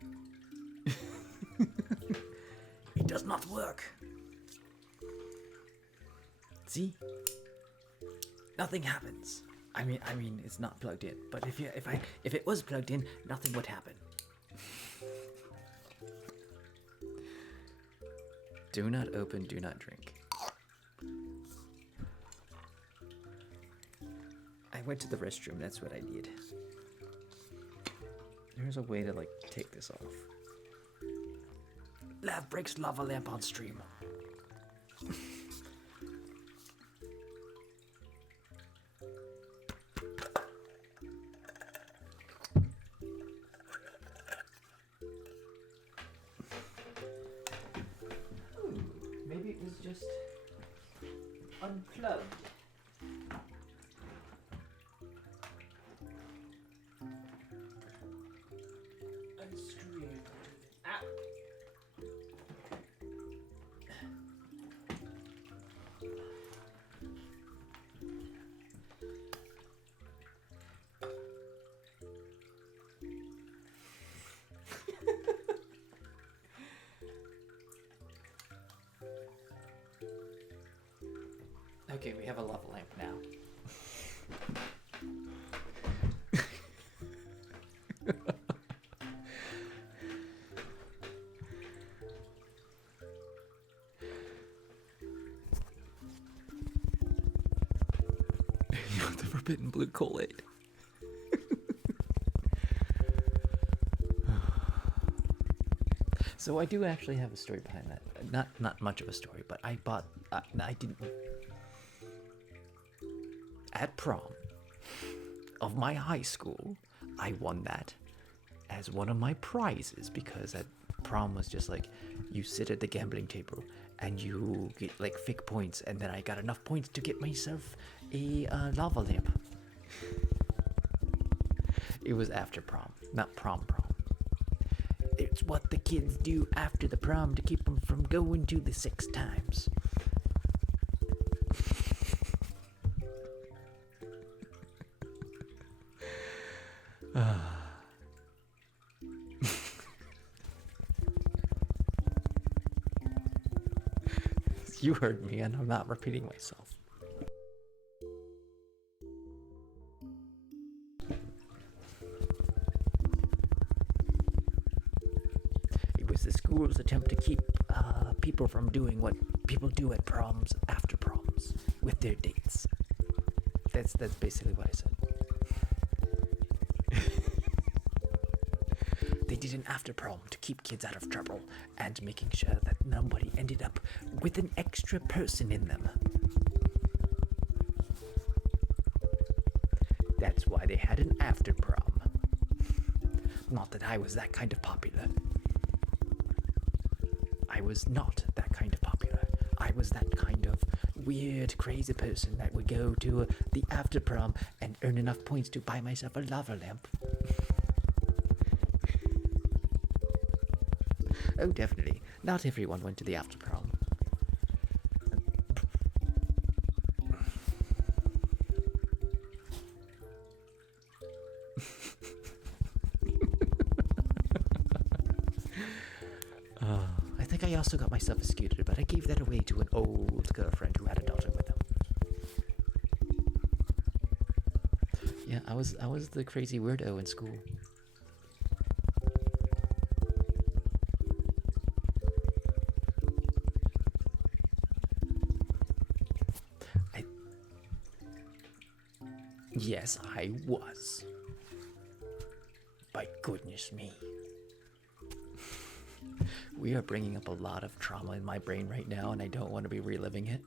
It does not work. See? Nothing happens. I mean, it's not plugged in. But if it was plugged in, nothing would happen. Do not open, do not drink. I went to the restroom, that's what I did. There's a way to, like, take this off. Lav breaks lava lamp on stream. Maybe it was just unplugged. Unscrewed. Ah. Okay, we have a lava lamp now. You want the forbidden blue Kool-Aid? So I do actually have a story behind that. Not much of a story, but I bought. I didn't. At prom of my high school, I won that as one of my prizes because at prom was just like you sit at the gambling table and you get like fake points, and then I got enough points to get myself a lava lamp. It was after prom, not prom. It's what the kids do after the prom to keep them from going to the 6 times. You heard me, and I'm not repeating myself. It was the school's attempt to keep people from doing what people do at proms after proms with their dates. That's basically what I said. They did an after prom to keep kids out of trouble and making sure that nobody ended up with an extra person in them. That's why they had an after prom. Not that I was that kind of popular. I was not that kind of popular. I was that kind of weird, crazy person that would go to the after prom and earn enough points to buy myself a lava lamp. Oh, definitely. Not everyone went to the after prom. I think I also got myself a scooter, but I gave that away to an old girlfriend who had a daughter with him. Yeah, I was the crazy weirdo in school. Yes, I was. By goodness me. We are bringing up a lot of trauma in my brain right now, and I don't want to be reliving it.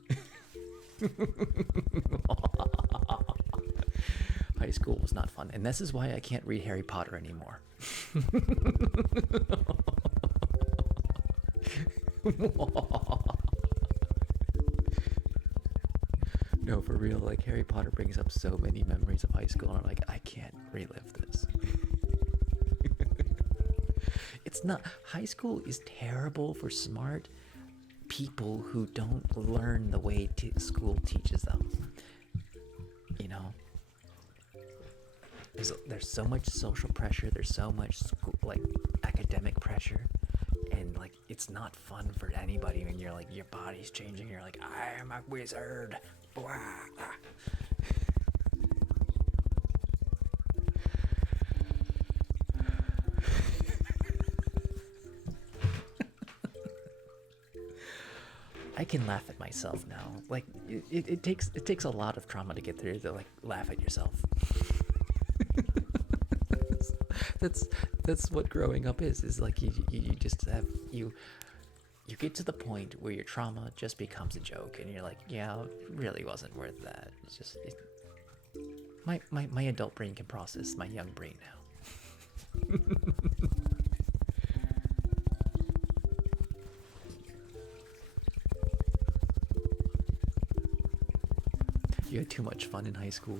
High school was not fun, and this is why I can't read Harry Potter anymore. No, for real, like Harry Potter brings up so many memories of high school, and I'm like, I can't relive this. It's not, high school is terrible for smart people who don't learn the way school teaches them. You know? there's so much social pressure. There's so much school, like academic pressure, and like it's not fun for anybody when you're like your body's changing. You're like, I am a wizard. Blah. I can laugh at myself now. Like it takes a lot of trauma to get through to like laugh at yourself. that's what growing up is like you just have you get to the point where your trauma just becomes a joke and you're like, yeah, it really wasn't worth that. It's just my adult brain can process my young brain now. You had too much fun in high school.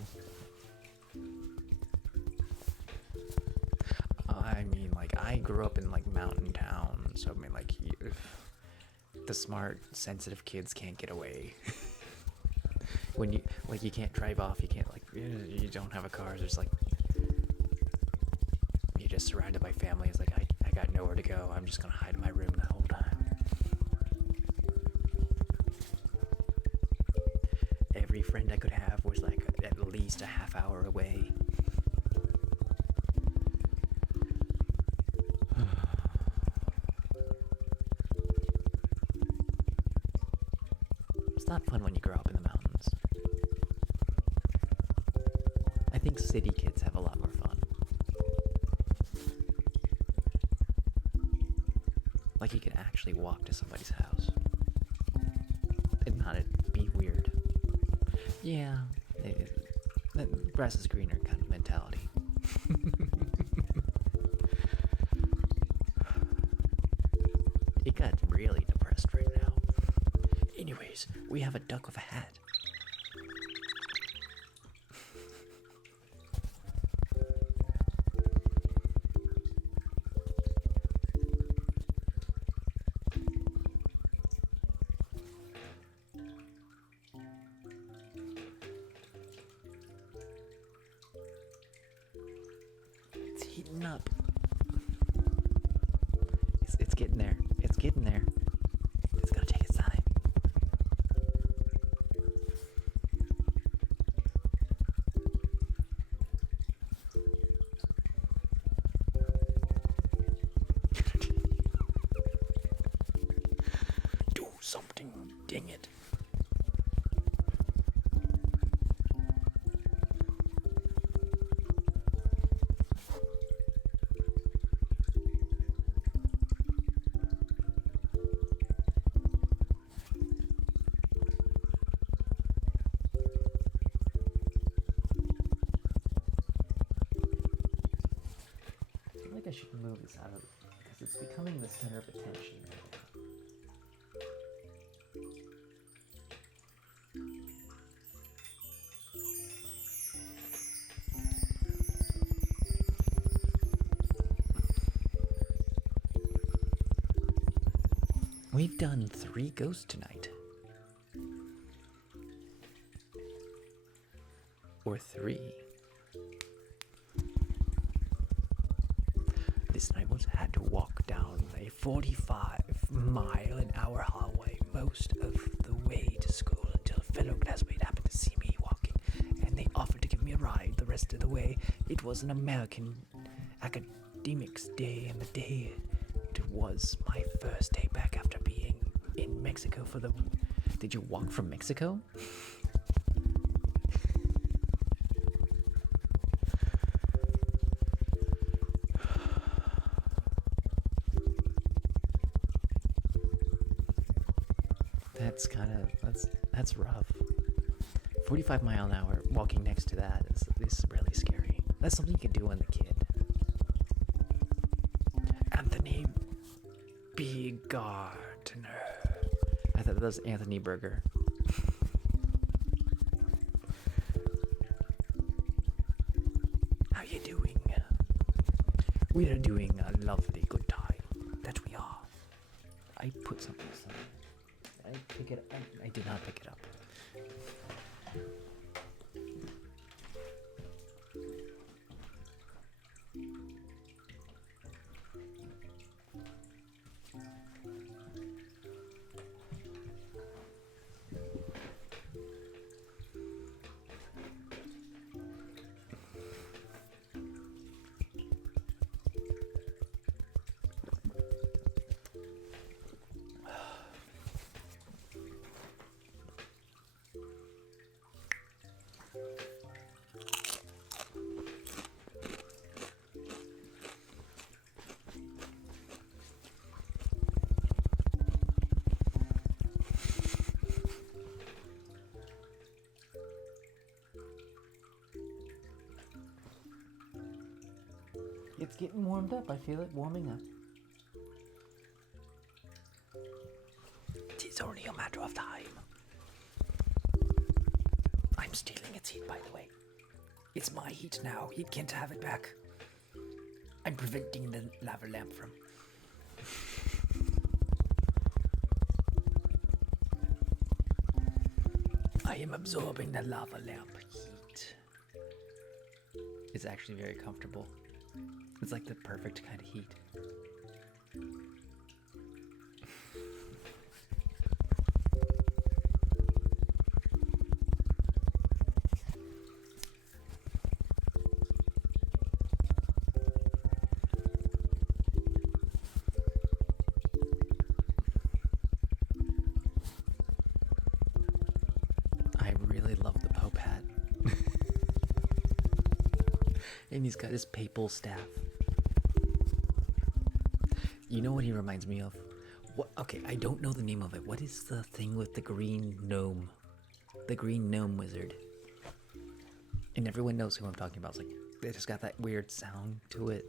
I mean, like, I grew up in, like, mountain town, so, I mean, like, the smart, sensitive kids can't get away. When you, like, you can't drive off, you can't, like, you don't have a car, there's, like, you're just surrounded by family. It's like, I got nowhere to go, I'm just gonna hide in my room the whole time. Every friend I could have was, like, at least a half hour away. It's not fun when you grow up in the mountains. I think city kids have a lot more fun. Like you can actually walk to somebody's house and not it be weird. Yeah, that grass is greener kind of mentality. It got really depressed right now. Anyways, we have a duck with a hat. It's heating up. It's getting there. It's getting there. It's gonna take its time. Do something, dang it. I should move this out of because it's becoming the center of attention right now. We've done 3 ghosts tonight. Or 3. This night was had to walk down a 45-mile-an-hour hallway most of the way to school until a fellow classmate happened to see me walking, and they offered to give me a ride the rest of the way. It was an American academics day, and the day it was my first day back after being in Mexico for the... Did you walk from Mexico? That's rough. 45-mile-an-hour walking next to that is really scary. That's something you can do when the kid. Anthony B. Gardner. I thought that was Anthony Burger. How you doing? We are doing a lovely good time. That we are. I put something aside. I pick it up. I did not pick it up. It's getting warmed up. I feel it warming up. It's only a matter of time. I'm stealing its heat, by the way. It's my heat now. You can't have it back. I'm preventing the lava lamp from... I am absorbing the lava lamp heat. It's actually very comfortable. It's like the perfect kind of heat. And he's got his papal staff. You know what he reminds me of? What? Okay, I don't know the name of it. What is the thing with the green gnome? The green gnome wizard. And everyone knows who I'm talking about. It's like, they just got that weird sound to it.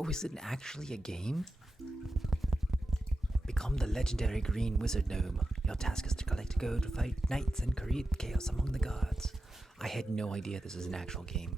Oh, is it actually a game? Become the legendary green wizard gnome. Your task is to collect gold to fight knights and create chaos among the gods. I had no idea this is an actual game.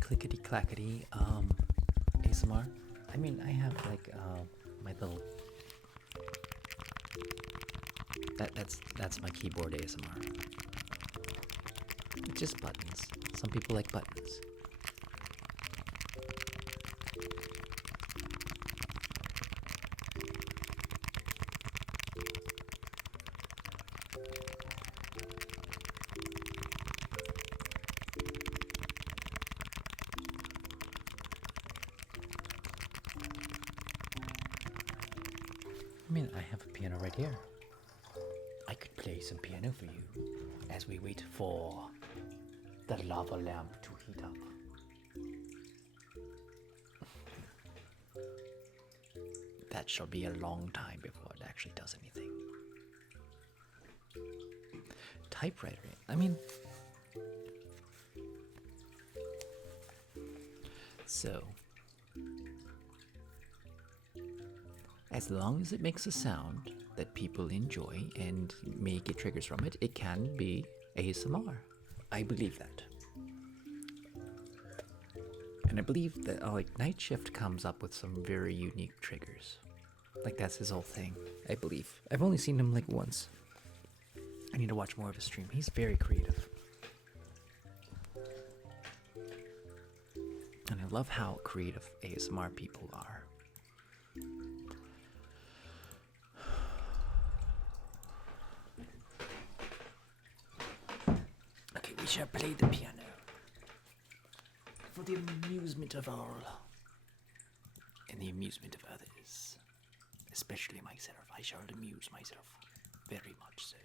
Clickety-clackety ASMR. I mean, I have like my little that's my keyboard ASMR. It's just buttons. Some people like buttons. I mean, I have a piano right here. I could play some piano for you as we wait for the lava lamp to heat up. That shall be a long time before it actually does anything. Typewriter. I mean, so as long as it makes a sound that people enjoy and may get triggers from it, it can be ASMR. I believe that. And I believe that like Night Shift comes up with some very unique triggers. Like that's his whole thing, I believe. I've only seen him like once. I need to watch more of his stream. He's very creative. love how creative ASMR people are. Okay, we shall play the piano for the amusement of all and the amusement of others, especially myself. I shall amuse myself very much so.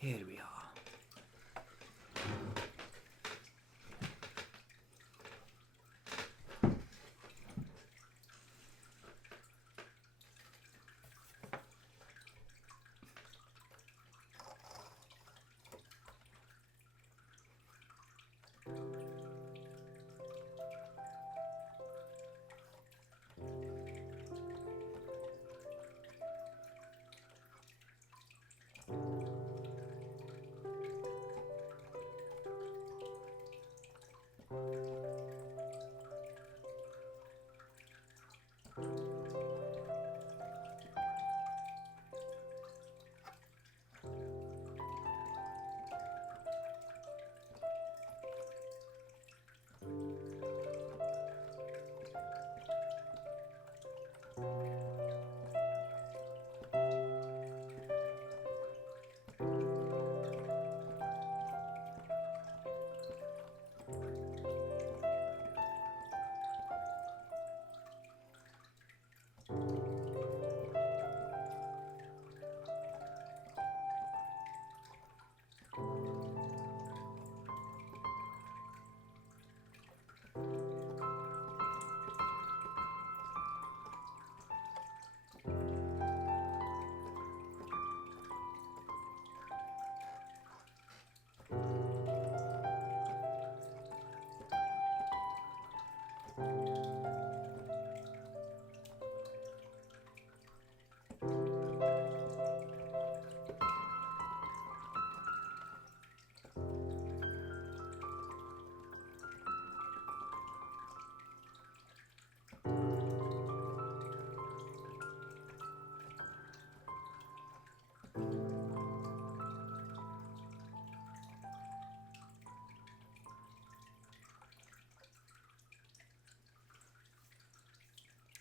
Here we are.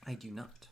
I do not.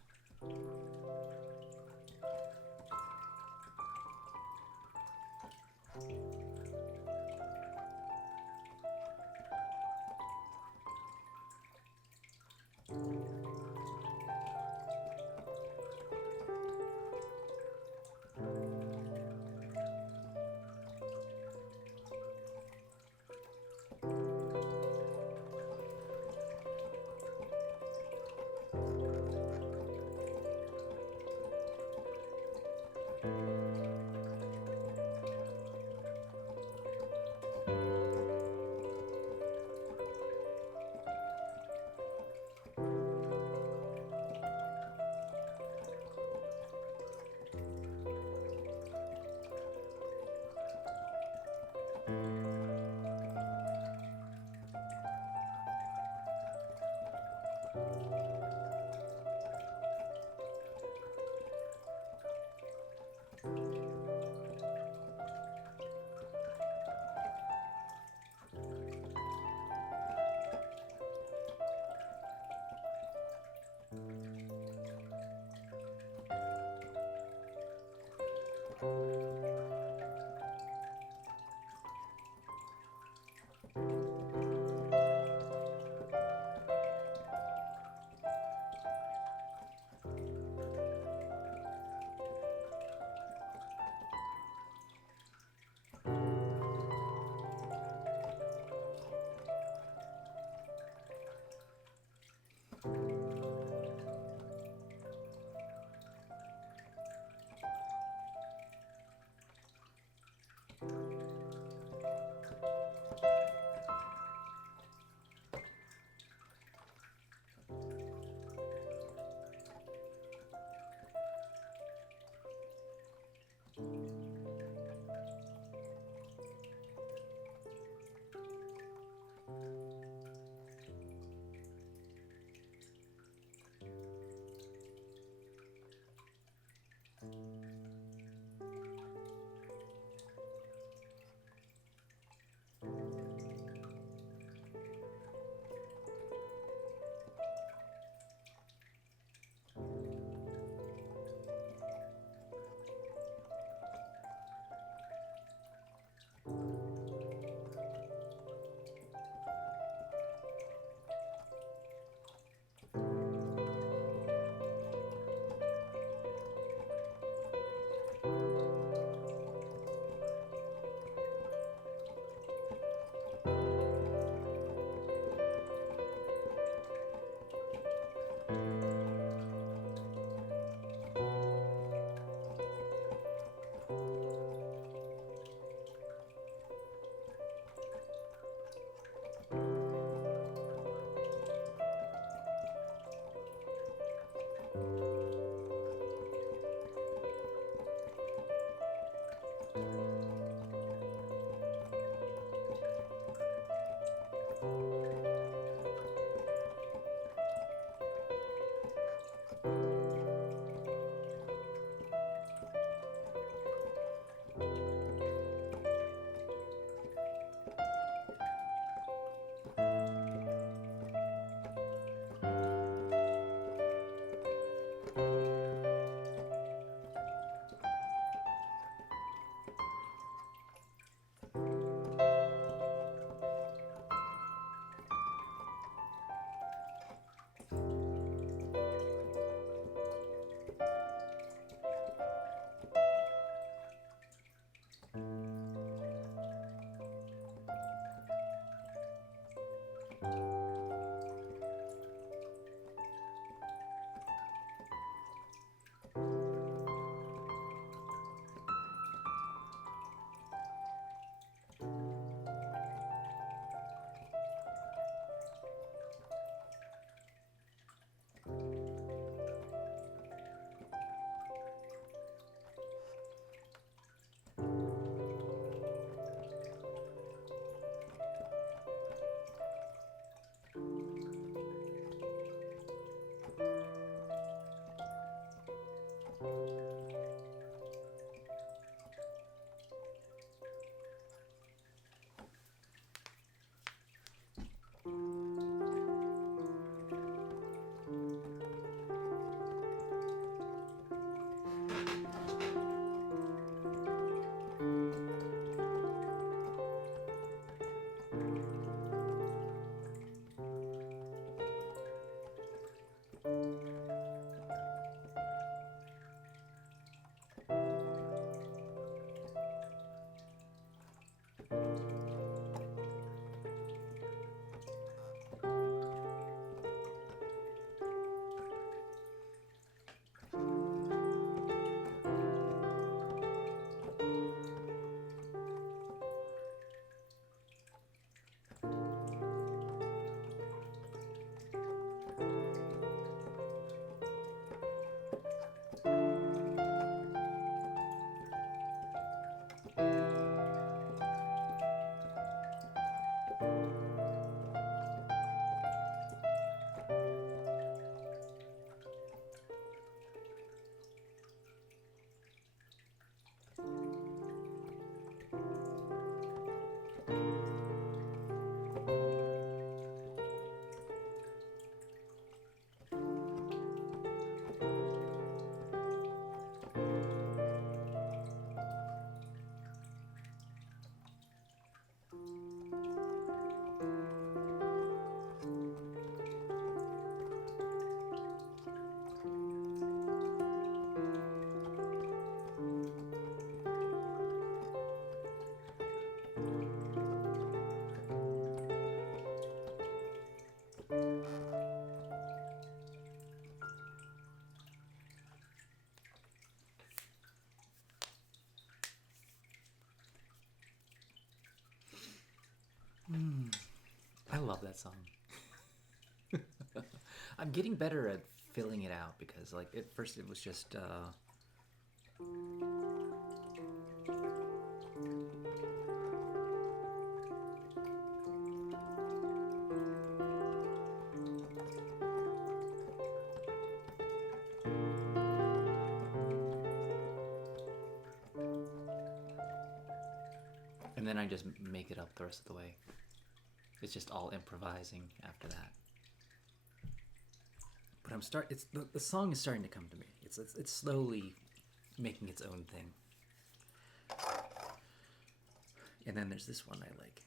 that song. I'm getting better at filling it out because, like, at first it was just. And then I just make it up the rest of the way. It's just all improvising after that. But it's the song is starting to come to me. It's slowly making its own thing. And then there's this one I like.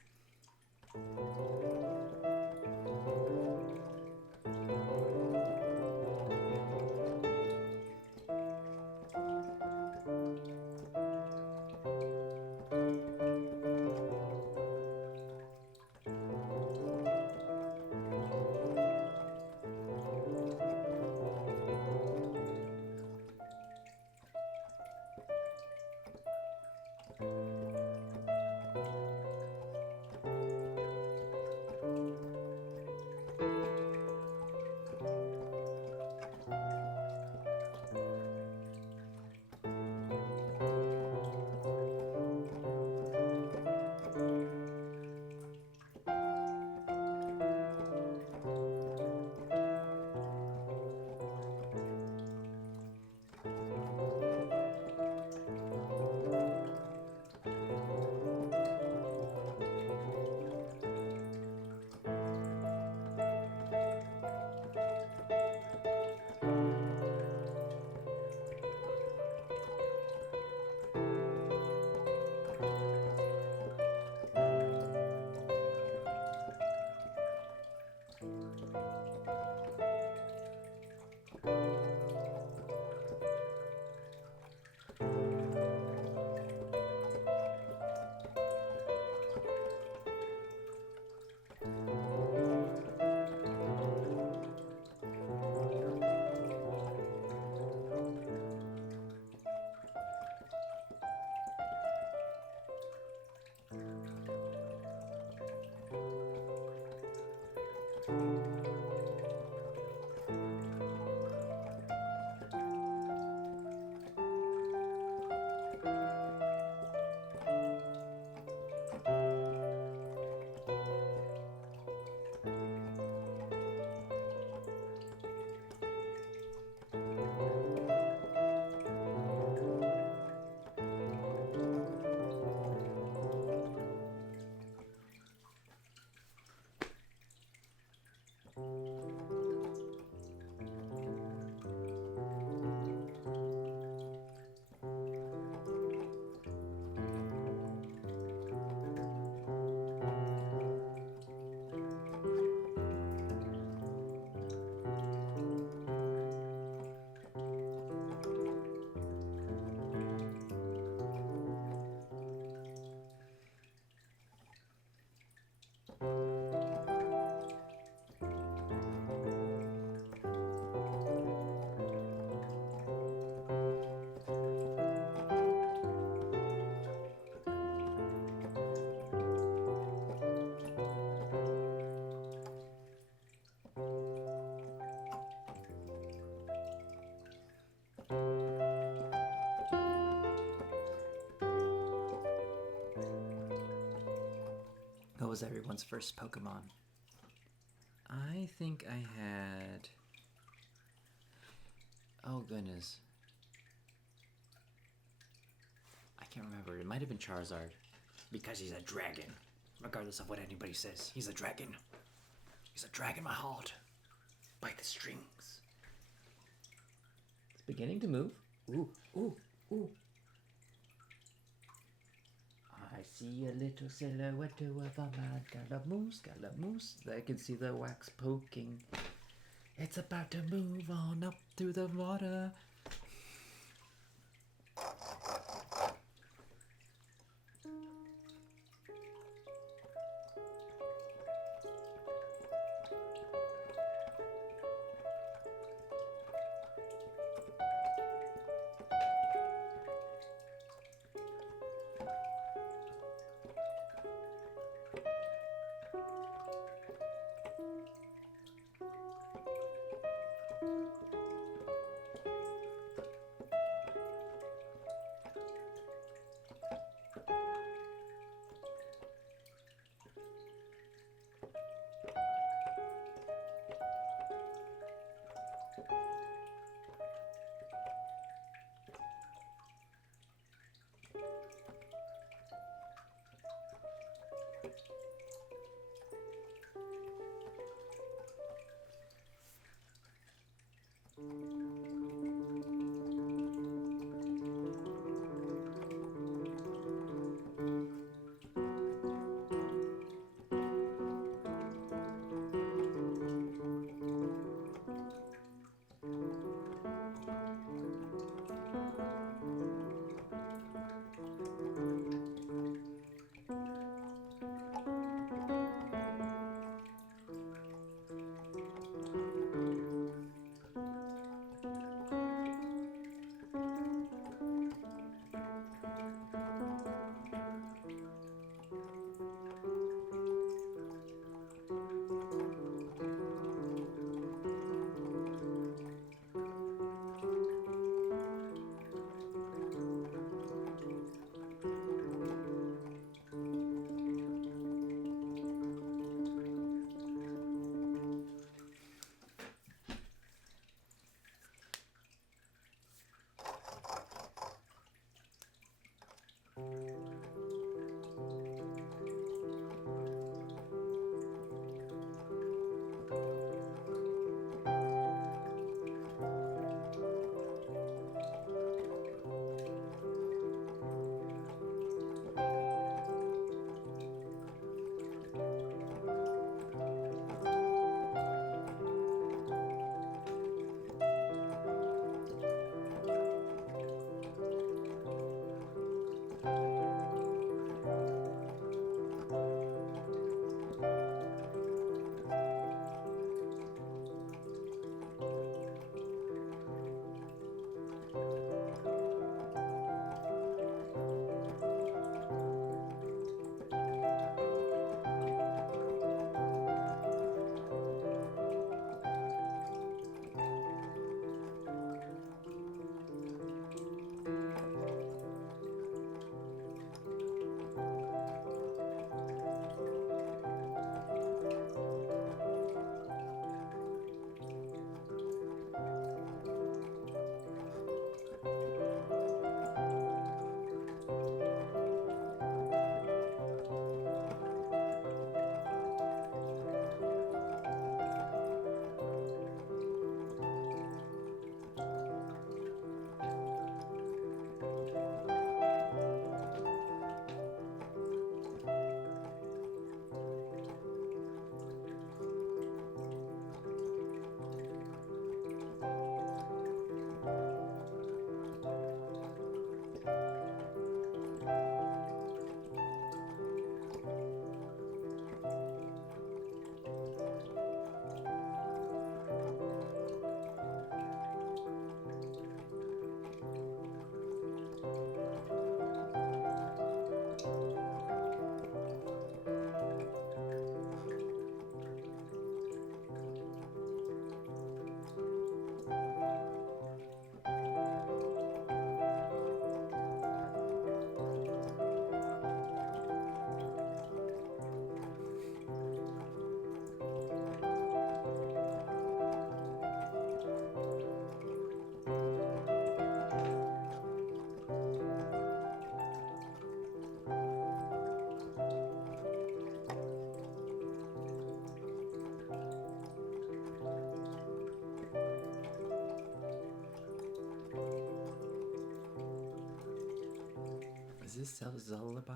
What was everyone's first Pokemon? I think I had... Oh, goodness. I can't remember. It might have been Charizard. Because he's a dragon. Regardless of what anybody says. He's a dragon. He's a dragon, my heart. By the strings. It's beginning to move. Ooh, ooh, ooh. I see a little silhouette of a mad Galamoose. I can see the wax poking. It's about to move on up through the water. this lullaby?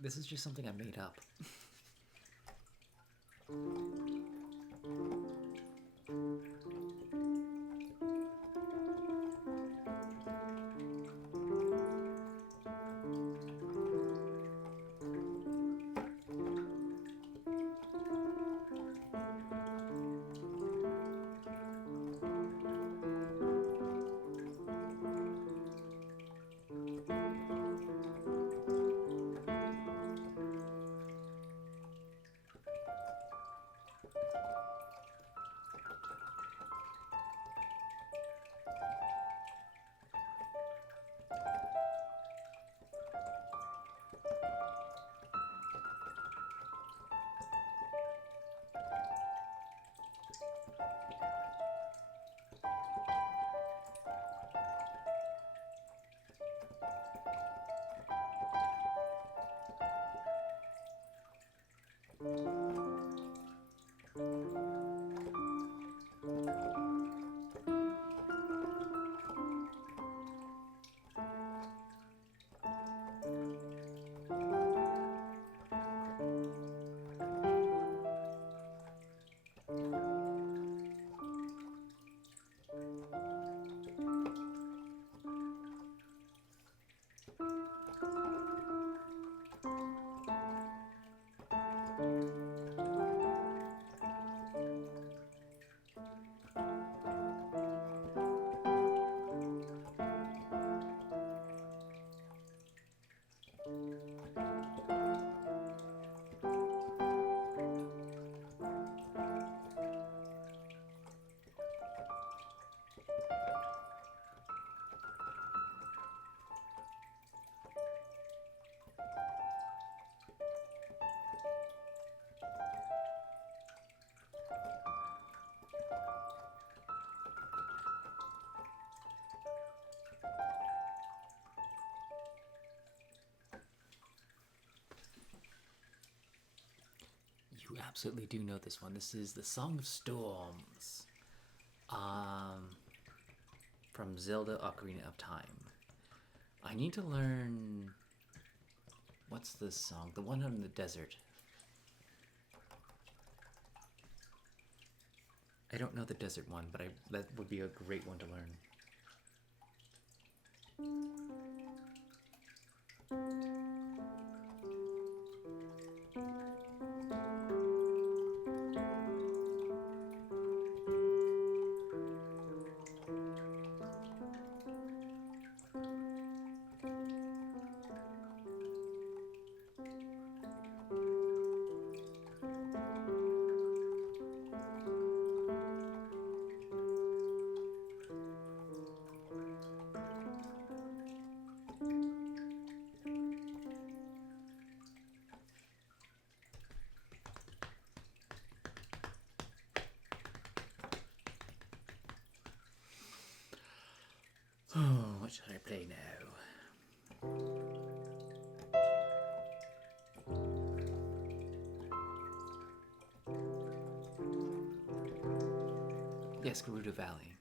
This is just something I made up. You absolutely do know this one. This is the Song of Storms. From Zelda Ocarina of Time. I need to learn... What's this song? The one out in the desert. I don't know the desert one, but that would be a great one to learn. Oh, what should I play now? Yes, Gerudo Valley.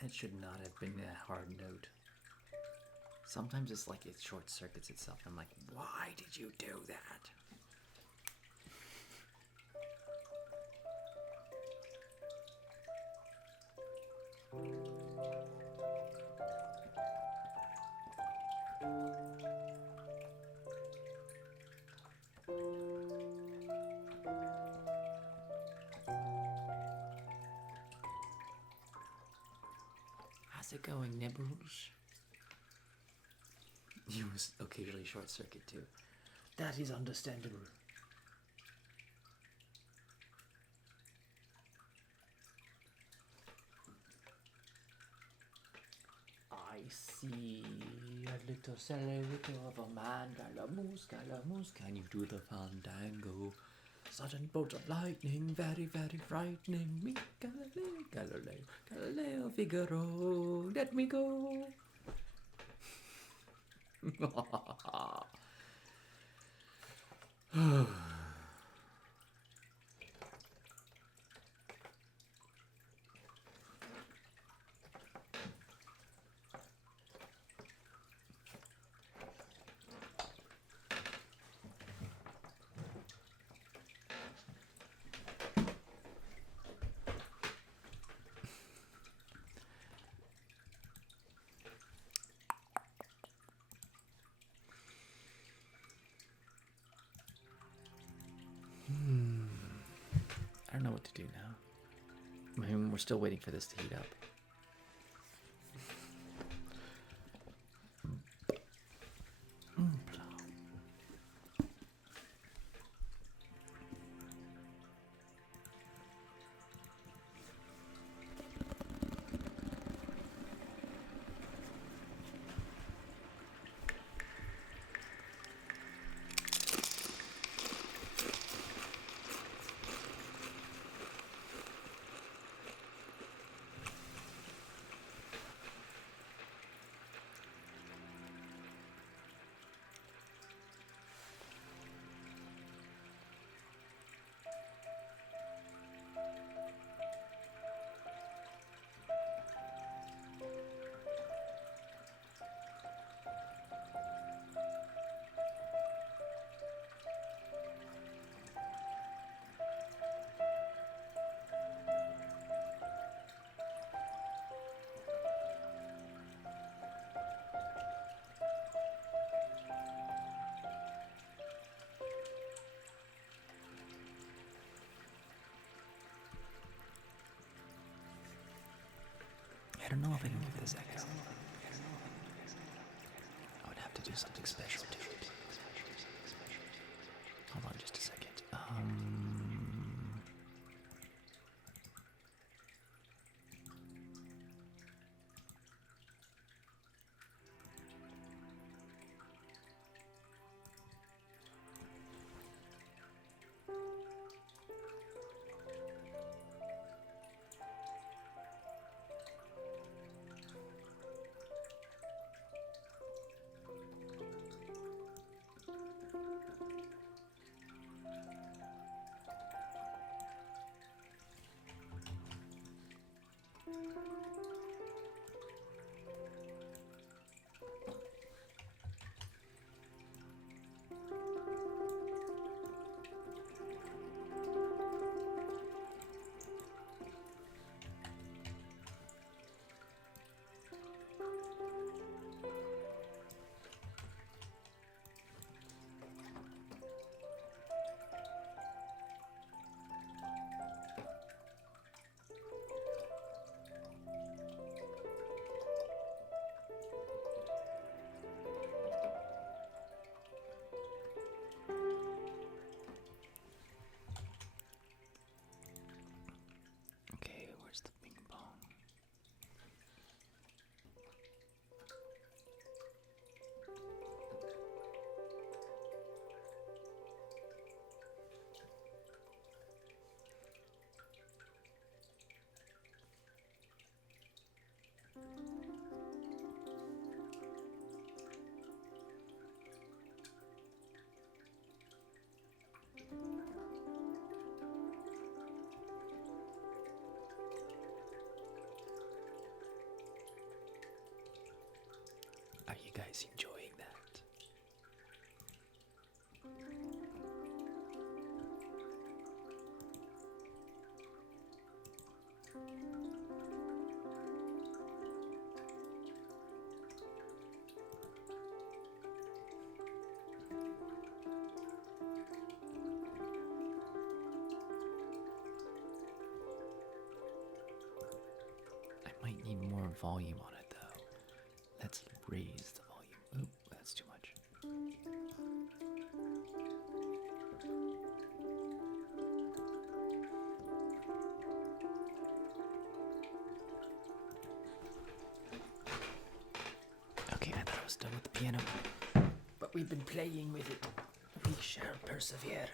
That should not have been a hard note. Sometimes it's like it short circuits itself. I'm like, why did you do that? How's it going, Nibbles? You must occasionally short circuit too. That is understandable. I see a little silhouette of a man, Galamoose, can you do the fandango? Sudden bolt of lightning, very, very frightening me, Galileo, Figaro, let me go. I don't know what to do now. I mean, we're still waiting for this to heat up. I don't know if I can give this echo. I would have to do something special to it. Hold on just a second. Okay, where's the ping pong? Are you guys enjoying that? I might need more volume on it though. Let's raise the volume. Oop, that's too much. Okay, I thought I was done with the piano. But we've been playing with it. We shall persevere.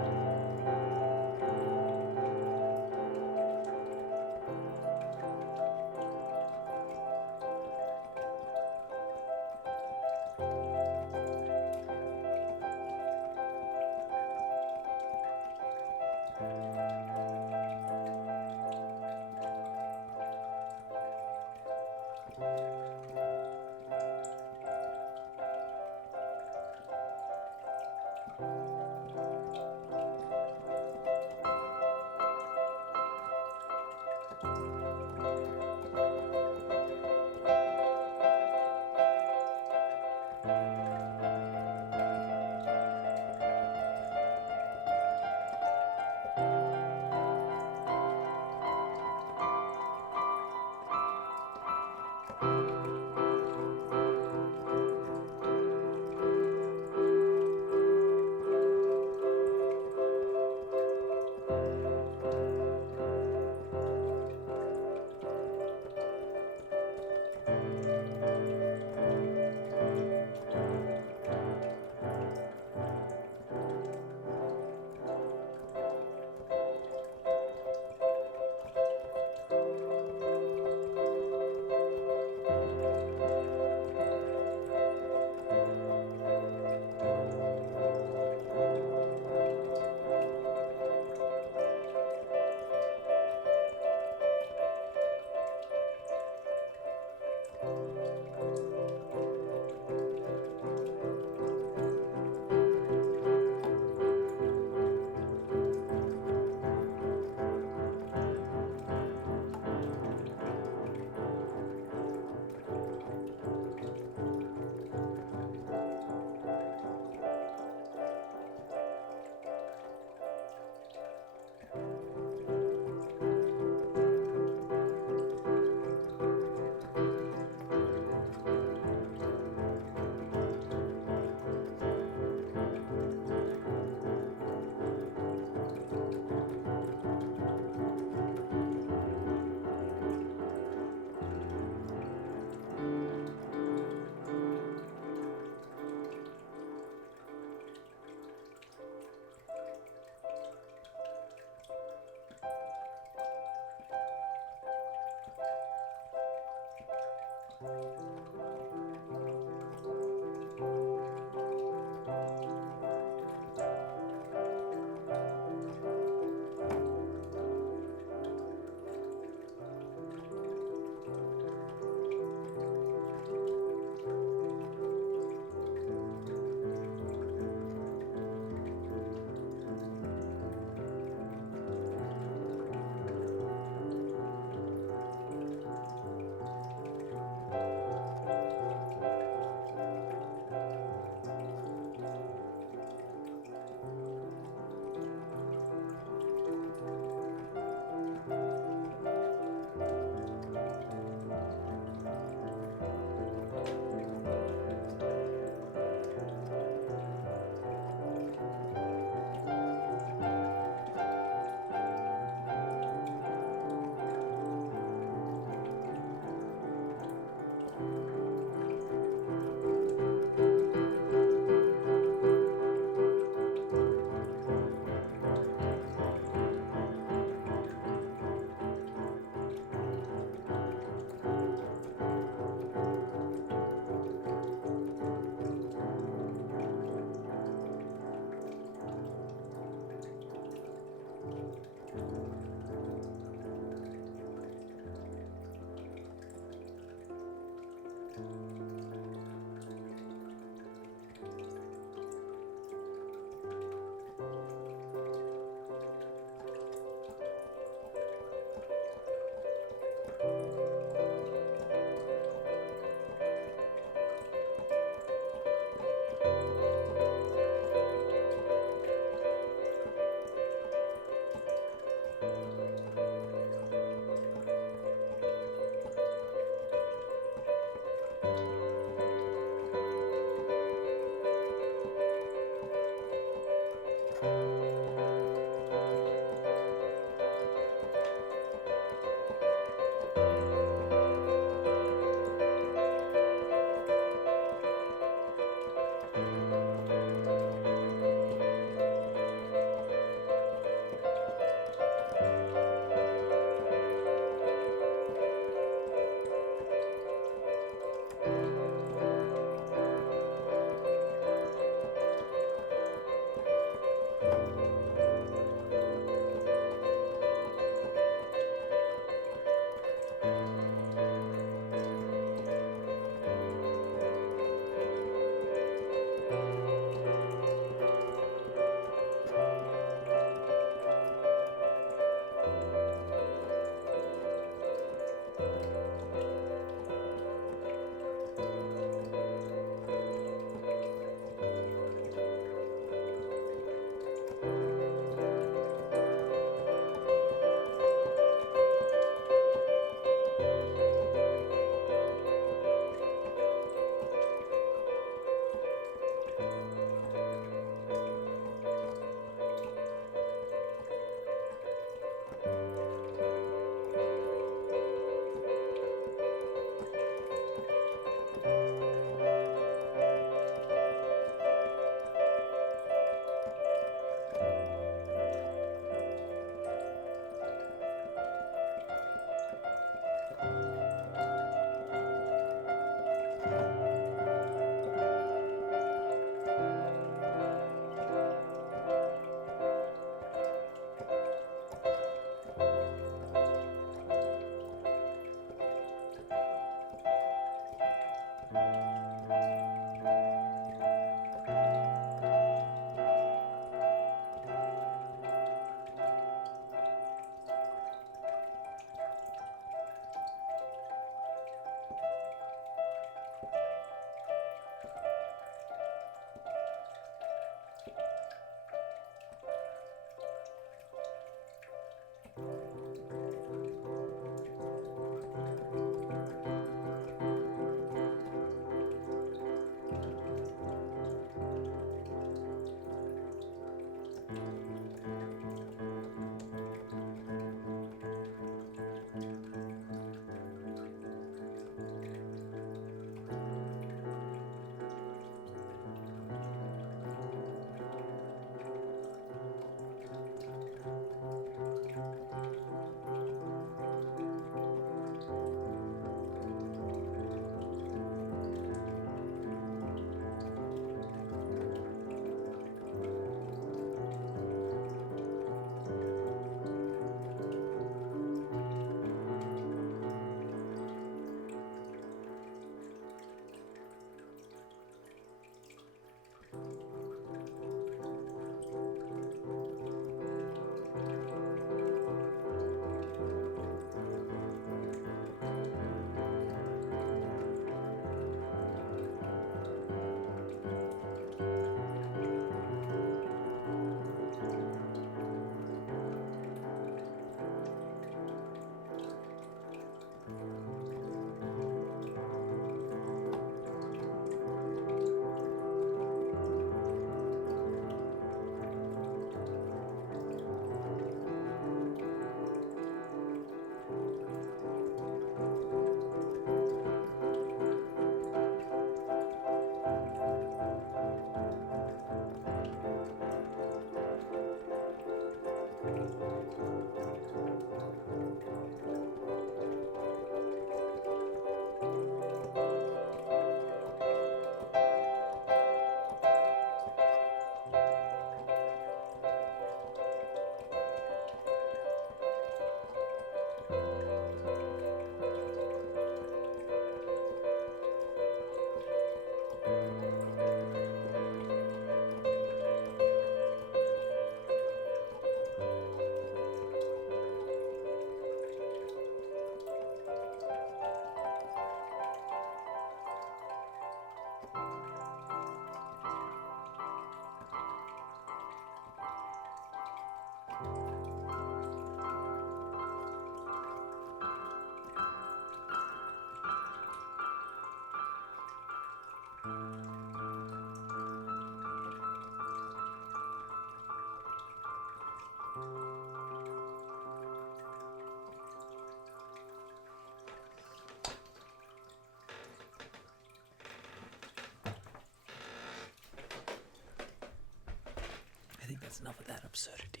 enough of that absurdity.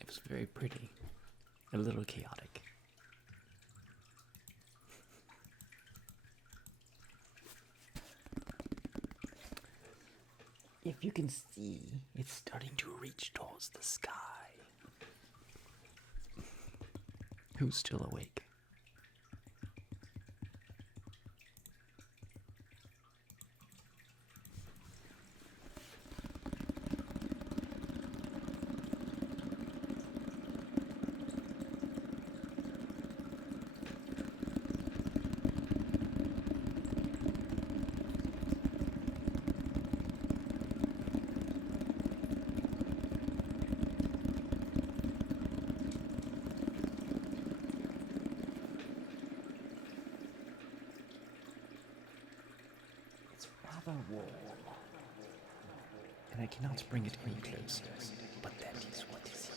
It was very pretty, a little chaotic. If you can see, it's starting to reach towards the sky. Who's still awake? Rather warm, and I cannot bring it any closer, but that is what is here.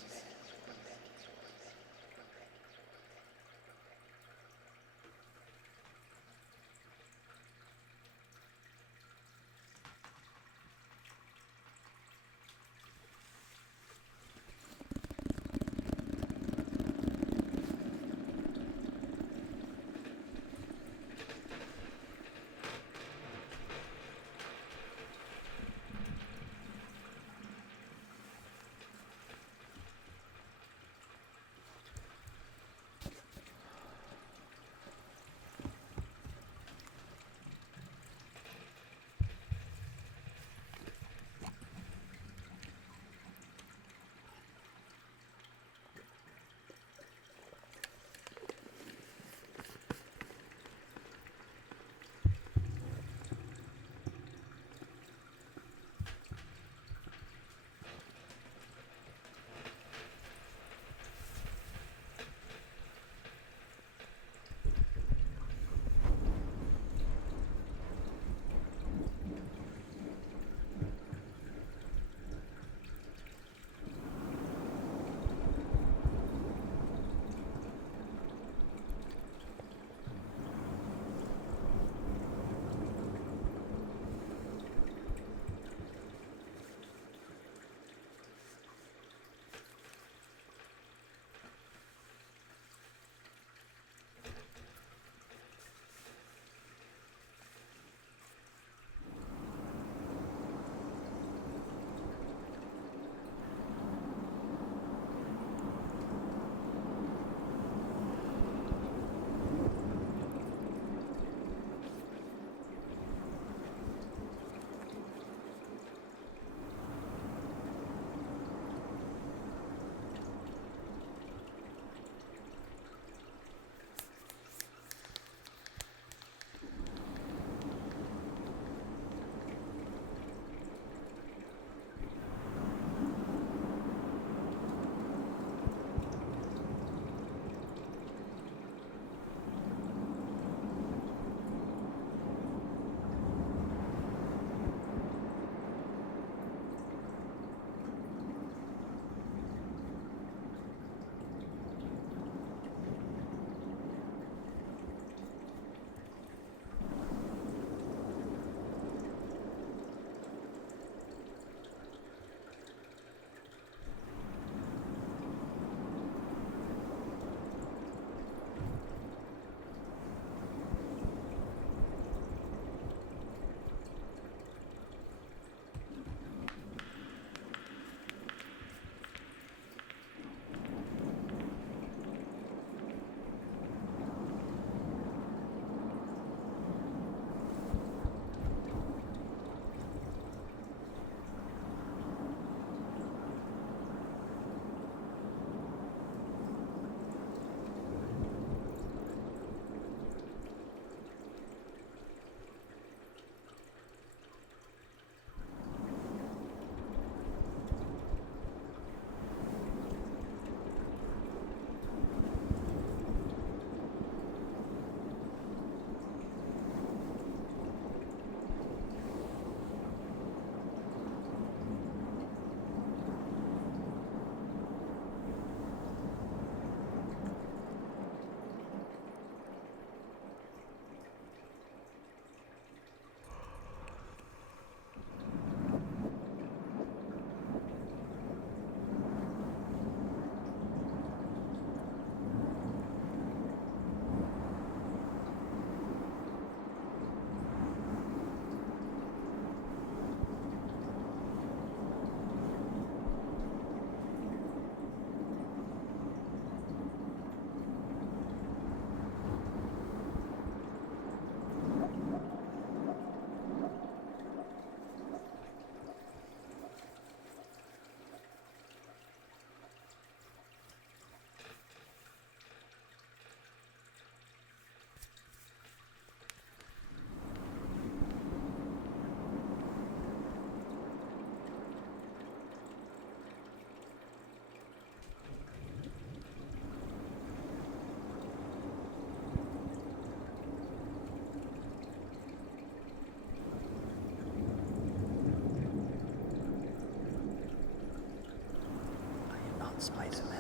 Spider-Man.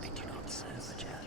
I do not serve a chance.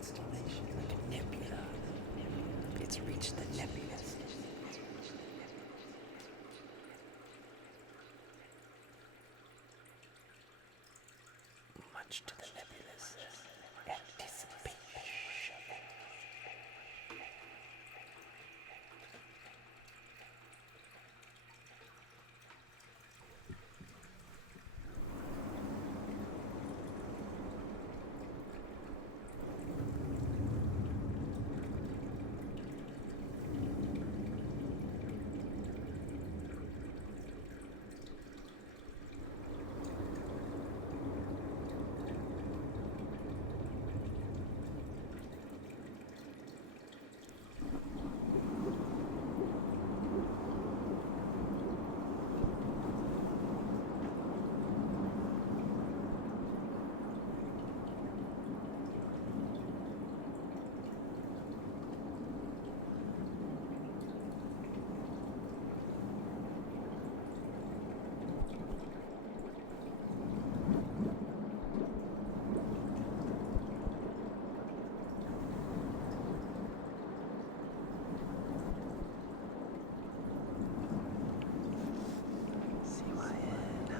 Constellation, like a nebula. It's reached the nebulous. Much to the nebulous anticipation.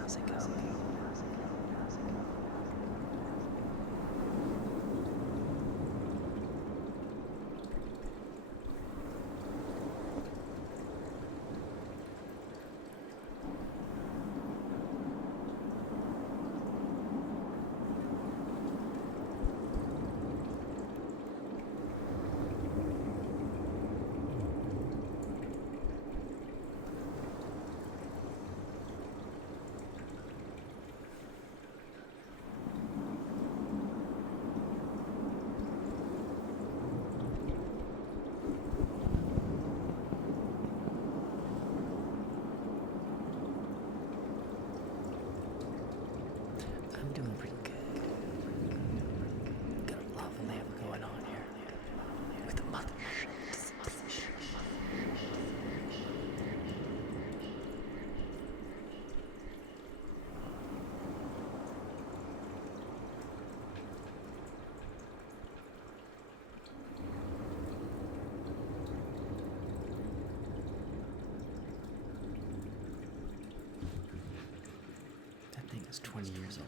How's it going? was 20 years old.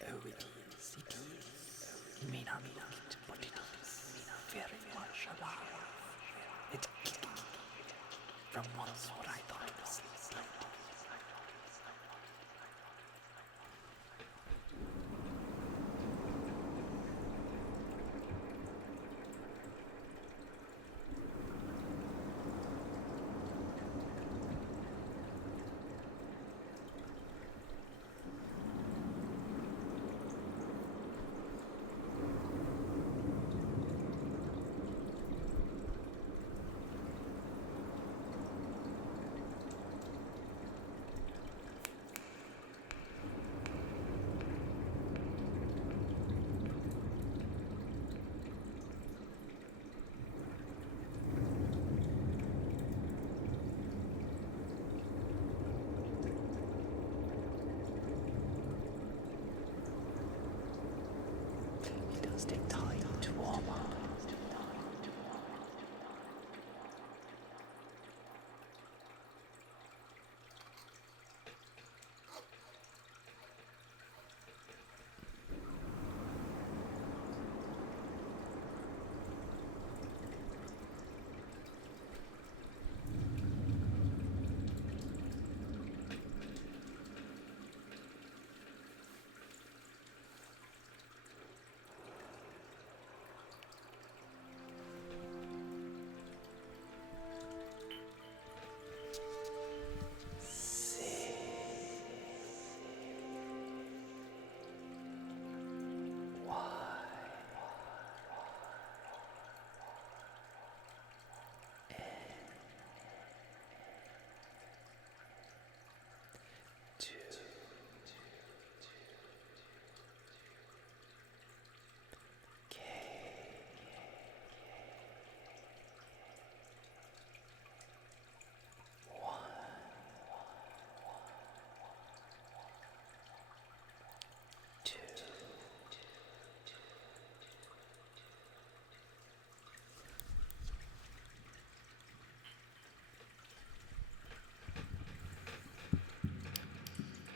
Oh, it is. It may not look it, but it is very much alive. It's kicking from once what I thought was sleep. It does take time to warm up.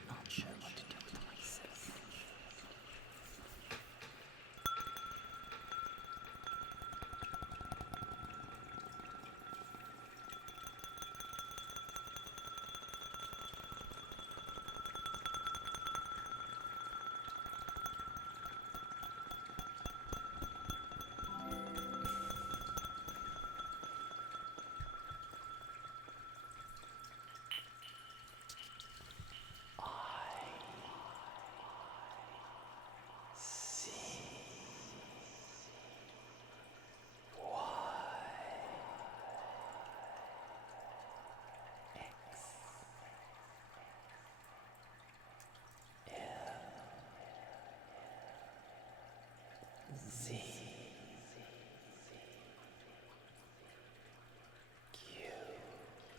Not sure what to do with myself.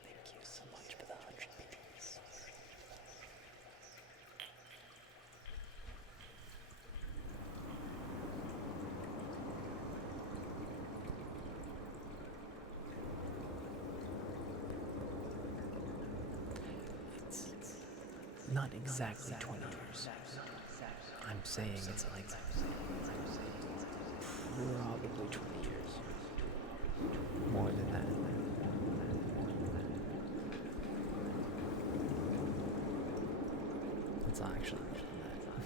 Thank you so much for the 100 bits. It's not exactly 20 years. I'm saying it's like probably 20 years. More than that. It's actually more than that.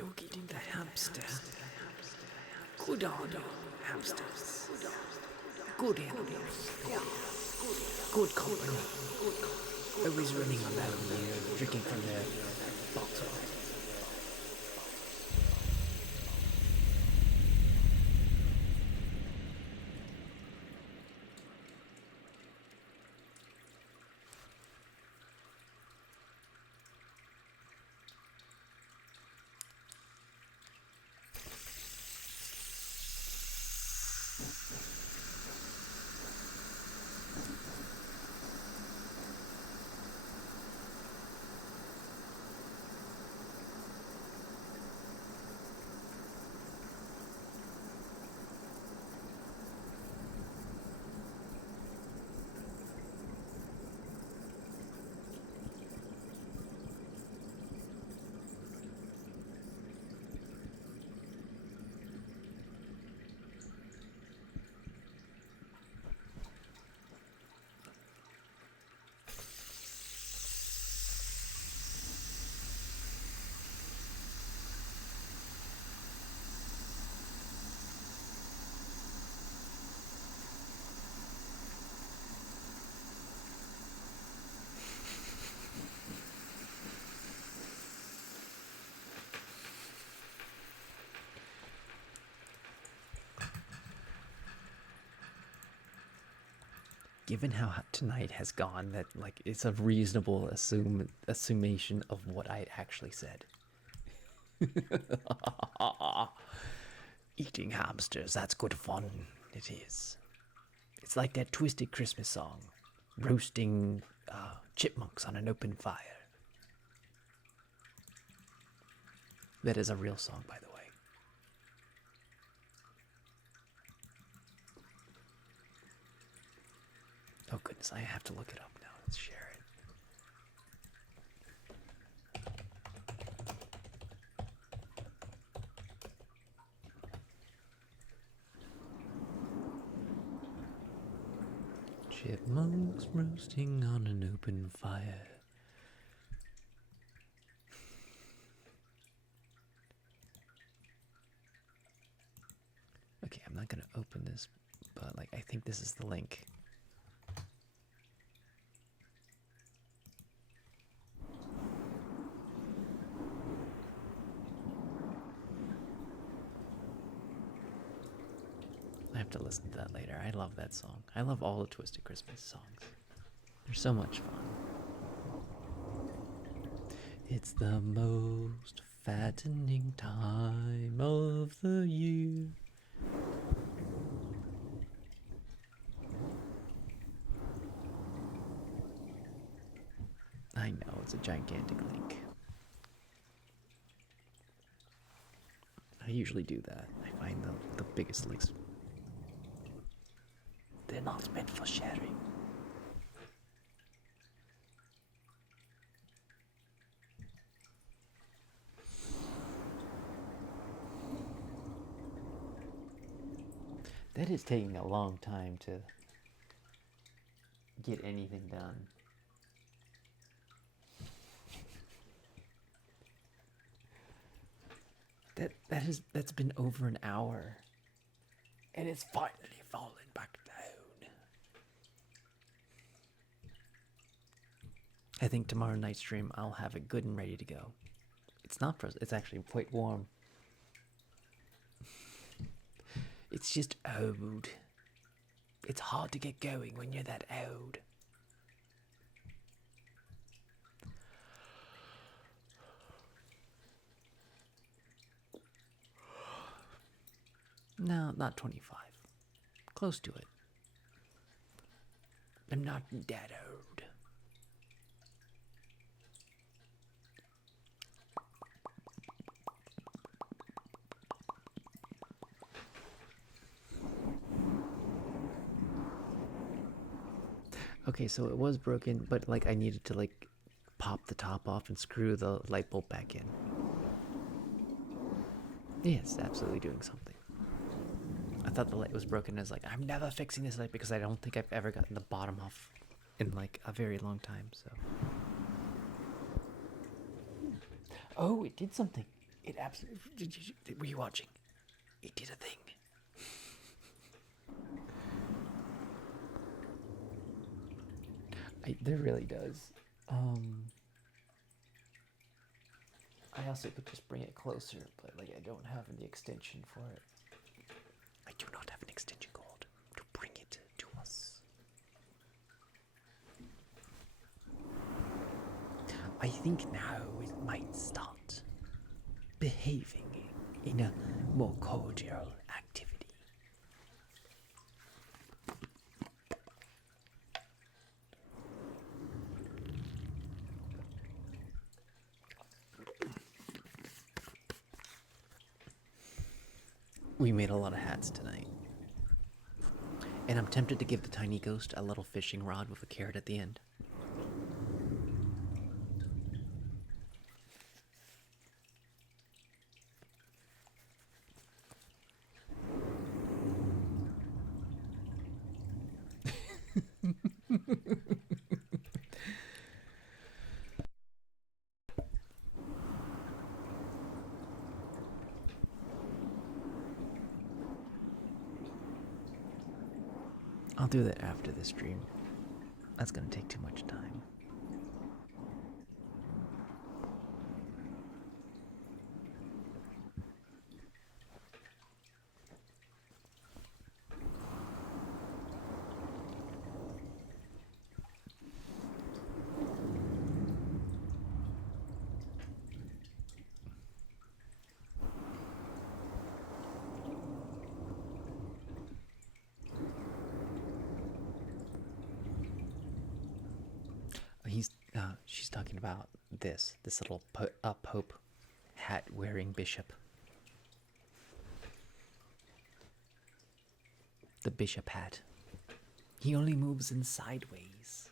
You're getting the hamster. Good on you, hamsters. Good animals. Good company. Always running around here, drinking from their bottle. Given how tonight has gone, that like it's a reasonable assumation of what I actually said. Eating hamsters, that's good fun. It is. It's like that twisted Christmas song, roasting chipmunks on an open fire. That is a real song, by the way. Oh goodness, I have to look it up now. Let's share it. Chipmunks roasting on an open fire. Okay, I'm not gonna open this, but like I think this is the link. I have to listen to that later. I love that song. I love all the Twisted Christmas songs. They're so much fun. It's the most fattening time of the year. I know, it's a gigantic link. I usually do that. I find the biggest links. They're not meant for sharing. That is taking a long time to get anything done. That's been over an hour. And it's finally fallen back down. I think tomorrow night's stream I'll have it good and ready to go. It's not frozen, it's actually quite warm. It's just old. It's hard to get going when you're that old. No, not 25. Close to it. I'm not that old. Okay, so it was broken, but like I needed to like pop the top off and screw the light bulb back in. Yes, absolutely doing something. I thought the light was broken. I was like, I'm never fixing this light because I don't think I've ever gotten the bottom off in like a very long time, so. Oh, it did something. It absolutely. Were you watching? It did a thing. There really does. I also could just bring it closer, but like I don't have the extension for it. I do not have an extension cord to bring it to us. I think now it might start behaving in a more cordial activity. We made a lot of hats tonight. And I'm tempted to give the tiny ghost a little fishing rod with a carrot at the end. I'll do that after the stream. That's gonna take too much time. She's talking about this little Pope hat wearing bishop. The bishop hat. He only moves in sideways.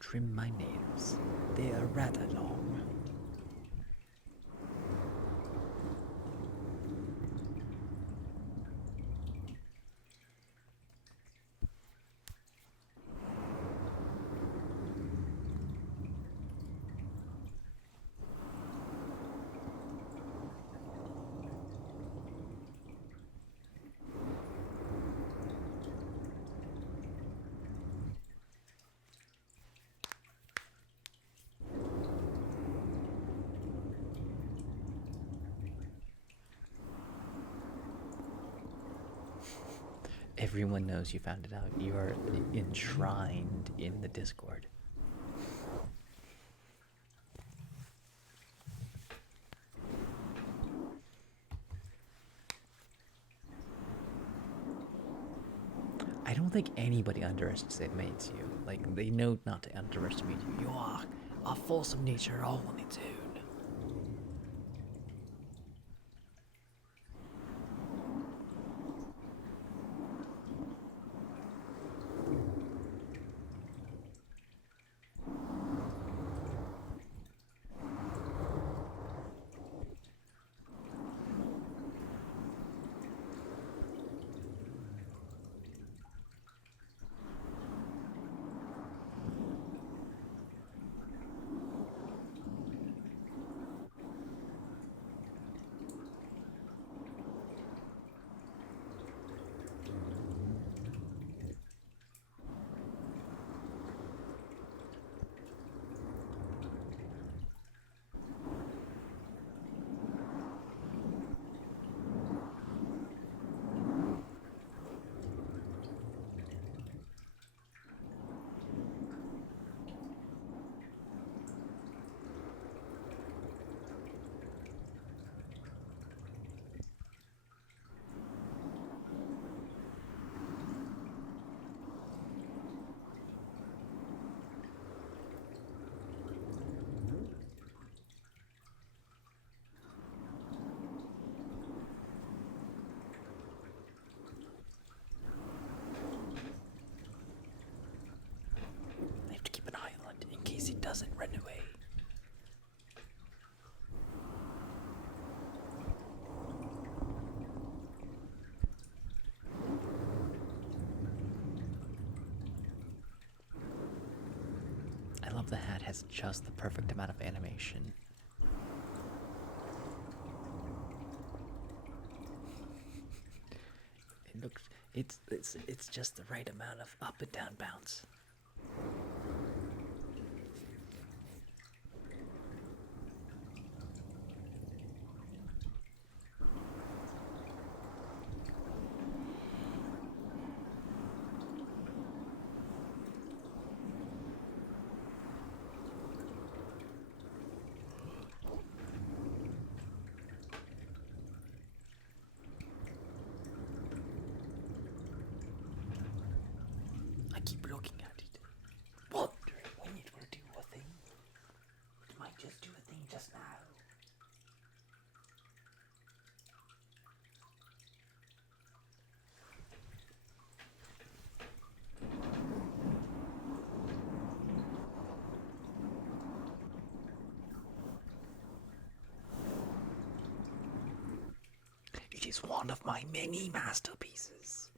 Trim my nails. They are rather long. Everyone knows you found it out. You are enshrined in the Discord. I don't think anybody underestimates you. Like, they know not to underestimate you. You are a force of nature all on its own. doesn't run away. I love the hat has just the perfect amount of animation. It looks it's just the right amount of up and down bounce. I keep looking at it, wondering when it will do a thing. It might just do a thing just now. It is one of my many masterpieces.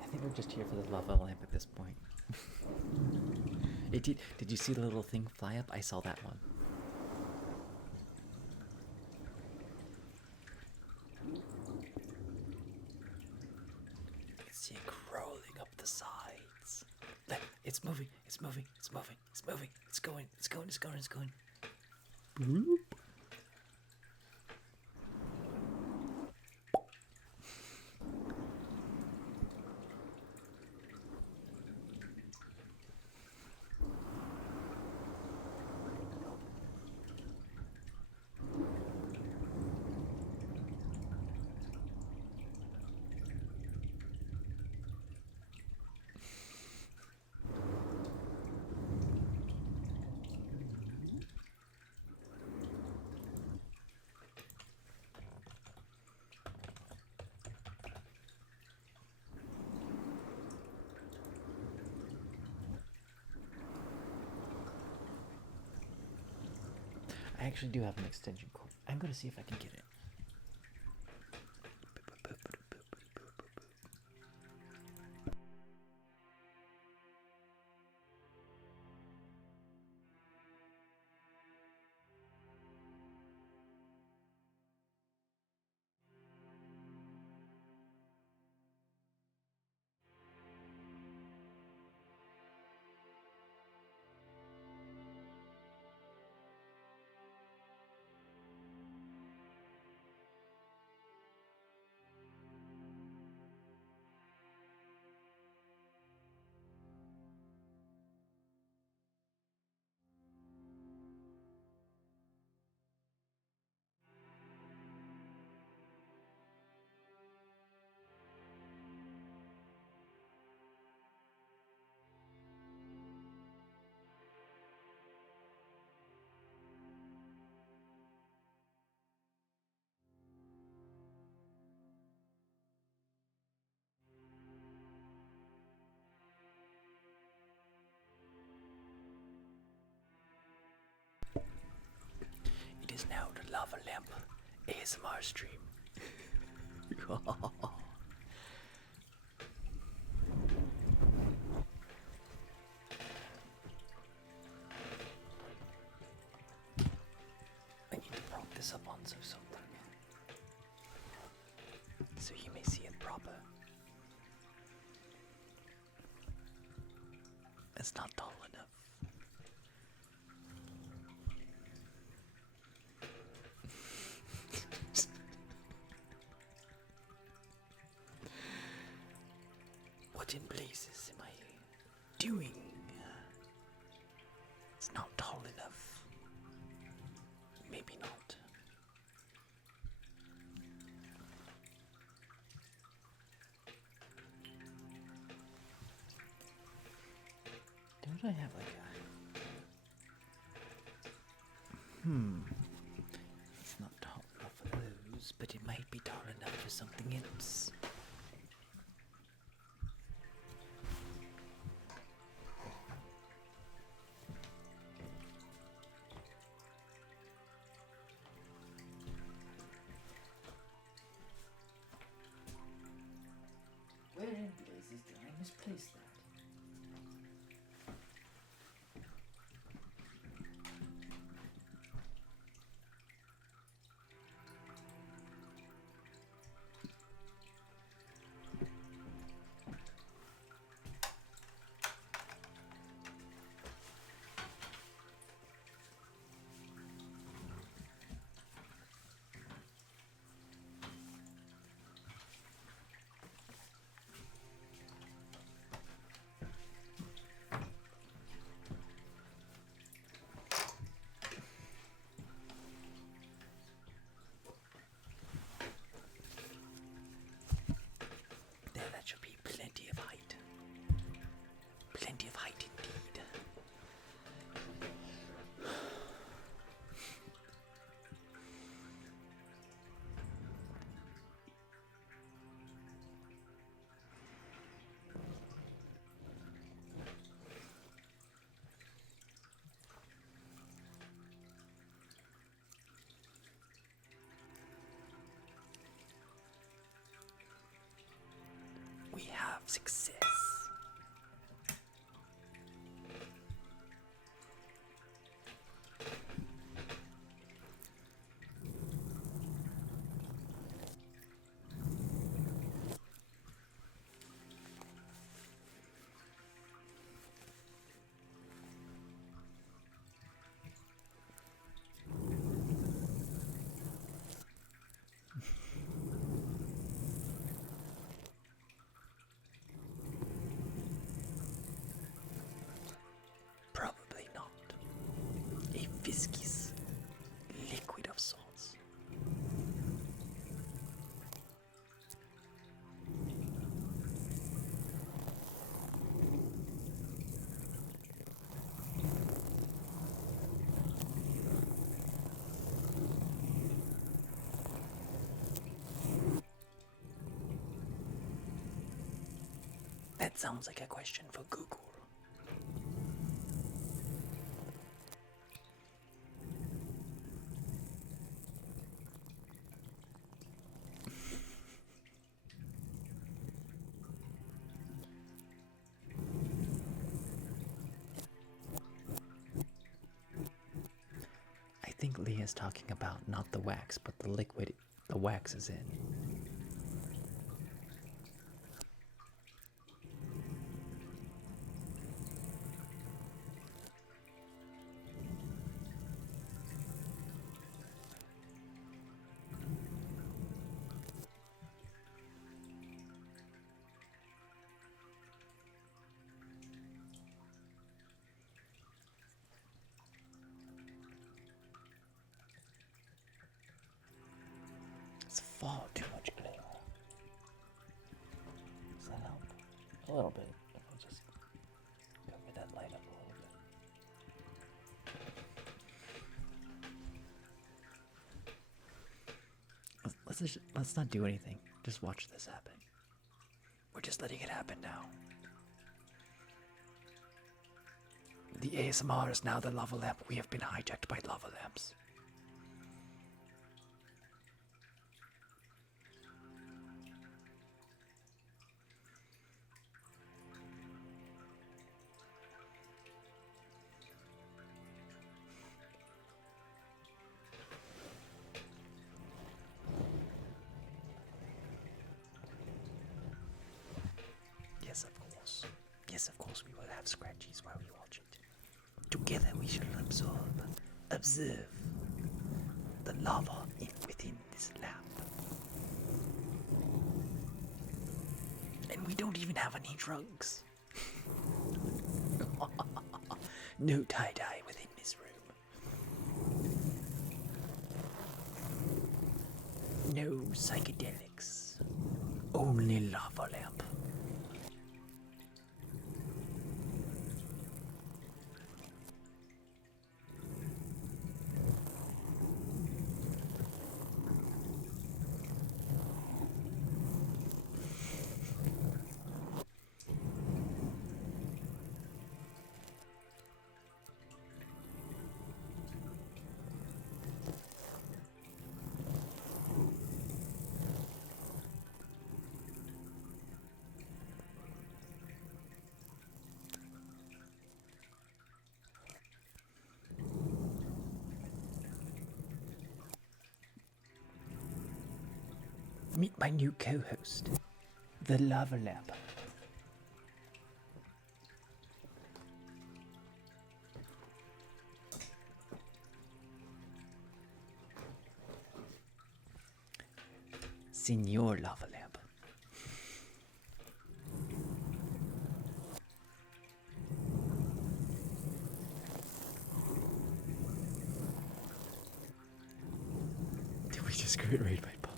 I think we're just here for the lava lamp at this point. Did you see the little thing fly up? I saw that one. You can see it crawling up the sides. It's moving, it's moving, it's moving, it's moving, it's going, it's going, it's going, it's going. Bloop. I actually do have an extension cord. I'm gonna see if I can get it. lava lamp ASMR stream. I need to prop this up onto something so you may see it proper. It's not tall enough. What in blazes am I doing? It's not tall enough. Maybe not. Don't I have like a... It's not tall enough for those, but it might be tall enough for something else. Where in blazes did I misplace that? That should be plenty of height. Plenty of height indeed. We have success. Probably not. A viscous liquid of sorts. That sounds like a question for Google. I think Leah's talking about not the wax, but the liquid the wax is in. It's far too much glare. Does that help? A little bit. If I just cover that light up a little bit. Let's not do anything. Just watch this happen. We're just letting it happen now. The ASMR is now the lava lamp. We have been hijacked by lava lamps. course we will have scratchies while we watch it. Together we shall observe the lava within this lamp. And we don't even have any drugs. No tie-dye within this room. No psychedelics. Only lava lamp. Meet my new co-host, the lava lamp. Senor lava lamp. Did we just get raided by Punk?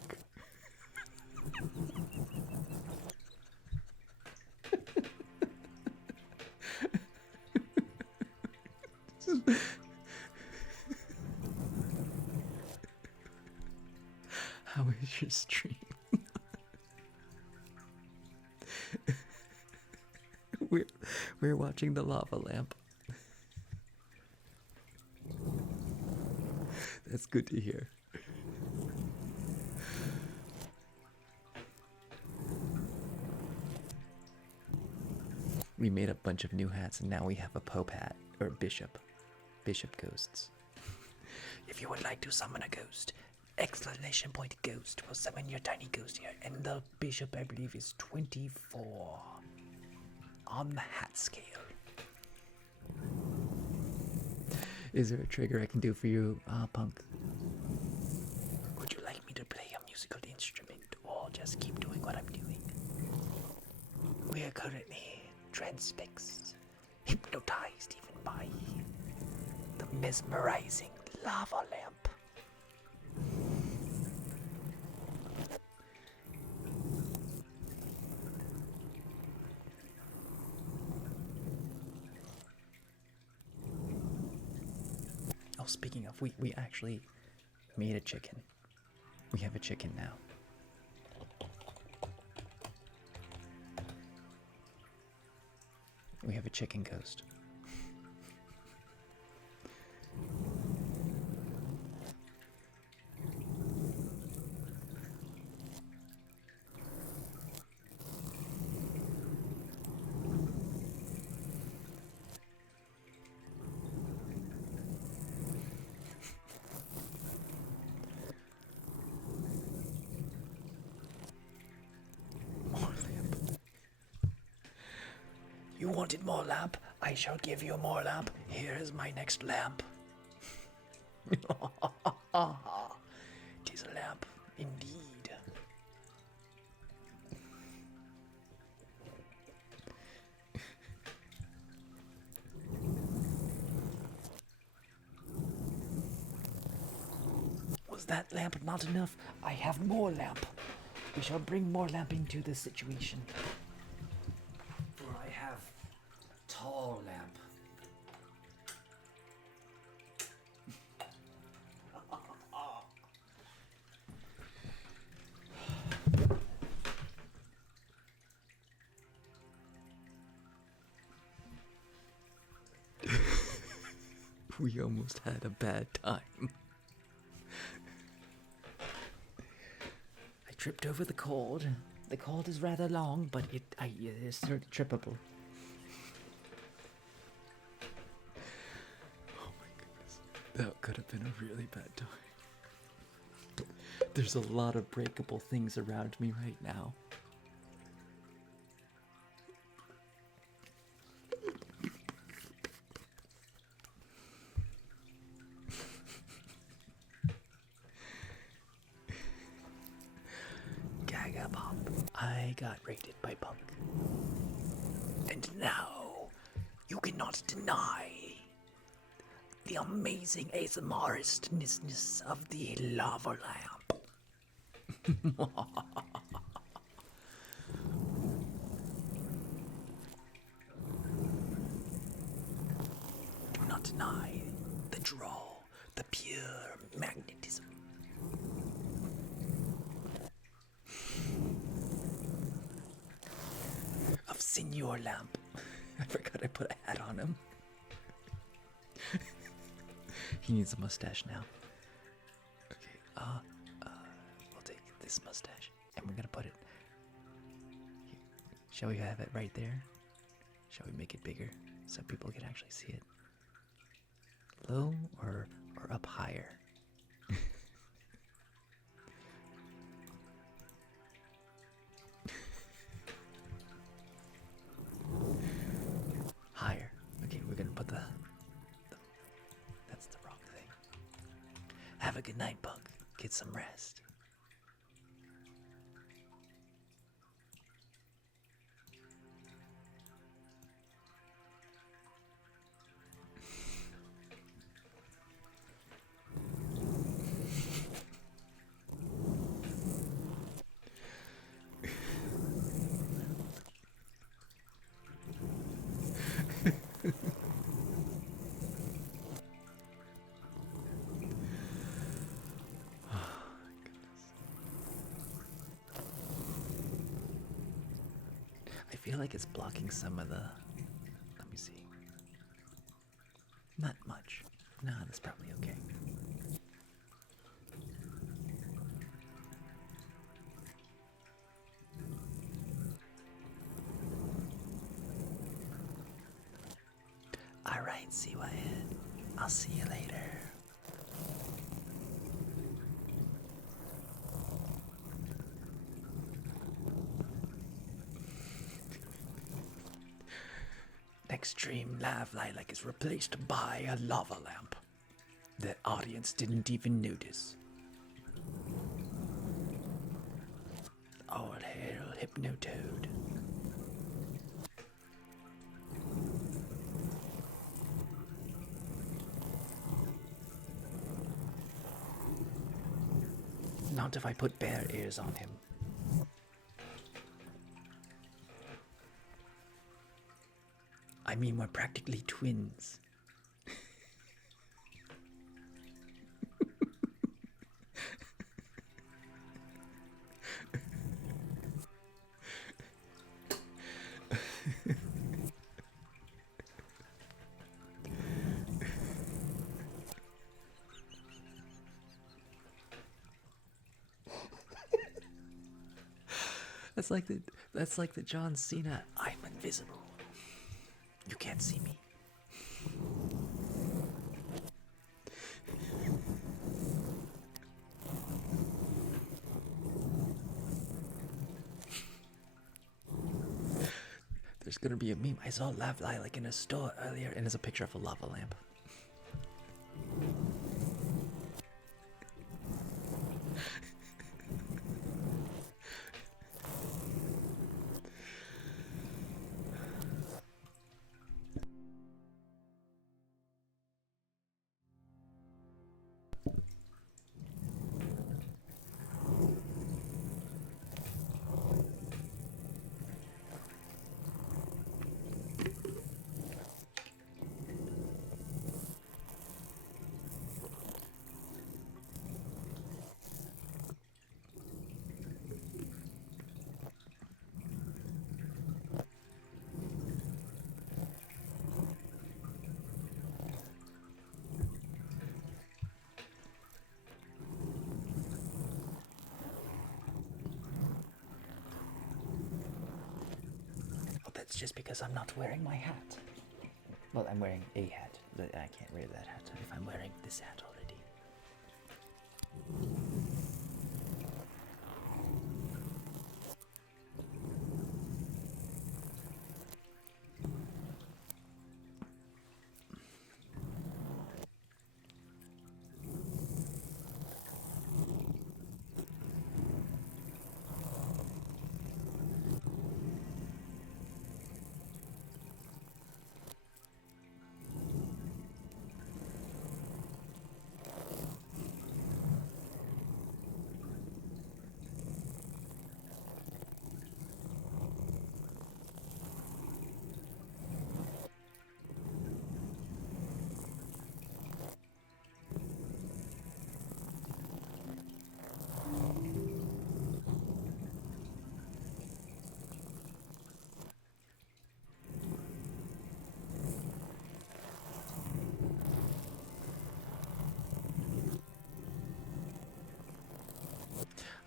How is your stream? we're watching the lava lamp. That's good to hear. We made a bunch of new hats and now we have a Pope hat, or Bishop ghosts. If you would like to summon a ghost, exclamation point ghost will summon your tiny ghost here. And the Bishop, I believe, is 24 on the hat scale. Is there a trigger I can do for you, Punk? Would you like me to play a musical instrument or just keep doing what I'm doing? We are currently transfixed, hypnotized even by the mesmerizing lava lamp. Oh, speaking of, we actually made a chicken. We have a chicken now. We have a chicken ghost. You wanted more lamp? I shall give you more lamp. Here is my next lamp. It is a lamp, indeed. Was that lamp not enough? I have more lamp. We shall bring more lamp into this situation. For I have tall lamp. We almost had a bad time. I tripped over the cord. The cord is rather long, but it is trippable. Oh my goodness. That could have been a really bad time. There's a lot of breakable things around me right now. I got raided by Punk. And now, you cannot deny the amazing ASMRistness of the lava lamp. Do not deny the draw, the pure magnetism. Of Senor Lamp. I forgot I put a hat on him. He needs a mustache now. Okay, we'll take this mustache and we're gonna put it. Shall we have it right there? Shall we make it bigger so people can actually see it? Low or up higher? Higher. Okay, we're gonna put the that's the wrong thing. Have a good night, Punk. Get some rest. I feel like it's blocking some of the. Let me see. Not much. No, that's probably okay. Alright, CYN. I'll see you later. Next stream, Live Lilac is replaced by a lava lamp. The audience didn't even notice. All hail Hypnotoad. Not if I put bear ears on him. I mean, we're practically twins. That's like the John Cena. I'm invisible. You can't see me. There's gonna be a meme. I saw Lav Lilac in a store earlier, and it's a picture of a lava lamp. It's just because I'm not wearing my hat. Well, I'm wearing a hat, but I can't wear that hat if I'm wearing this hat already.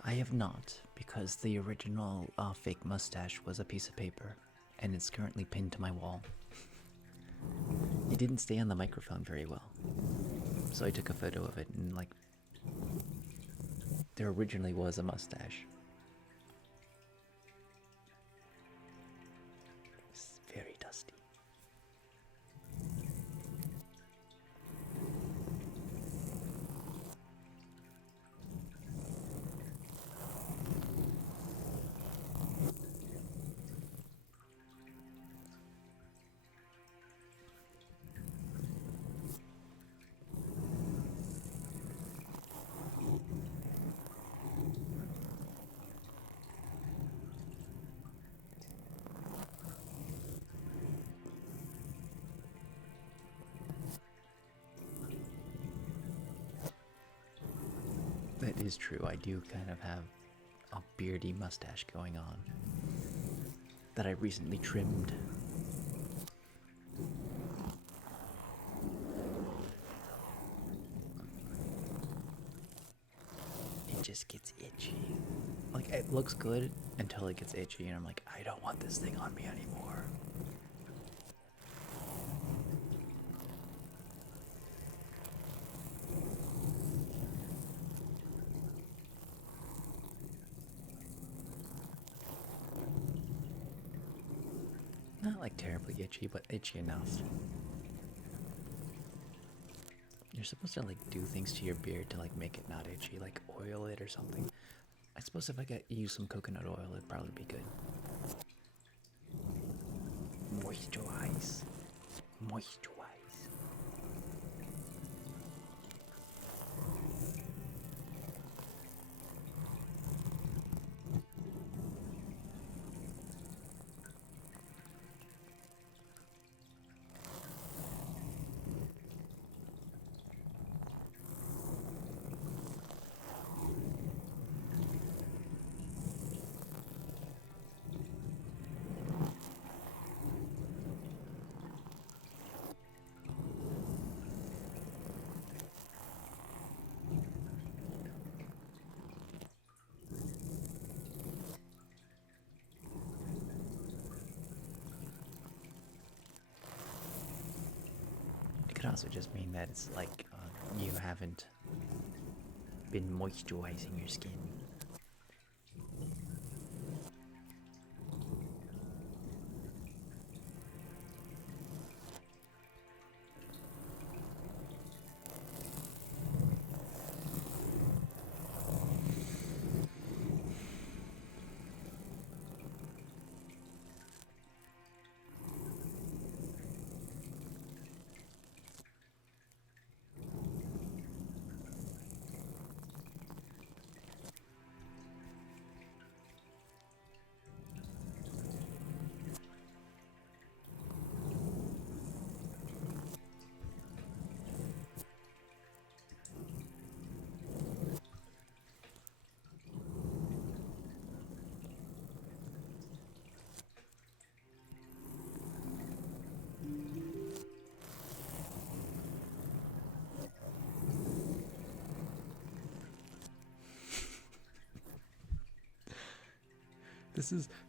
I have not, because the original fake mustache was a piece of paper, and it's currently pinned to my wall. It didn't stay on the microphone very well, so I took a photo of it, and like, there originally was a mustache. It's very dusty. That is true. I do kind of have a beardy mustache going on that I recently trimmed. It just gets itchy. Like, it looks good until it gets itchy, and I'm like, I don't want this thing on me anymore. Not like terribly itchy, but itchy enough. You're supposed to like do things to your beard to like make it not itchy, like oil it or something. I suppose if I could use some coconut oil, it'd probably be good. Moisturize. Moisturize. It could also just mean that it's like you haven't been moisturizing your skin.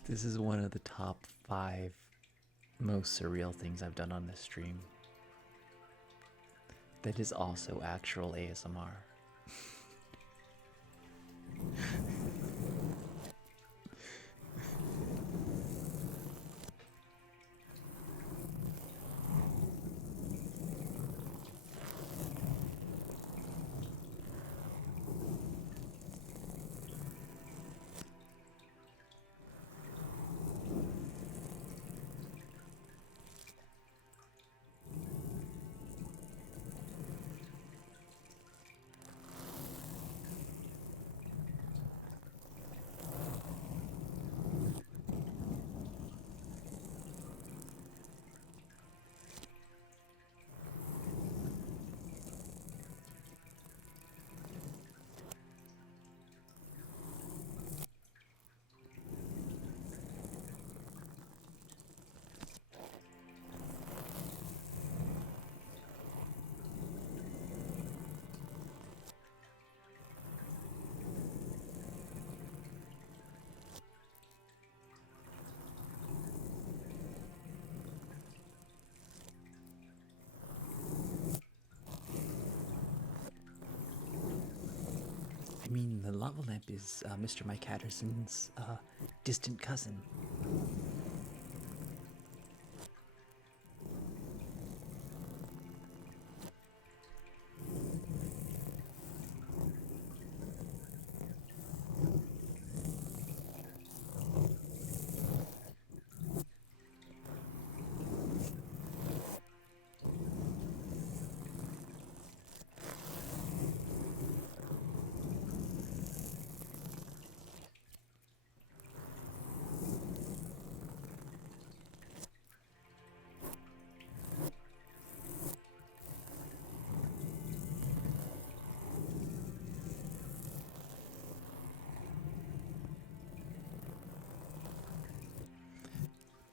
This is one of the top 5 most surreal things I've done on this stream. That is also actual ASMR. mean the lava lamp is Mr. Mike Hatterson's distant cousin.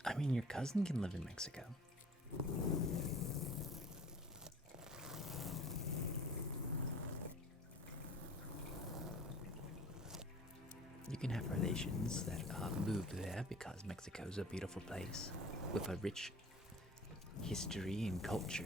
I mean, your cousin can live in Mexico. You can have relations that move there because Mexico's a beautiful place with a rich history and culture.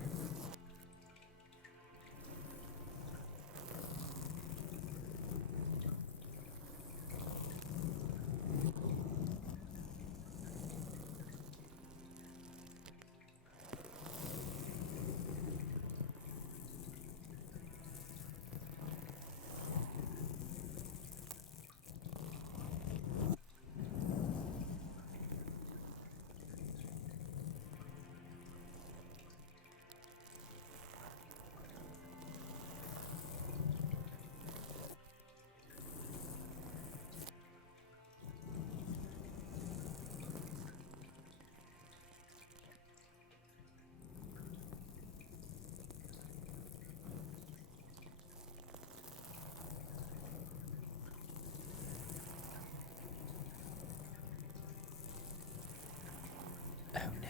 Oh no.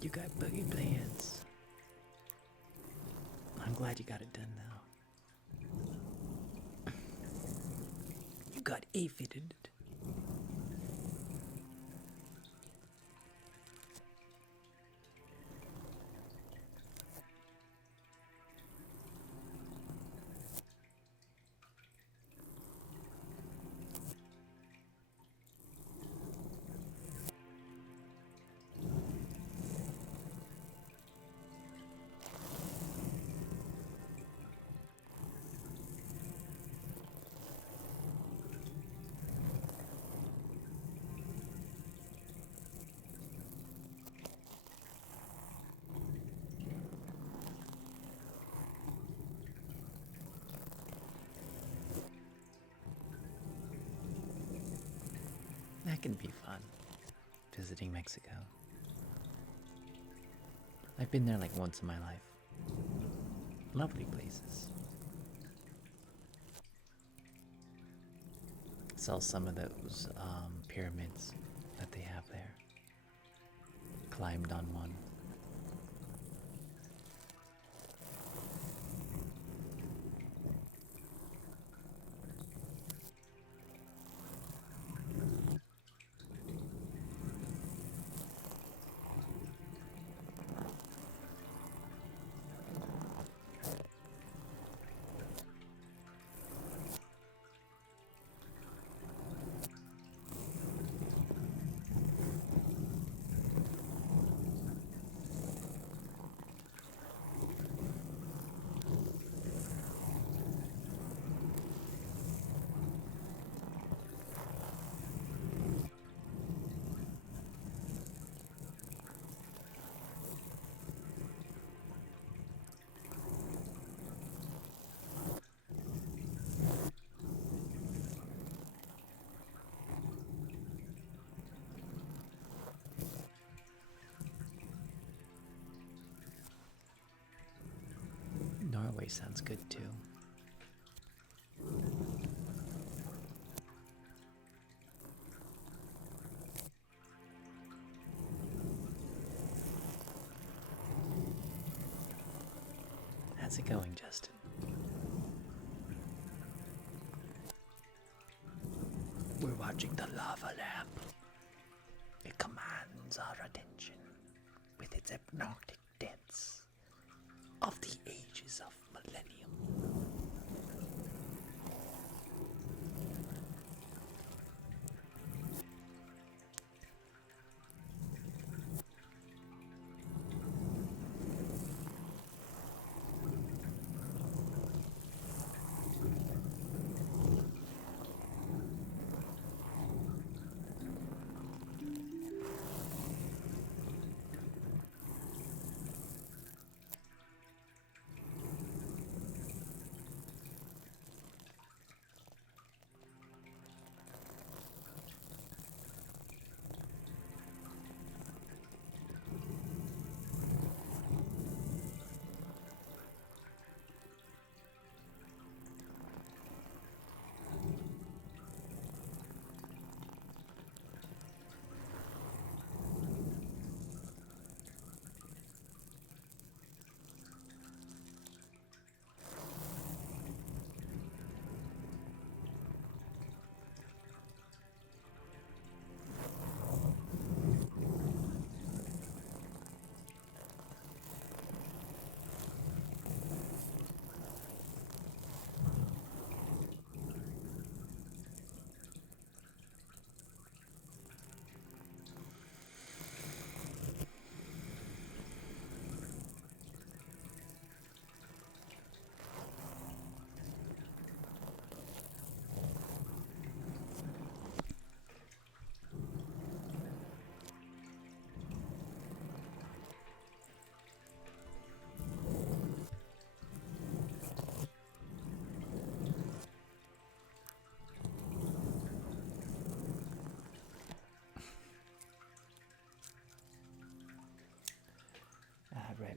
You got boogie plans. I'm glad you got it done though. You got aphided. That can be fun, visiting Mexico. I've been there like once in my life. Lovely places. Saw some of those pyramids that they have there. Climbed on one. Norway sounds good too. How's it going, Justin? We're watching the lava lamp. It commands our attention with its hypnotic dance of the ages of millennium.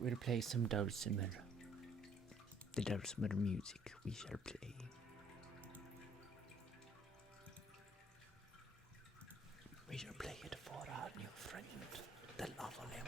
We'll play some dulcimer. The dulcimer music we shall play. We shall play it for our new friend, the lava lamp.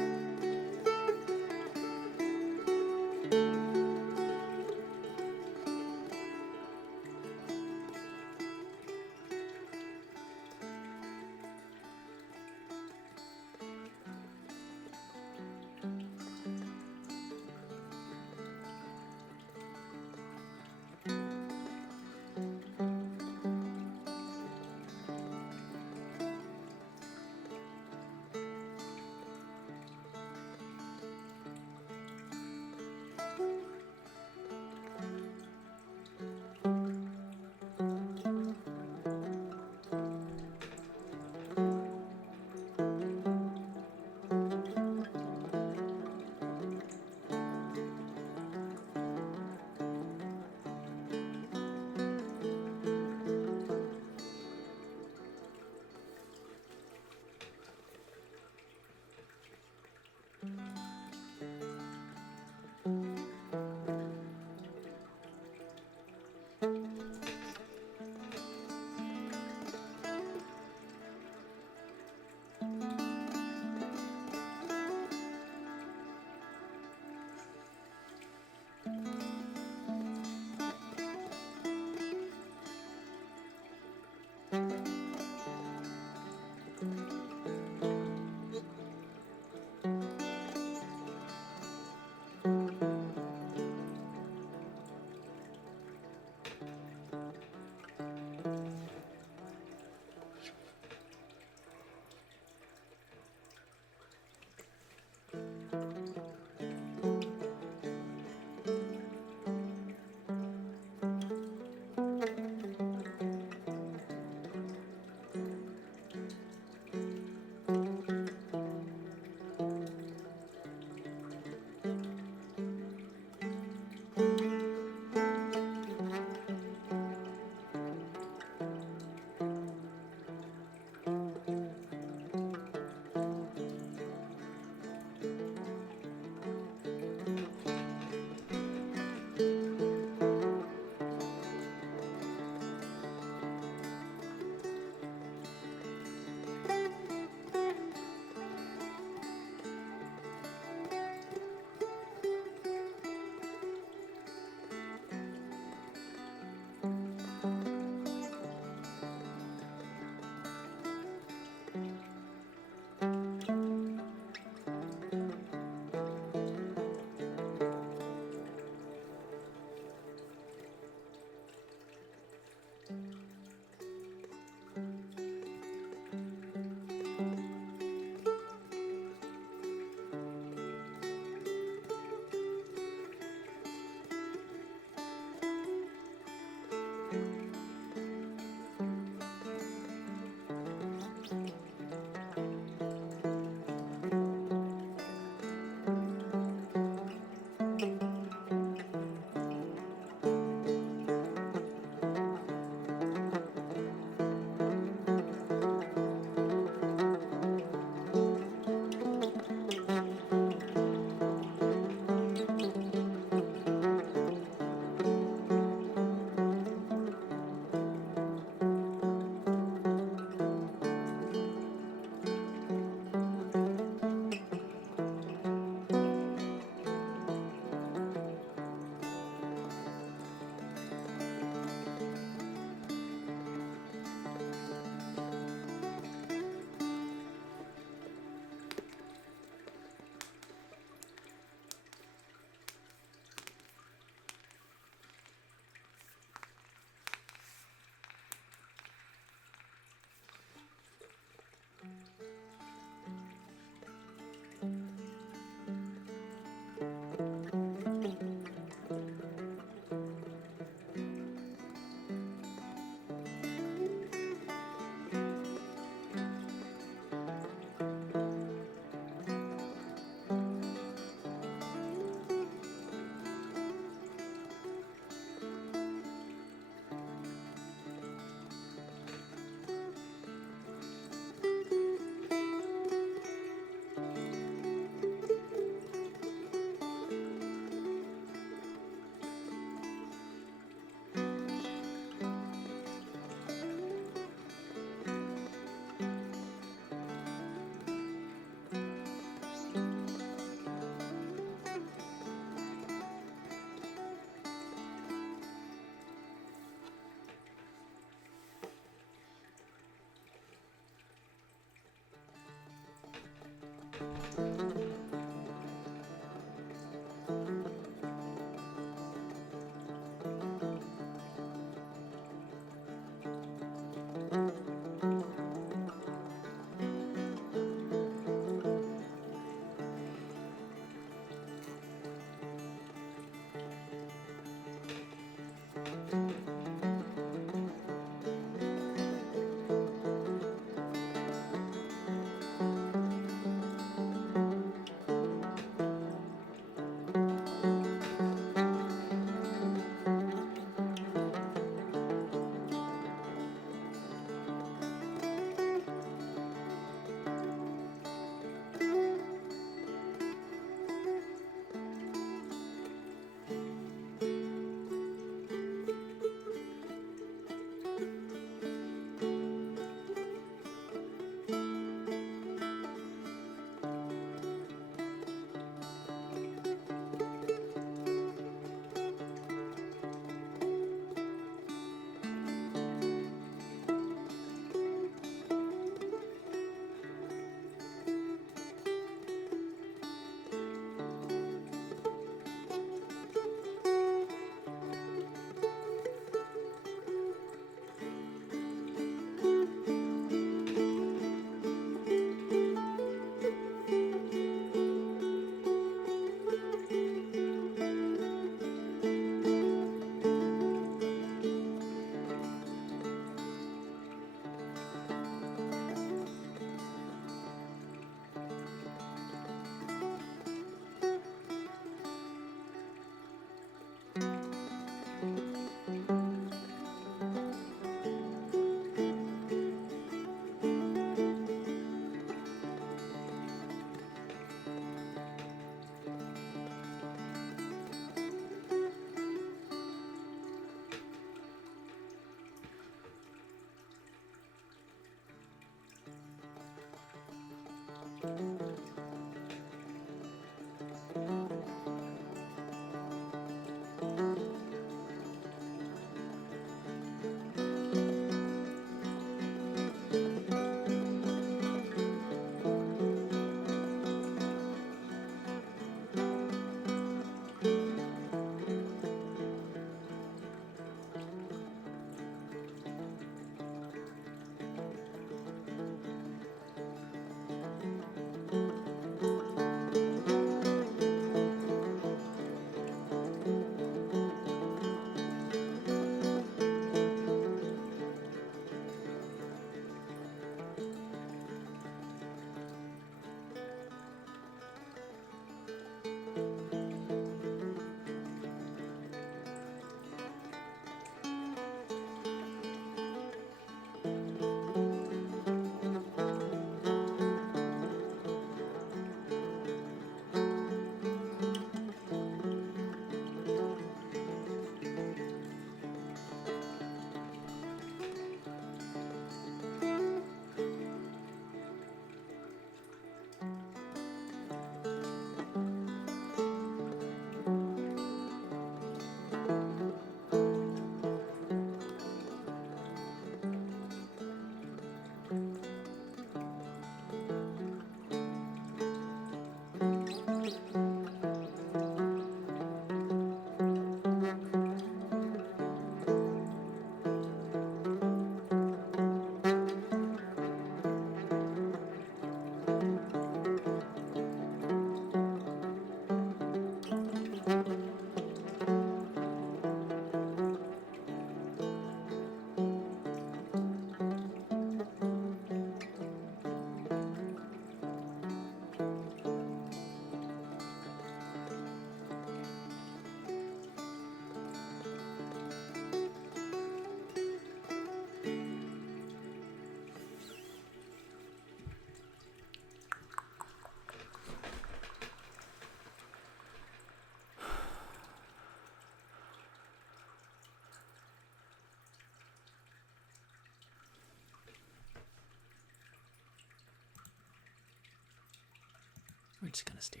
We're just gonna sit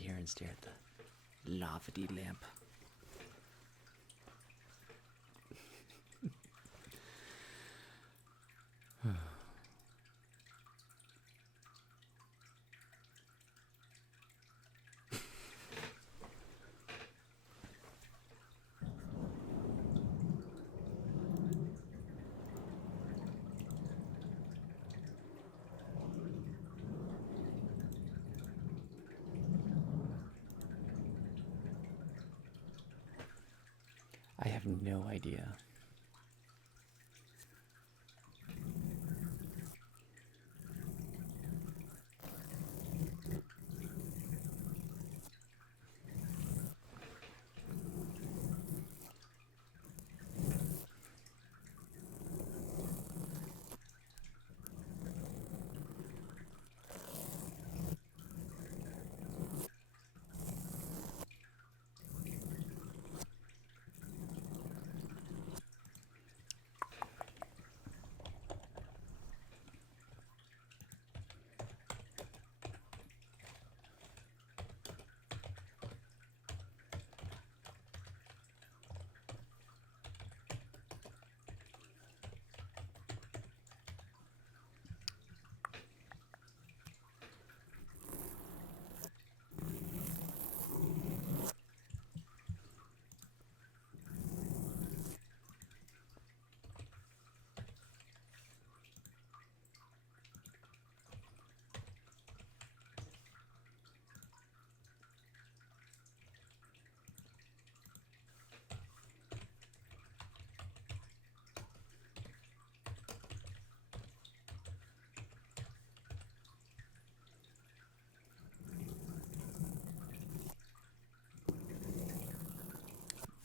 here and stare at the lavity lamp. I have no idea.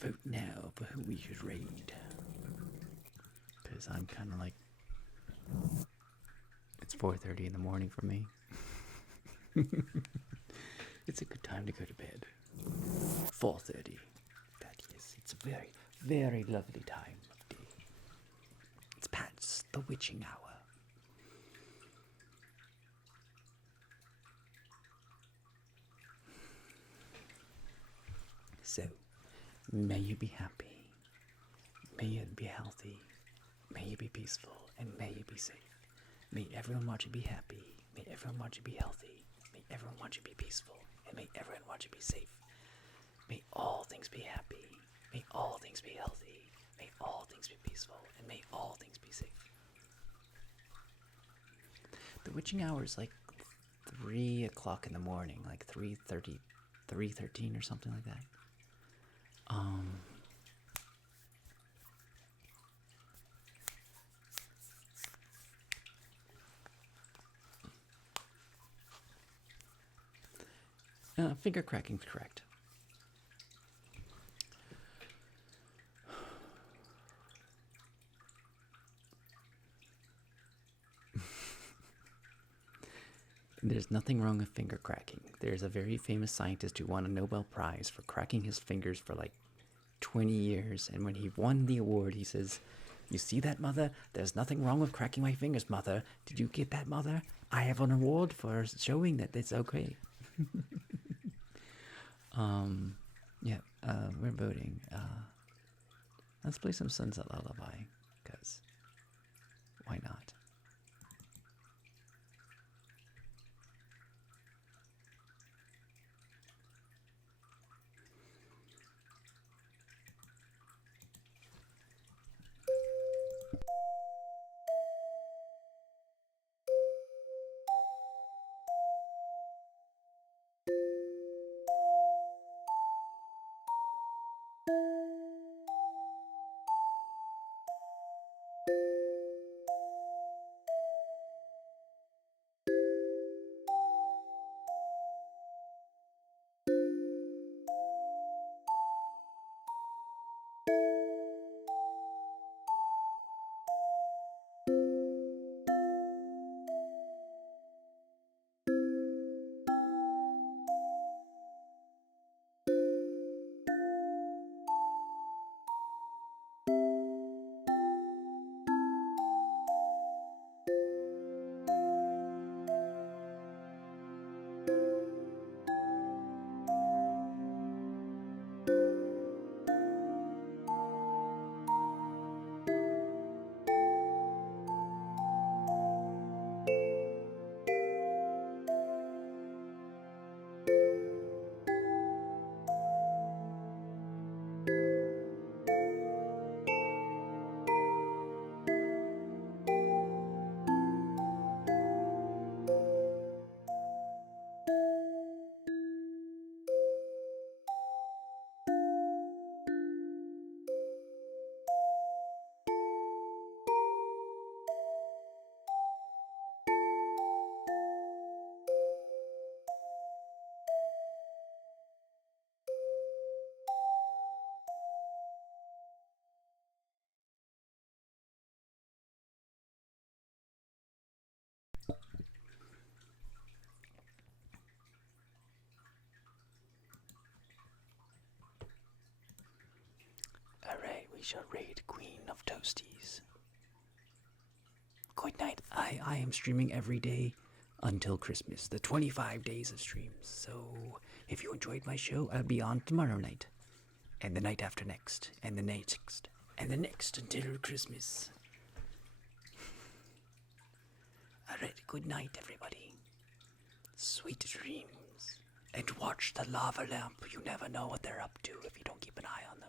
Vote now for who we should raid. Because I'm kind of like, it's 4:30 in the morning for me. It's a good time to go to bed. 4:30. That is, it's a very, very lovely time of day. It's past the witching hour. So, may you be happy, may you be healthy, may you be peaceful, and may you be safe. May everyone watch you be happy, may everyone watch you be healthy, may everyone watch you be peaceful, and may everyone watch you be safe. May all things be happy, may all things be healthy, may all things be peaceful, and may all things be safe. The witching hour is like 3 o'clock in the morning, like 3:30, 3:13 or something like that. Finger cracking's correct. There's nothing wrong with finger cracking. There's a very famous scientist who won a Nobel Prize for cracking his fingers for like 20 years. And when he won the award, he says, "You see that, Mother? There's nothing wrong with cracking my fingers, Mother. Did you get that, Mother? I have an award for showing that it's okay." Yeah, we're voting. Let's play some Sunset Lullaby, because why not? Alicia Raid, Queen of Toasties. Good night. I am streaming every day until Christmas, the 25 days of streams. So if you enjoyed my show, I'll be on tomorrow night, and the night after next, and the next, and the next until Christmas. Alright, good night, everybody. Sweet dreams. And watch the lava lamp. You never know what they're up to if you don't keep an eye on them.